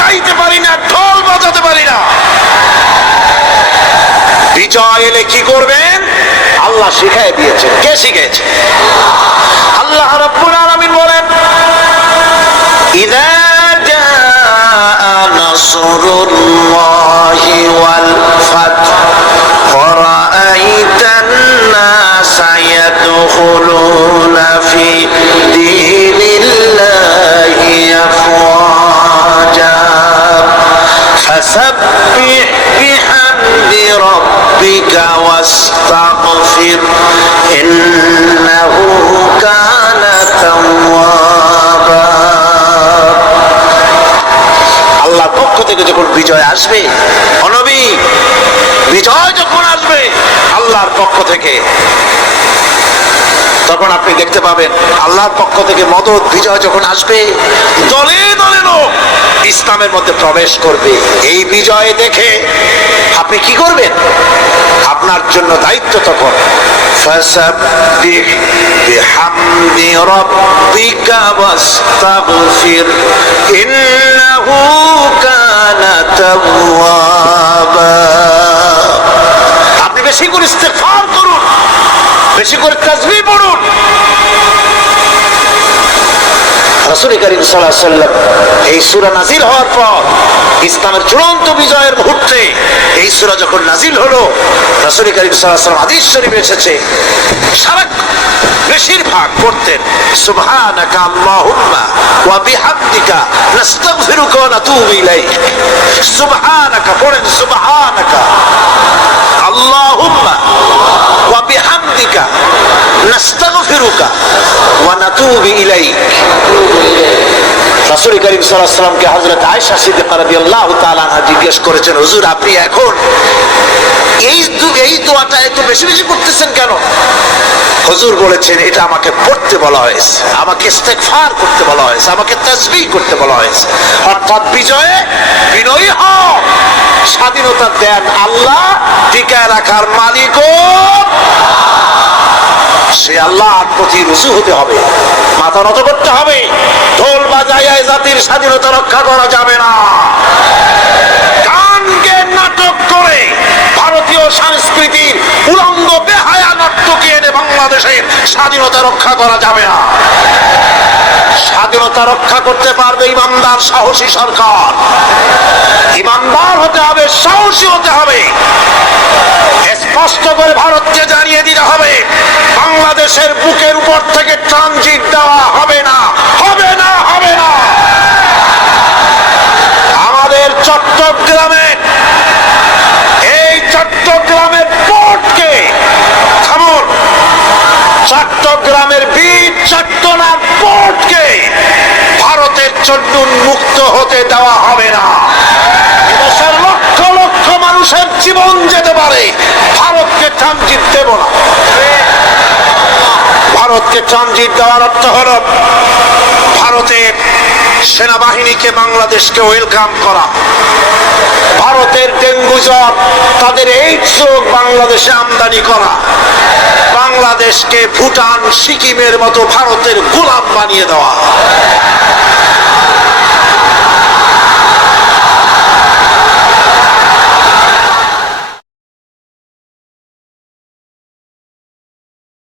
গাইতে পারি না, ঢোল বাজাতে পারি না। বিজয় এলে কি করবেন আল্লাহ শিখাই দিয়েছেন। কে শিখিয়েছে? আল্লাহ রাব্বুল আলামিন বলেন, ইযা জাআ নাসরুল্লাহি ওয়াল ফাতহ ওয়া রাআইতান নাসা ইয়াদখুলুনা ফি দীনিল্লাহি আফওয়াজা ফাসাব্বিহ বিহামদি রাব্বিকা ওয়াস্তাগফির ইন্নাহু কানা তাওয়াবা। আল্লাহর পক্ষ থেকে যখন বিজয় আসবে, ও নবী, বিজয় যখন আসবে আল্লাহর পক্ষ থেকে, তখন আপনি দেখতে পাবেন আল্লাহর পক্ষ থেকে মদদ, বিজয় যখন আসবে দলে দলে লোক ইসলামের মধ্যে প্রবেশ করবে। এই বিজয় দেখে আপনি কি করবেন? আপনার জন্য দায়িত্ব তখন ফাসাব্বিহ বিহামদি রাব্বিকা ওয়াস্তাগফির ইন্নাহু কানা তাওয়াবা। আপনি বেশি করে ইস্তেগফার করুন, বেশি করে তাসবিহ পড়ুন। রাসূল করিম সাল্লাল্লাহু আলাইহি ওয়াসাল্লাম এই সূরা নাযিল হওয়ার পর, ইসলামের চূড়ান্ত বিজয়ের মুহূর্তে এই সূরা যখন নাযিল হলো, রাসূল করিম সাল্লাল্লাহু আলাইহি ওয়াসাল্লাম হাদিস শরীফে এসেছে সারাক্ষণ বেশিরভাগ পড়তেন সুবহানাকা আল্লাহুম্মা ওয়া বিহামদিকা নাস্তাগফিরুকা ওয়া নাতুবু ইলাইক। সুবহানাকা পড়েন, সুবহানাকা আল্লাহুম্মা ওয়া বিহামদিকা নাস্তাগফিরুকা ওয়া নাতুবু ইলাইক। রাসূল করিম সাল্লাল্লাহু আলাইহি ওয়াসাল্লামকে হযরত আয়েশা সিদ্দিকা রাদিয়াল্লাহু তাআলা আনহা জিজ্ঞেস করেছেন, হুজুর আপনি এখন এই দোয়াটা একটু বেশি বেশি করতেছেন কেন? হুজুর বলেছেন, এটা আমাকে পড়তে বলা হয়েছে, আমাকে ইস্তেগফার করতে বলা হয়েছে, আমাকে তাসবিহ করতে বলা হয়েছে। অর্থাৎ বিজয়ে বিনয়ী হও, স্বাধীনতা দেন আল্লাহ, টিকায় রাখার মালিকও সে আল্লাহর প্রতি রুজু হতে হবে, মাথা নত করতে হবে। ঢোল বাজাইয়া জাতির স্বাধীনতা রক্ষা করা যাবে না। গানকে নাটক করে ভারতীয় সংস্কৃতির উলঙ্গ বেহায়া নর্তকী এনে বাংলাদেশের স্বাধীনতা রক্ষা করা যাবে না। স্বাধীনতা রক্ষা করতে পারবে ইমানদার সাহসী সরকার। ইমানদার হতে হবে, সাহসী হতে হবে। স্পষ্ট করে ভারতকে জানিয়ে দিতে হবে, বাংলাদেশের বুকের উপর থেকে ট্রানজিট দেওয়া হবে না, হবে না, হবে না। আমাদের চট্টগ্রামের এই চট্টগ্রামের পোর্টকে থামুন, চট্টগ্রামের বীর চট্টগ্রাম পোর্টকে ভারতের জন্য মুক্ত হতে দেওয়া হবে না। দেশের লক্ষ লক্ষ মানুষের জীবন যেতে পারে, ভারতকে ট্রানজিট দেব না। ভারতকে ট্রানজিট দেওয়ার অর্থ হল ভারতের সেনাবাহিনীকে বাংলাদেশকে ওয়েলকাম করা, ভারতের ডেঙ্গু জ্বর, তাদের এইডস রোগ বাংলাদেশে আমদানি করা, বাংলাদেশকে ভুটান সিকিমের মতো ভারতের গোলাম বানিয়ে দেওয়া।